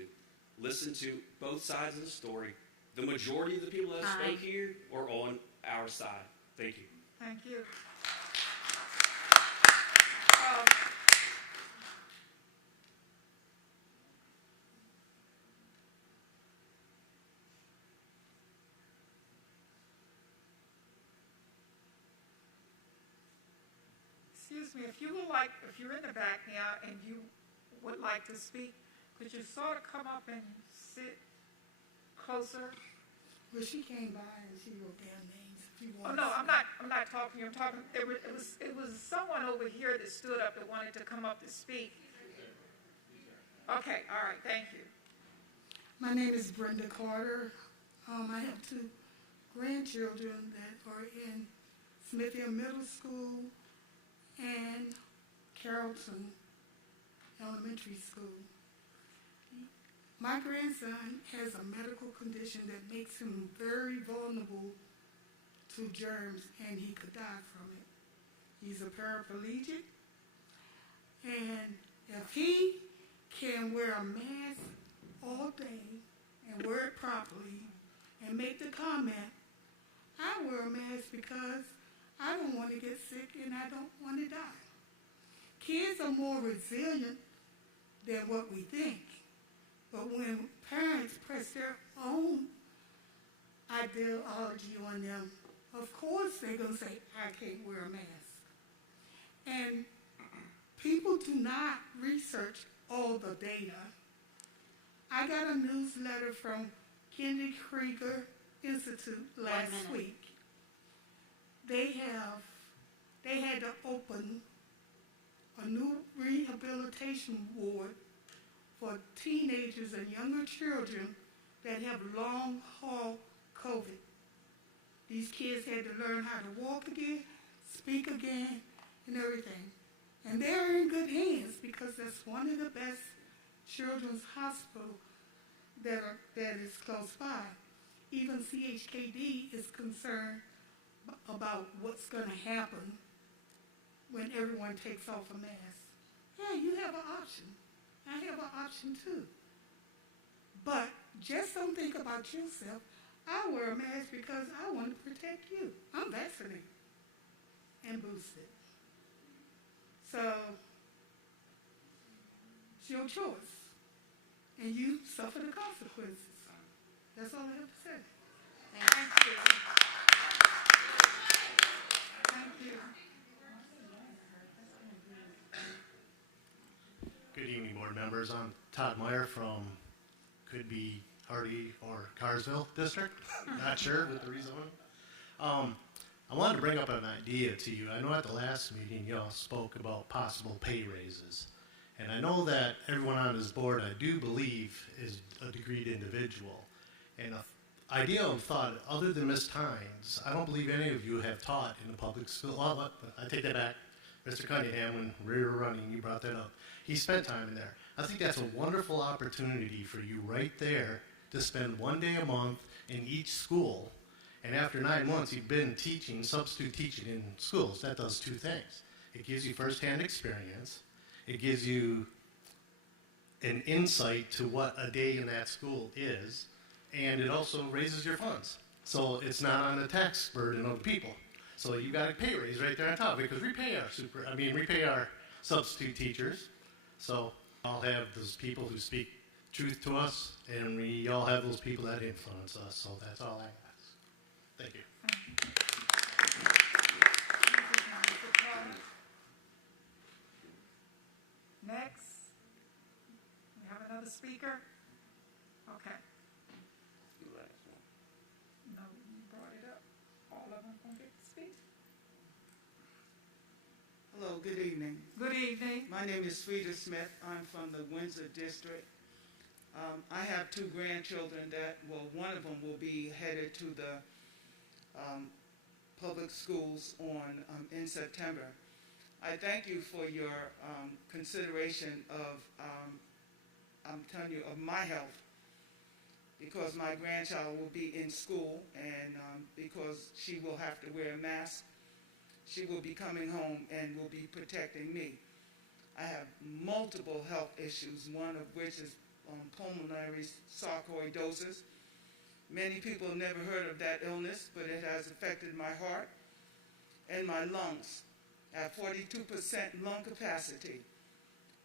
listen to both sides of the story. The majority of the people that spoke here are on our side. Thank you. Thank you. Excuse me, if you're in the back now and you would like to speak, could you sort of come up and sit closer? Well, she came by and she wrote down names. Oh no, I'm not talking. I'm talking. It was someone over here that stood up that wanted to come up to speak. Okay, all right, thank you. My name is Brenda Carter. I have 2 grandchildren that are in Smithfield Middle School and Carrollton Elementary School. My grandson has a medical condition that makes him very vulnerable to germs, and he could die from it. He's a paraplegic. And if he can wear a mask all day and wear it properly and make the comment, I wear a mask because I don't want to get sick and I don't want to die. Kids are more resilient than what we think. But when parents press their own ideology on them, of course they're going to say, I can't wear a mask. And people do not research all the data. I got a newsletter from Kennedy Krieger Institute last week. They had to open a new rehabilitation ward for teenagers and younger children that have long-haul COVID. These kids had to learn how to walk again, speak again, and everything. And they're in good hands because that's one of the best children's hospitals that is close by. Even CHKD is concerned about what's going to happen when everyone takes off a mask. Yeah, you have an option. I have an option too. But just don't think about yourself. I wear a mask because I want to protect you. I'm vaccinated and boosted. So, it's your choice. And you suffer the consequences. That's all I have to say. Thank you. Thank you. Good evening, board members. I'm Todd Meyer from, could be Hardy or Carsville District. Not sure with the rezoning. I wanted to bring up an idea to you. I know at the last meeting y'all spoke about possible pay raises. And I know that everyone on this board, I do believe, is a degreed individual. And an idea of thought, other than Ms. Tynes, I don't believe any of you have taught in the public school. Well, I take that back. Mr. Cunningham, when we were running, you brought that up. He spent time in there. I think that's a wonderful opportunity for you right there to spend one day a month in each school. And after 9 months, you've been teaching, substitute teaching in schools. That does two things. It gives you firsthand experience. It gives you an insight to what a day in that school is. And it also raises your funds. So it's not on the tax burden of the people. So you got a pay raise right there on top because we pay our substitute teachers. So all have those people who speak truth to us, and we all have those people that influence us. So that's all I ask. Thank you. Next, we have another speaker. Okay. No, you brought it up. All of them gonna get to speak. Hello, good evening. Good evening. My name is Frida Smith. I'm from the Windsor District. I have two grandchildren one of them will be headed to the public schools in September. I thank you for your consideration of, I'm telling you, of my health, because my grandchild will be in school, and because she will have to wear a mask, she will be coming home and will be protecting me. I have multiple health issues, one of which is pulmonary sarcoidosis. Many people have never heard of that illness, but it has affected my heart and my lungs. I have 42% lung capacity.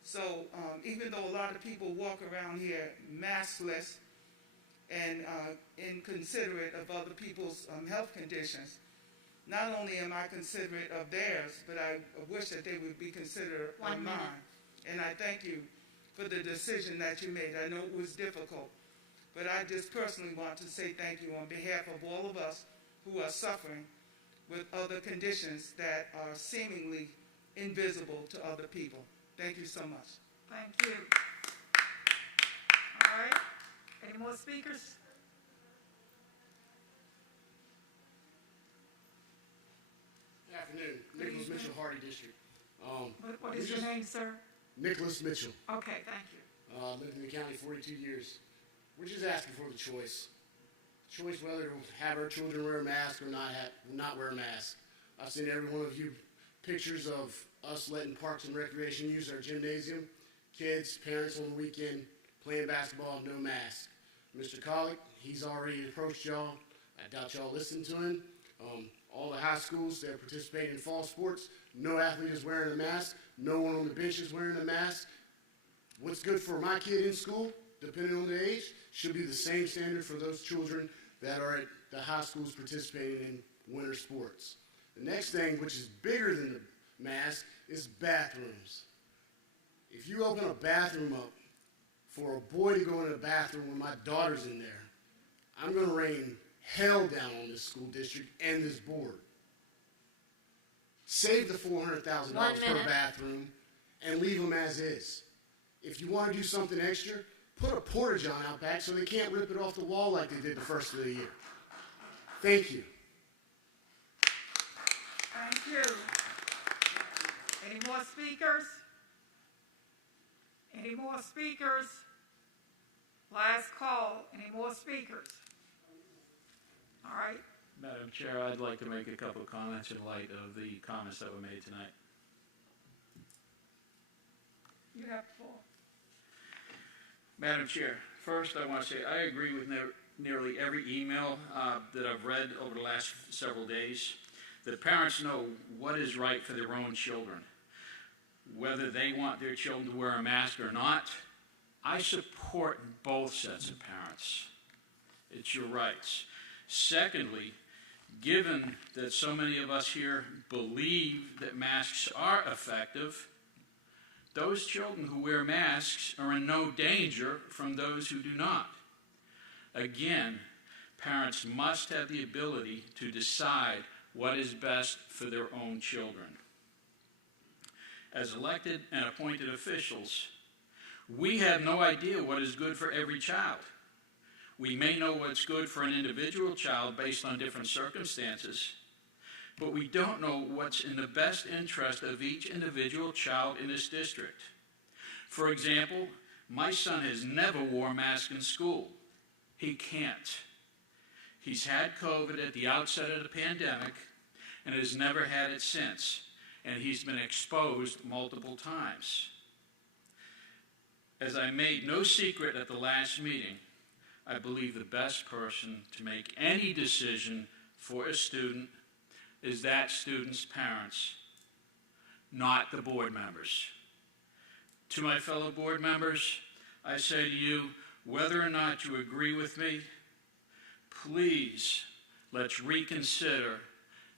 So even though a lot of people walk around here maskless and inconsiderate of other people's health conditions, not only am I considerate of theirs, but I wish that they would be considerate of mine. And I thank you for the decision that you made. I know it was difficult, but I just personally want to say thank you on behalf of all of us who are suffering with other conditions that are seemingly invisible to other people. Thank you so much. Thank you. All right. Any more speakers? Good afternoon. Nicholas Mitchell, Hardy District. What is your name, sir? Nicholas Mitchell. Okay, thank you. Lived in the county 42 years. We're just asking for the choice. Choice whether to have our children wear a mask or not wear a mask. I've seen every one of you pictures of us letting Parks and Recreation use our gymnasium. Kids, parents on the weekend playing basketball, no mask. Mr. Collick, he's already approached y'all. I doubt y'all listened to him. All the high schools that participate in fall sports, no athlete is wearing a mask. No one on the bench is wearing a mask. What's good for my kid in school, depending on the age, should be the same standard for those children that are at the high schools participating in winter sports. The next thing, which is bigger than the mask, is bathrooms. If you open a bathroom up for a boy to go in a bathroom when my daughter's in there, I'm going to rain hell down on this school district and this board. Save the $400,000 per bathroom and leave them as is. If you want to do something extra, put a porta-john out back so they can't rip it off the wall like they did the first of the year. Thank you. Thank you. Any more speakers? Any more speakers? Last call. Any more speakers? All right. Madam Chair, I'd like to make a couple of comments in light of the comments that were made tonight. You have the floor. Madam Chair, first I want to say I agree with nearly every email that I've read over the last several days, that parents know what is right for their own children. Whether they want their children to wear a mask or not, I support both sets of parents. It's your rights. Secondly, given that so many of us here believe that masks are effective, those children who wear masks are in no danger from those who do not. Again, parents must have the ability to decide what is best for their own children. As elected and appointed officials, we have no idea what is good for every child. We may know what's good for an individual child based on different circumstances, but we don't know what's in the best interest of each individual child in this district. For example, my son has never worn a mask in school. He can't. He's had COVID at the outset of the pandemic and has never had it since, and he's been exposed multiple times. As I made no secret at the last meeting, I believe the best person to make any decision for a student is that student's parents, not the board members. To my fellow board members, I say to you, whether or not you agree with me, please let's reconsider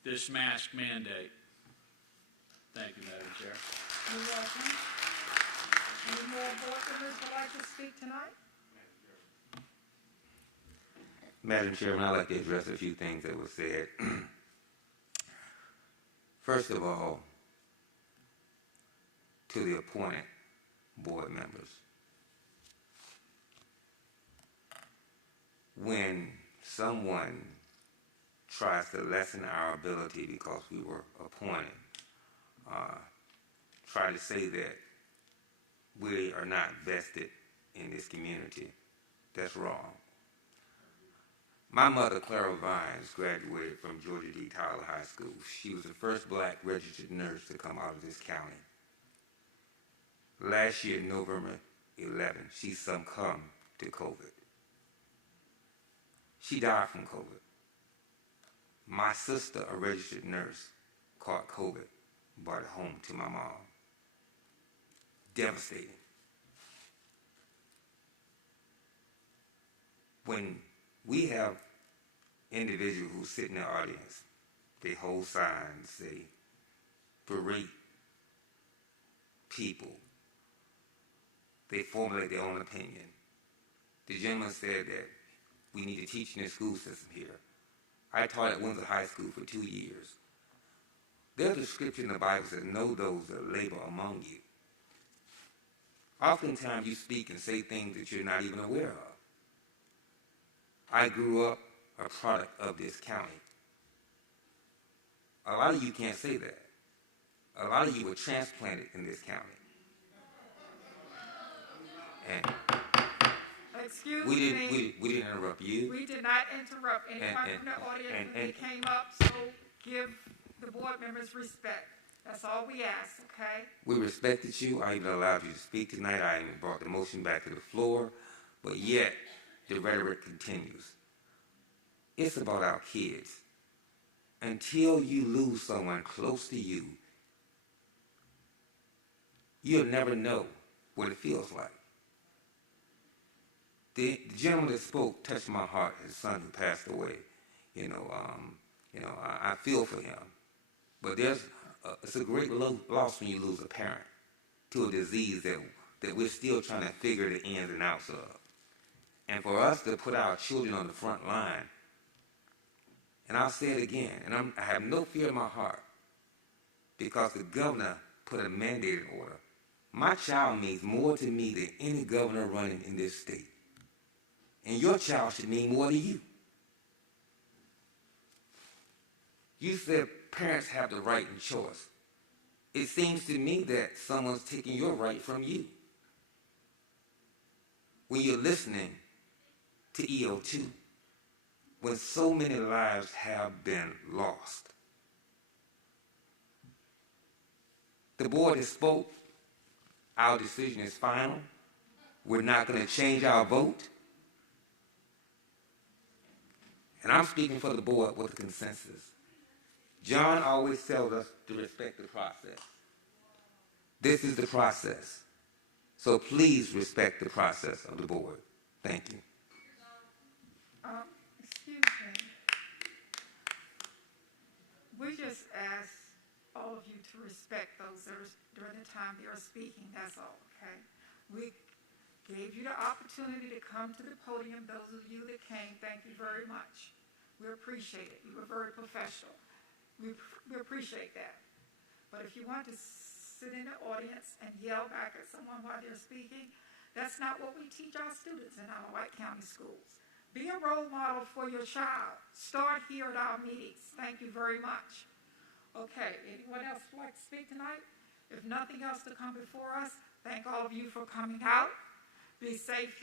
this mask mandate. Thank you, Madam Chair. You're welcome. Any more board members would like to speak tonight? Madam Chairman, I'd like to address a few things that were said. First of all, to the appointed board members. When someone tries to lessen our ability because we were appointed, try to say that we are not vested in this community, that's wrong. My mother, Clara Vines, graduated from Georgia D. Tyler High School. She was the first black registered nurse to come out of this county. Last year, November 11, she succumbed to COVID. She died from COVID. My sister, a registered nurse, caught COVID, brought it home to my mom. Devastating. When we have individuals who sit in the audience, they hold signs, they berate people, they formulate their own opinion. The gentleman said that we need to teach in the school system here. I taught at Windsor High School for 2 years. There's a scripture in the Bible that know those that labor among you. Oftentimes you speak and say things that you're not even aware of. I grew up a product of this county. A lot of you can't say that. A lot of you were transplanted in this county. And Excuse me. We didn't interrupt you. We did not interrupt anyone from the audience when they came up, so give the board members respect. That's all we ask, okay? We respected you. I even allowed you to speak tonight. I even brought the motion back to the floor. But yet, the rhetoric continues. It's about our kids. Until you lose someone close to you, you'll never know what it feels like. The gentleman that spoke touched my heart, his son who passed away. I feel for him. But it's a great loss when you lose a parent to a disease that we're still trying to figure the ins and outs of. And for us to put our children on the front line, and I'll say it again, and I have no fear in my heart, because the governor put a mandate in order. My child means more to me than any governor running in this state. And your child should mean more to you. You said parents have the right and choice. It seems to me that someone's taking your right from you. When you're listening to EO2, when so many lives have been lost. The board has spoke. Our decision is final. We're not going to change our vote. And I'm speaking for the board with a consensus. John always tells us to respect the process. This is the process. So please respect the process of the board. Thank you. Excuse me. We just ask all of you to respect those that are during the time they are speaking, that's all, okay? We gave you the opportunity to come to the podium. Those of you that came, thank you very much. We appreciate it. You were very professional. We appreciate that. But if you want to sit in the audience and yell back at someone while they're speaking, that's not what we teach our students in our Wight County schools. Be a role model for your child. Start here at our meetings. Thank you very much. Okay, anyone else would like to speak tonight? If nothing else to come before us, thank all of you for coming out. Be safe.